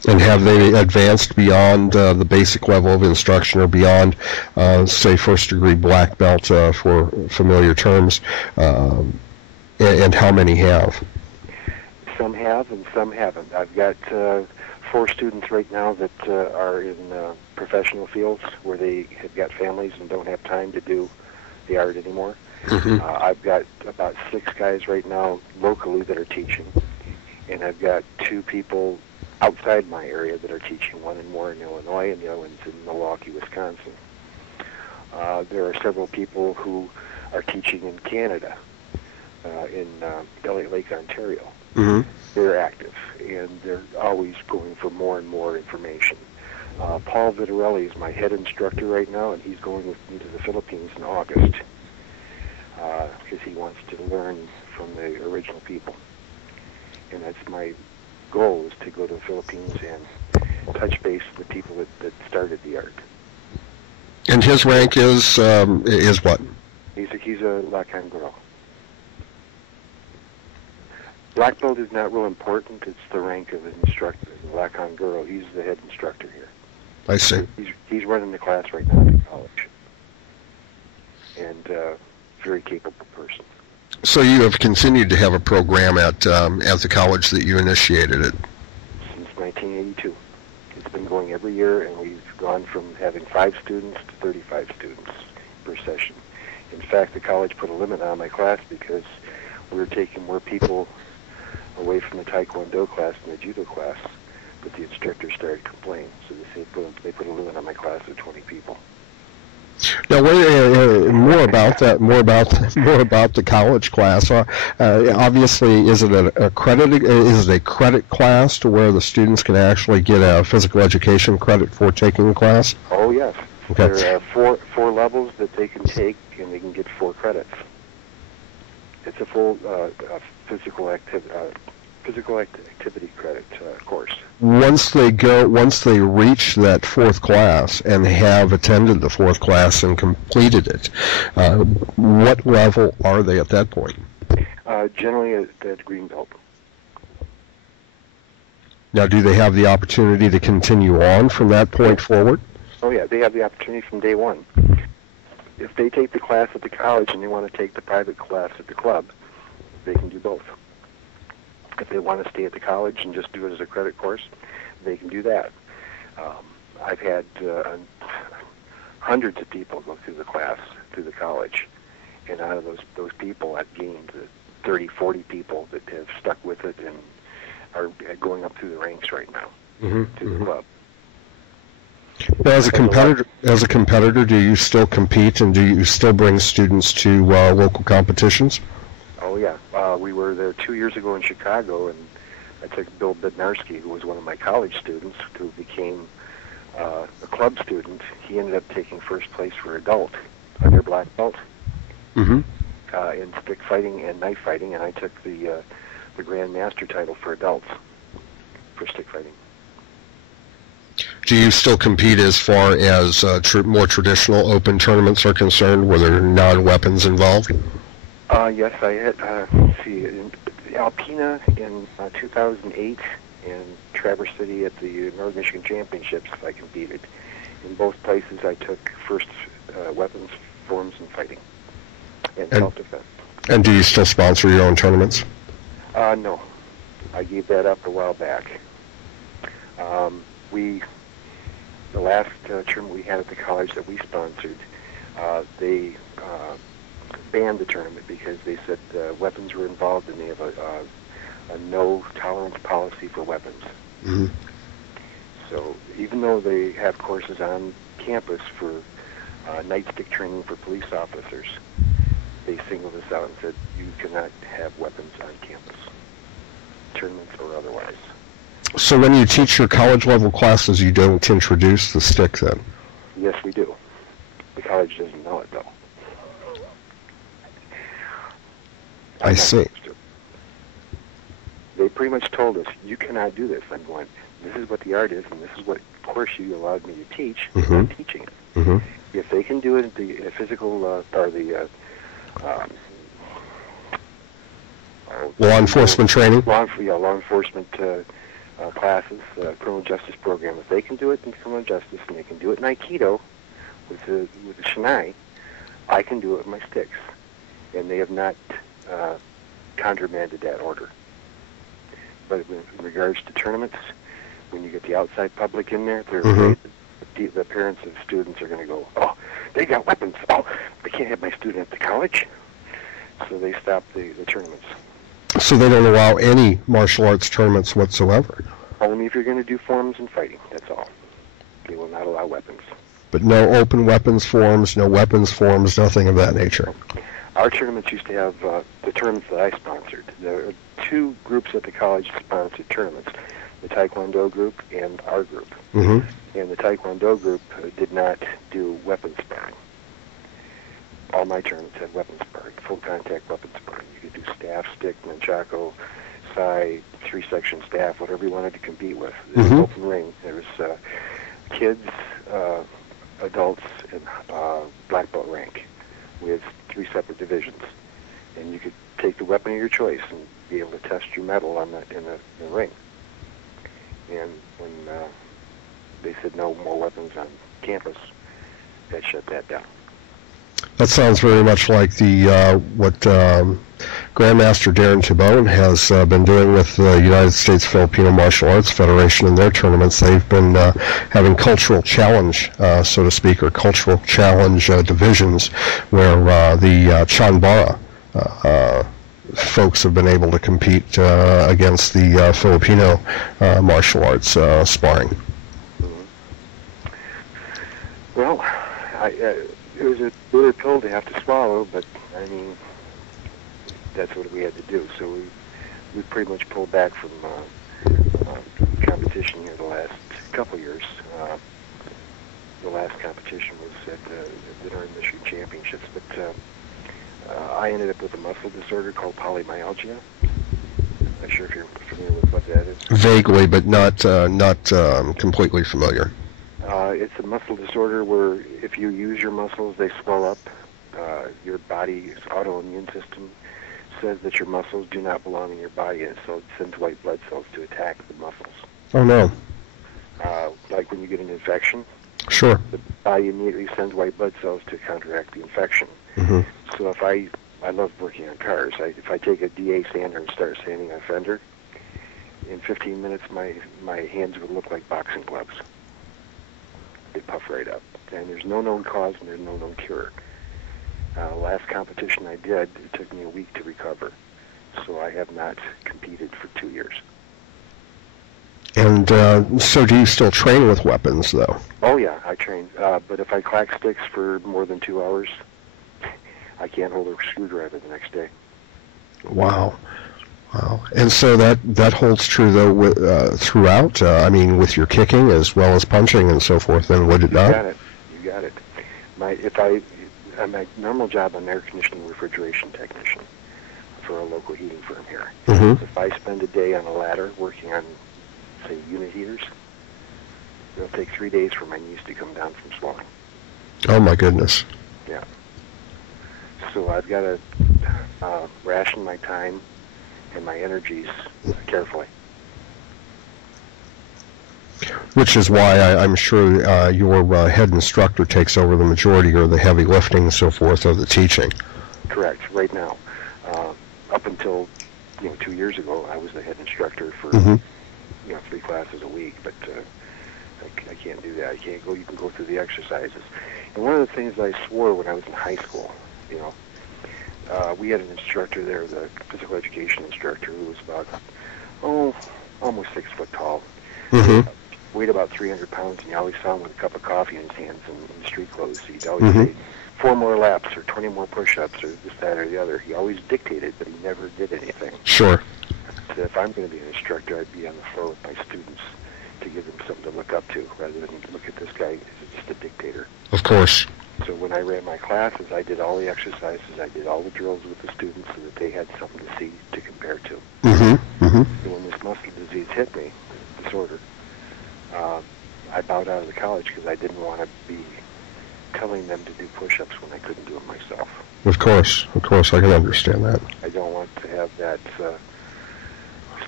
And have they advanced beyond the basic level of instruction or beyond, say, first-degree black belt for familiar terms? And how many have? Some have and some haven't. I've got 4 students right now that are in professional fields where they have got families and don't have time to do the art anymore. Mm-hmm. I've got about 6 guys right now locally that are teaching, and I've got 2 people outside my area that are teaching, one in Warren, Illinois, and the other one's in Milwaukee, Wisconsin. There are several people who are teaching in Canada, in Elliott Lake, Ontario. Mm-hmm. They're active, and they're always going for more and more information. Paul Vitarelli is my head instructor right now, and he's going with me to the Philippines in August because he wants to learn from the original people. And that's my goal, is to go to the Philippines and touch base with the people that started the art. And his rank is what? He's a Lakan girl. Black belt is not real important. It's the rank of an instructor. The Lakan girl, he's the head instructor here. I see. He's running the class right now at college. And very capable person. So you have continued to have a program at the college that you initiated it? Since 1982. It's been going every year, and we've gone from having 5 students to 35 students per session. In fact, the college put a limit on my class because we were taking more people away from the Taekwondo class and the Judo class, but the instructor started complaining, so they put a limit on my class of 20 people. Now, more about that. More about the college class. Obviously, is it a credit class to where the students can actually get a physical education credit for taking the class? Oh yes. Okay. There are four levels that they can take, and they can get 4 credits. It's a full physical activity credit course. Once they reach that 4th class and have attended the 4th class and completed it, what level are they at that point? Generally at green belt. Now, do they have the opportunity to continue on from that point forward? Oh yeah, they have the opportunity from day one. If they take the class at the college and they want to take the private class at the club, they can do both. If they want to stay at the college and just do it as a credit course, they can do that. I've had hundreds of people go through the class, through the college, and out of those people, I've gained 30, 40 people that have stuck with it and are going up through the ranks right now to the club. Now, as a competitor, do you still compete and do you still bring students to local competitions? Oh yeah, we were there 2 years ago in Chicago, and I took Bill Bednarski, who was one of my college students, who became a club student. He ended up taking first place for adult under black belt in stick fighting and knife fighting, and I took the Grand Master title for adults for stick fighting. Do you still compete as far as more traditional open tournaments are concerned, where there are non-weapons involved? Yes, I had, in Alpena in 2008 and Traverse City at the Northern Michigan Championships, I competed. In both places, I took first weapons, forms, and fighting, and self-defense. And do you still sponsor your own tournaments? No. I gave that up a while back. The last tournament we had at the college that we sponsored, they banned the tournament because they said weapons were involved, and they have a no-tolerance policy for weapons. Mm-hmm. So even though they have courses on campus for nightstick training for police officers, they singled us out and said, you cannot have weapons on campus, tournaments or otherwise. So when you teach your college-level classes, you don't introduce the stick then? Yes, we do. The college doesn't know it, though. I see. They pretty much told us, you cannot do this. I'm going, this is what the art is, and this is what course you allowed me to teach. I'm teaching it. Mm-hmm. If they can do it at the physical or the law enforcement training? Law enforcement classes, criminal justice program. If they can do it in criminal justice and they can do it in Aikido with the Shinai, I can do it with my sticks. And they have not countermanded that order. But in regards to tournaments, when you get the outside public in there, they're afraid that the parents of students are going to go, oh, they got weapons. Oh, they can't have my student at the college. So they stop the tournaments. So they don't allow any martial arts tournaments whatsoever? Only if you're going to do forms and fighting, that's all. They will not allow weapons. But no open weapons forms, no weapons forms, nothing of that nature? Our tournaments used to have the tournaments that I sponsored. There are two groups at the college that sponsored tournaments, the Taekwondo group and our group. Mm-hmm. And the Taekwondo group did not do weapons sparring. All my tournaments had weapons sparring, full contact weapons sparring. You could do staff, stick, nunchaku, sai, 3-section staff, whatever you wanted to compete with. It was an open ring. There was kids, adults, and black belt rank with 3 separate divisions. And you could take the weapon of your choice and be able to test your mettle in the ring. And when they said no more weapons on campus, that shut that down. That sounds very much like the what Grandmaster Darren Tabone has been doing with the United States Filipino Martial Arts Federation in their tournaments. They've been having cultural challenge, so to speak, or cultural challenge divisions where the Chanbara folks have been able to compete against the Filipino martial arts sparring. Well, it was a bitter pill to have to swallow, but I mean, that's what we had to do. So we pretty much pulled back from competition here the last couple years. The last competition was at the Northern Michigan Championships, but I ended up with a muscle disorder called polymyalgia. I'm not sure if you're familiar with what that is. Vaguely, but not completely familiar. It's a muscle disorder where if you use your muscles, they swell up. Your body's autoimmune system says that your muscles do not belong in your body, and so it sends white blood cells to attack the muscles. Oh, no. Like when you get an infection, sure, the body immediately sends white blood cells to counteract the infection. Mm-hmm. So if I love working on cars. If I take a DA sander and start sanding a fender, in 15 minutes my hands would look like boxing gloves. They'd puff right up. And there's no known cause and there's no known cure. Last competition I did, it took me a week to recover. So I have not competed for 2 years. And so do you still train with weapons, though? Oh, yeah, I train. But if I clack sticks for more than 2 hours, I can't hold a screwdriver the next day. Wow. Wow. And so that holds true, though, throughout? I mean, with your kicking as well as punching and so forth, then would it not? You got it. My normal job, I'm an air conditioning refrigeration technician for a local heating firm here. Mm-hmm. If I spend a day on a ladder working on, say, unit heaters, it'll take 3 days for my knees to come down from swelling. Oh, my goodness. Yeah. So I've got to ration my time and my energies carefully. Which is why I'm sure your head instructor takes over the majority or the heavy lifting and so forth of the teaching. Correct. Right now. Up until 2 years ago, I was the head instructor for 3 classes a week, but I can't do that. I can't go. You can go through the exercises. And one of the things I swore when I was in high school, we had an instructor there, the physical education instructor, who was about almost 6 foot tall. Mm-hmm. Weighed about 300 pounds, and you always saw him with a cup of coffee in his hands in street clothes. He'd always say 4 more laps or 20 more push-ups or this, that, or the other. He always dictated, but he never did anything. Sure. So if I'm going to be an instructor, I'd be on the floor with my students to give them something to look up to, rather than look at this guy as just a dictator. Of course. So when I ran my classes, I did all the exercises, I did all the drills with the students so that they had something to see to compare to. Mm-hmm. Mm-hmm. So when this muscle disease hit me, disorder, I bowed out of the college because I didn't want to be telling them to do push-ups when I couldn't do them myself. Of course, I can understand that. I don't want to have that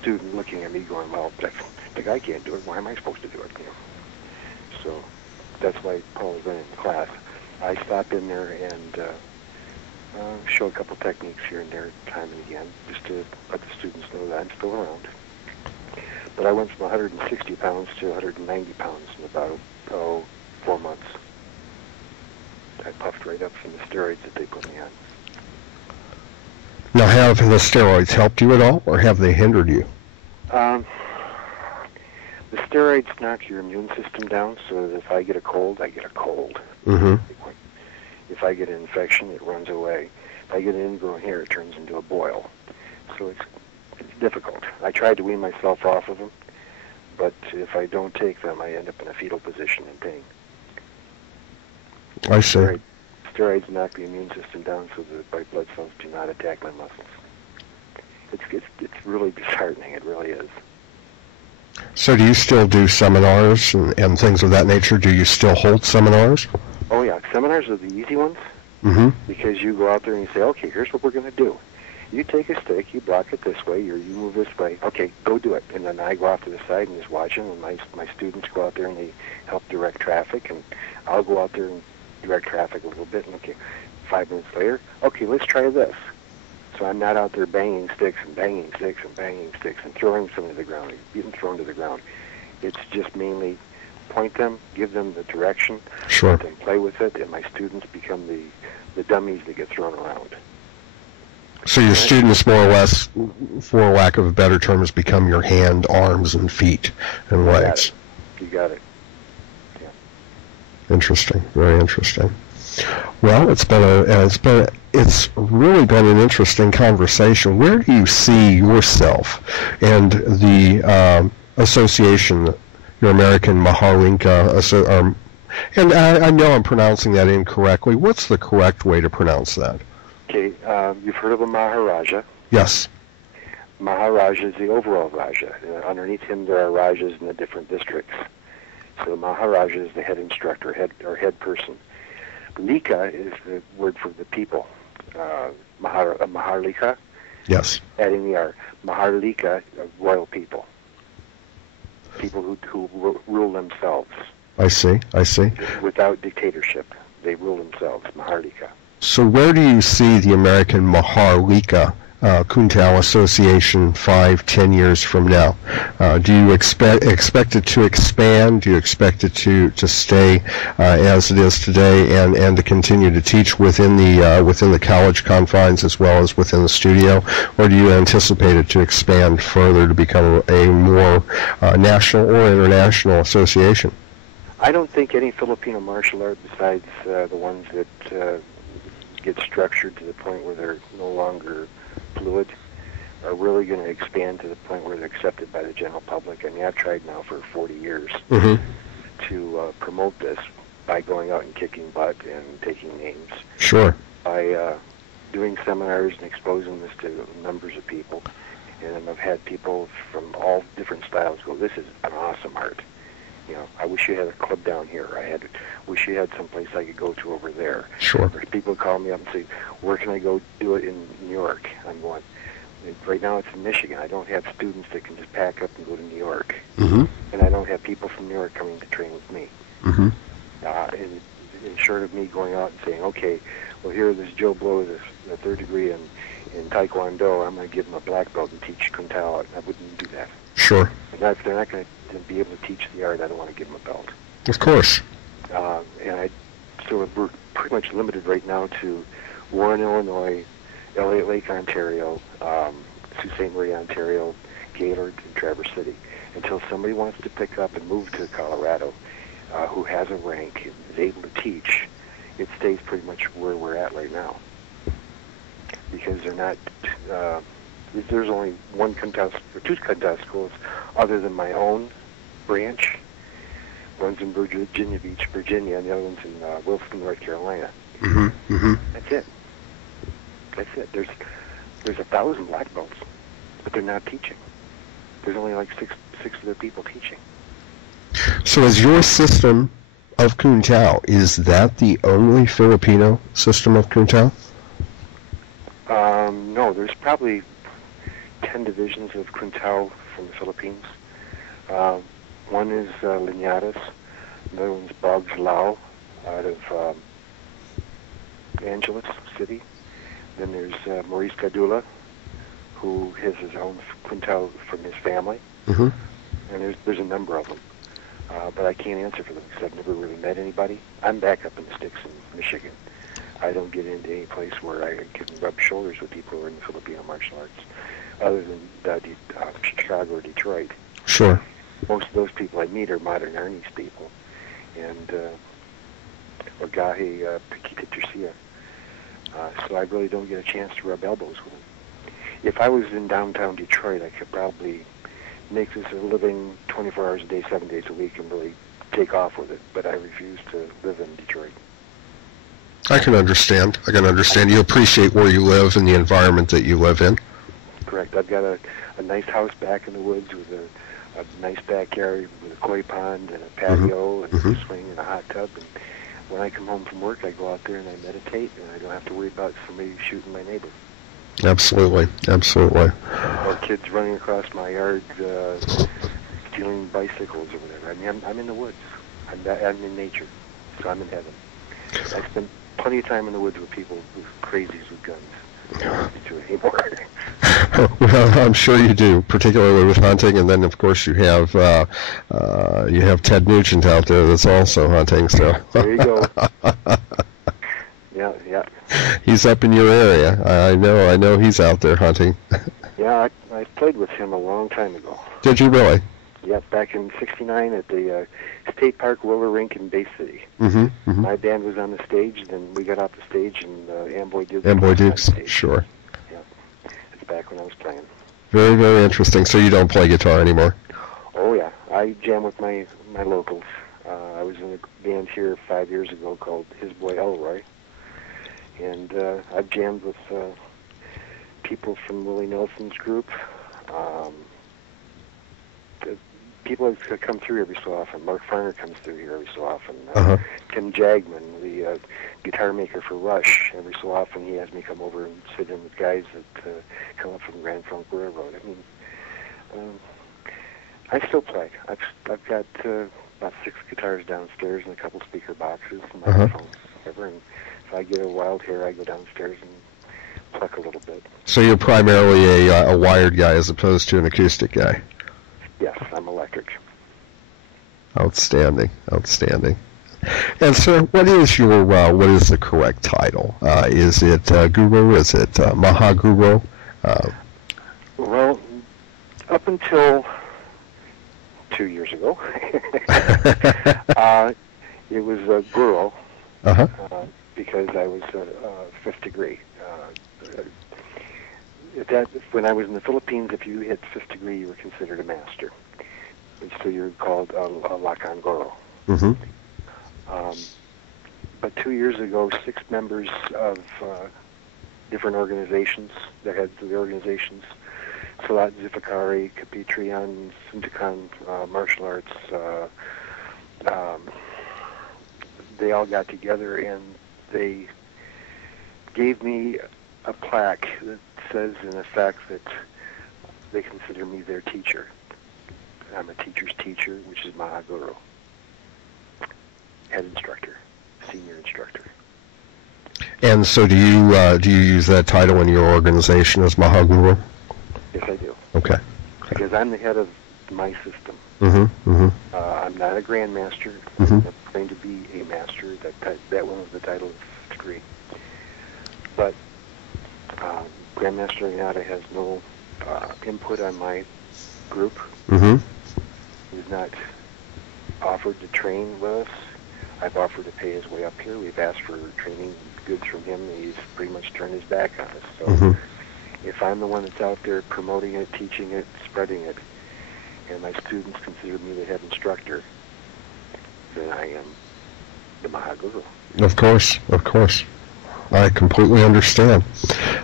student looking at me going, well, the guy can't do it. Why am I supposed to do it? So that's why Paul was in the class. I stop in there and show a couple techniques here and there, time and again, just to let the students know that I'm still around. But I went from 160 pounds to 190 pounds in about 4 months. I puffed right up from the steroids that they put me on. Now, have the steroids helped you at all, or have they hindered you? The steroids knock your immune system down, so that if I get a cold, I get a cold. Mm-hmm. If I get an infection, it runs away. If I get an ingrown hair, it turns into a boil. So it's difficult. I tried to wean myself off of them, but if I don't take them, I end up in a fetal position in pain. I see. Steroids knock the immune system down so that my blood cells do not attack my muscles. It's really disheartening. It really is. So do you still do seminars and things of that nature? Do you still hold seminars? Oh, yeah. Seminars are the easy ones, mm-hmm. because you go out there and you say, okay, here's what we're going to do. You take a stick, you block it this way, or you move this way. Okay, go do it. And then I go off to the side and just watch them, and my students go out there and they help direct traffic, and I'll go out there and direct traffic a little bit. And okay, 5 minutes later, okay, let's try this. So I'm not out there banging sticks and banging sticks and banging sticks and throwing something to the ground, getting thrown to the ground. It's just mainly point them, give them the direction, sure. Let them play with it, and my students become the dummies that get thrown around. So your students, more or less, for lack of better terms, become your hand, arms, and feet and legs. You got it. Yeah. Interesting. Very interesting. Well, it's really been an interesting conversation. Where do you see yourself and the association, your American Mahalinka, and I know I'm pronouncing that incorrectly. What's the correct way to pronounce that? Okay, you've heard of a Maharaja. Yes. Maharaja is the overall Raja. Underneath him there are Rajas in the different districts. So Maharaja is the head instructor, head person. Lika is the word for the people. Maharlika. Yes. Adding the R. Maharlika, royal people. People who rule themselves. I see. Without dictatorship. They rule themselves. Maharlika. So where do you see the American Maharlika Kuntao Association 5-10 years from now? Do you expect it to expand? Do you expect it to stay as it is today and to continue to teach within the college confines as well as within the studio? Or do you anticipate it to expand further to become a more national or international association? I don't think any Filipino martial art besides the ones that get structured to the point where they're no longer fluid are really going to expand to the point where they're accepted by the general public. I mean, I've tried now for 40 years mm-hmm. to promote this by going out and kicking butt and taking names. Sure. By doing seminars and exposing this to numbers of people. And I've had people from all different styles go, this is an awesome art. You know, I wish you had a club down here. Wish you had someplace I could go to over there. Sure. Or people call me up and say, where can I go do it in New York? I'm going, right now it's in Michigan. I don't have students that can just pack up and go to New York. Mm-hmm. And I don't have people from New York coming to train with me. Mm-hmm. And short of me going out and saying, okay, well, here this Joe Blow is a third degree in Taekwondo. I'm going to give him a black belt and teach Kung Tao. I wouldn't do that. Sure. And if they're not going to be able to teach the art, I don't want to give them a belt. Of course. So we're pretty much limited right now to Warren, Illinois, Elliott Lake, Ontario, Sault Ste. Marie, Ontario, Gaylord, and Traverse City. Until somebody wants to pick up and move to Colorado, who has a rank and is able to teach, it stays pretty much where we're at right now. Because they're not... there's only one contest or two contest schools other than my own branch. One's in Virginia Beach, Virginia, and the other one's in Wilson, North Carolina. Mm-hmm. Mm-hmm. That's it. There's 1,000 black belts, but they're not teaching. There's only like six other people teaching. So is your system of Kung Tao, is that the only Filipino system of Kung Tao? No, there's probably 10 divisions of Quintao from the Philippines. One is Liñadas, another one's Bogs Lao out of Angeles City. Then there's Maurice Gadula, who has his own Quintao from his family. Mm-hmm. And there's a number of them. But I can't answer for them because I've never really met anybody. I'm back up in the sticks in Michigan. I don't get into any place where I can rub shoulders with people who are in the Filipino martial arts, other than Chicago or Detroit. Sure. Most of those people I meet are modern Arnis people, and or Gahe Paquita Tercia. So I really don't get a chance to rub elbows with them. If I was in downtown Detroit, I could probably make this a living 24 hours a day, 7 days a week, and really take off with it. But I refuse to live in Detroit. I can understand. You appreciate where you live and the environment that you live in. Correct. I've got a nice house back in the woods with a nice backyard with a koi pond and a patio and a swing and a hot tub. And when I come home from work, I go out there and I meditate, and I don't have to worry about somebody shooting my neighbor. Absolutely. Or kids running across my yard stealing bicycles or whatever. I mean, I'm in the woods. I'm in nature, so I'm in heaven. I spend plenty of time in the woods with people with crazies with guns. I don't do it anymore. Well, I'm sure you do, particularly with hunting, and then of course you have Ted Nugent out there that's also hunting. So there you go. Yeah. He's up in your area. I know he's out there hunting. Yeah, I played with him a long time ago. Did you really? Yeah, back in '69 at the State Park roller rink in Bay City. Mm-hmm. My band was on the stage, then we got off the stage, and Amboy Dukes. Amboy Dukes, sure. Yeah, it's back when I was playing. Very, very interesting. So you don't play guitar anymore? Oh yeah, I jam with my locals. I was in a band here 5 years ago called His Boy Elroy, and I've jammed with people from Willie Nelson's group. People that come through every so often. Mark Farner comes through here every so often. Tim Jagman, the guitar maker for Rush, every so often he has me come over and sit in with guys that come up from Grand Funk Railroad. I mean, I still play. I've got about 6 guitars downstairs and a couple speaker boxes, and microphones, whatever. And if I get a wild hair, I go downstairs and pluck a little bit. So you're primarily a wired guy as opposed to an acoustic guy? Yes, I'm electric. Outstanding. And sir, what is the correct title? Is it Guru? Is it Mahaguru? Well, up until 2 years ago, it was Guru, because I was fifth degree. When I was in the Philippines, if you hit fifth degree, you were considered a master. And so you're called a Lakan Guru. But 2 years ago, 6 members of different organizations, the heads of the organizations, Salat Zifakari, Kapitrian, Suntakan Martial Arts, they all got together and they gave me a plaque that says, in effect, that they consider me their teacher. I'm a teacher's teacher, which is Mahaguru. Head instructor, senior instructor. And so do you use that title in your organization as Mahaguru? Yes, I do. Okay. Because I'm the head of my system. I'm not a grandmaster. I'm trained to be a master. That one was the title of the degree. But Grandmaster Renata has no input on my group. He's not offered to train with us. I've offered to pay his way up here. We've asked for training goods from him, and he's pretty much turned his back on us. So if I'm the one that's out there promoting it, teaching it, spreading it, and my students consider me the head instructor, then I am the Mahaguru. Of course. I completely understand.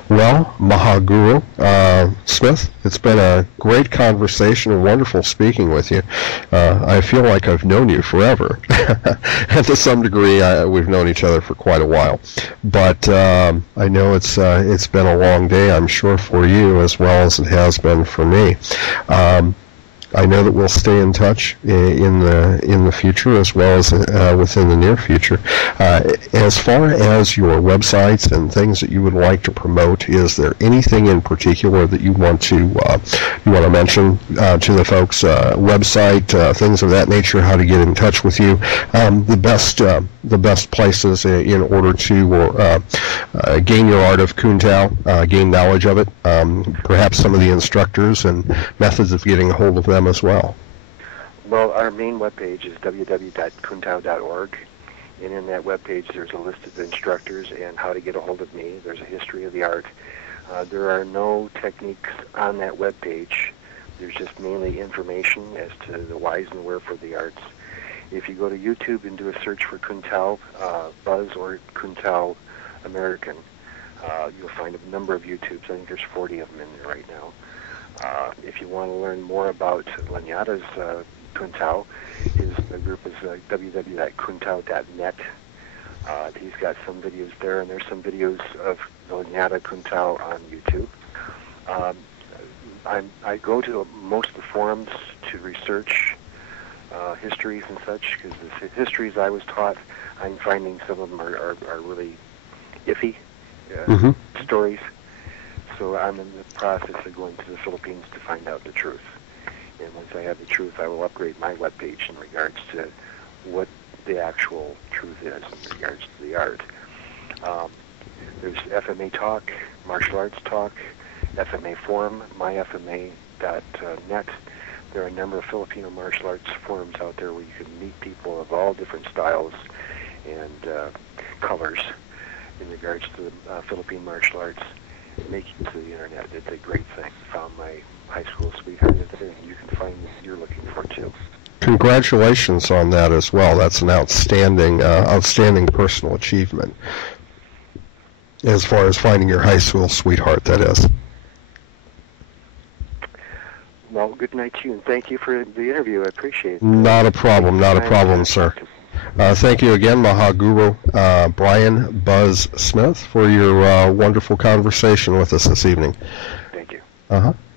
Well, Mahaguru Smith, it's been a great conversation and wonderful speaking with you. I feel like I've known you forever. And to some degree, we've known each other for quite a while. But I know it's been a long day, I'm sure, for you as well as it has been for me. I know that we'll stay in touch in the future as well as within the near future. As far as your websites and things that you would like to promote, is there anything in particular that you want to mention to the folks? Website, things of that nature, how to get in touch with you, the best places in order to gain your art of Kuntao, gain knowledge of it, perhaps some of the instructors and methods of getting a hold of them as well. Well, our main webpage is www.kuntao.org, and in that webpage there's a list of instructors and how to get a hold of me. There's a history of the art. There are no techniques on that webpage. There's just mainly information as to the whys and wherefore the arts. If you go to YouTube and do a search for Kuntao Buzz or Kuntao American, you'll find a number of YouTubes. I think there's 40 of them in there right now. If you want to learn more about Lanyada's Kuntao, his group is www.kuntao.net. He's got some videos there, and there's some videos of the Lanyada Kuntao on YouTube. I go to most of the forums to research histories and such, because the histories I was taught, I'm finding some of them are really iffy stories. So I'm in the process of going to the Philippines to find out the truth. And once I have the truth, I will upgrade my webpage in regards to what the actual truth is in regards to the art. There's FMA Talk, Martial Arts Talk, FMA Forum, myfma.net. There are a number of Filipino martial arts forums out there where you can meet people of all different styles and colors in regards to the Philippine martial arts. Making it to the internet, it's a great thing. I found my high school sweetheart there, and you can find what you're looking for too. Congratulations on that as well. That's an outstanding personal achievement. As far as finding your high school sweetheart, that is. Well, good night to you, and thank you for the interview. I appreciate it. Not a problem, sir. Thank you again, Mahaguru Brian Buzz Smith, for your wonderful conversation with us this evening. Thank you. Uh-huh.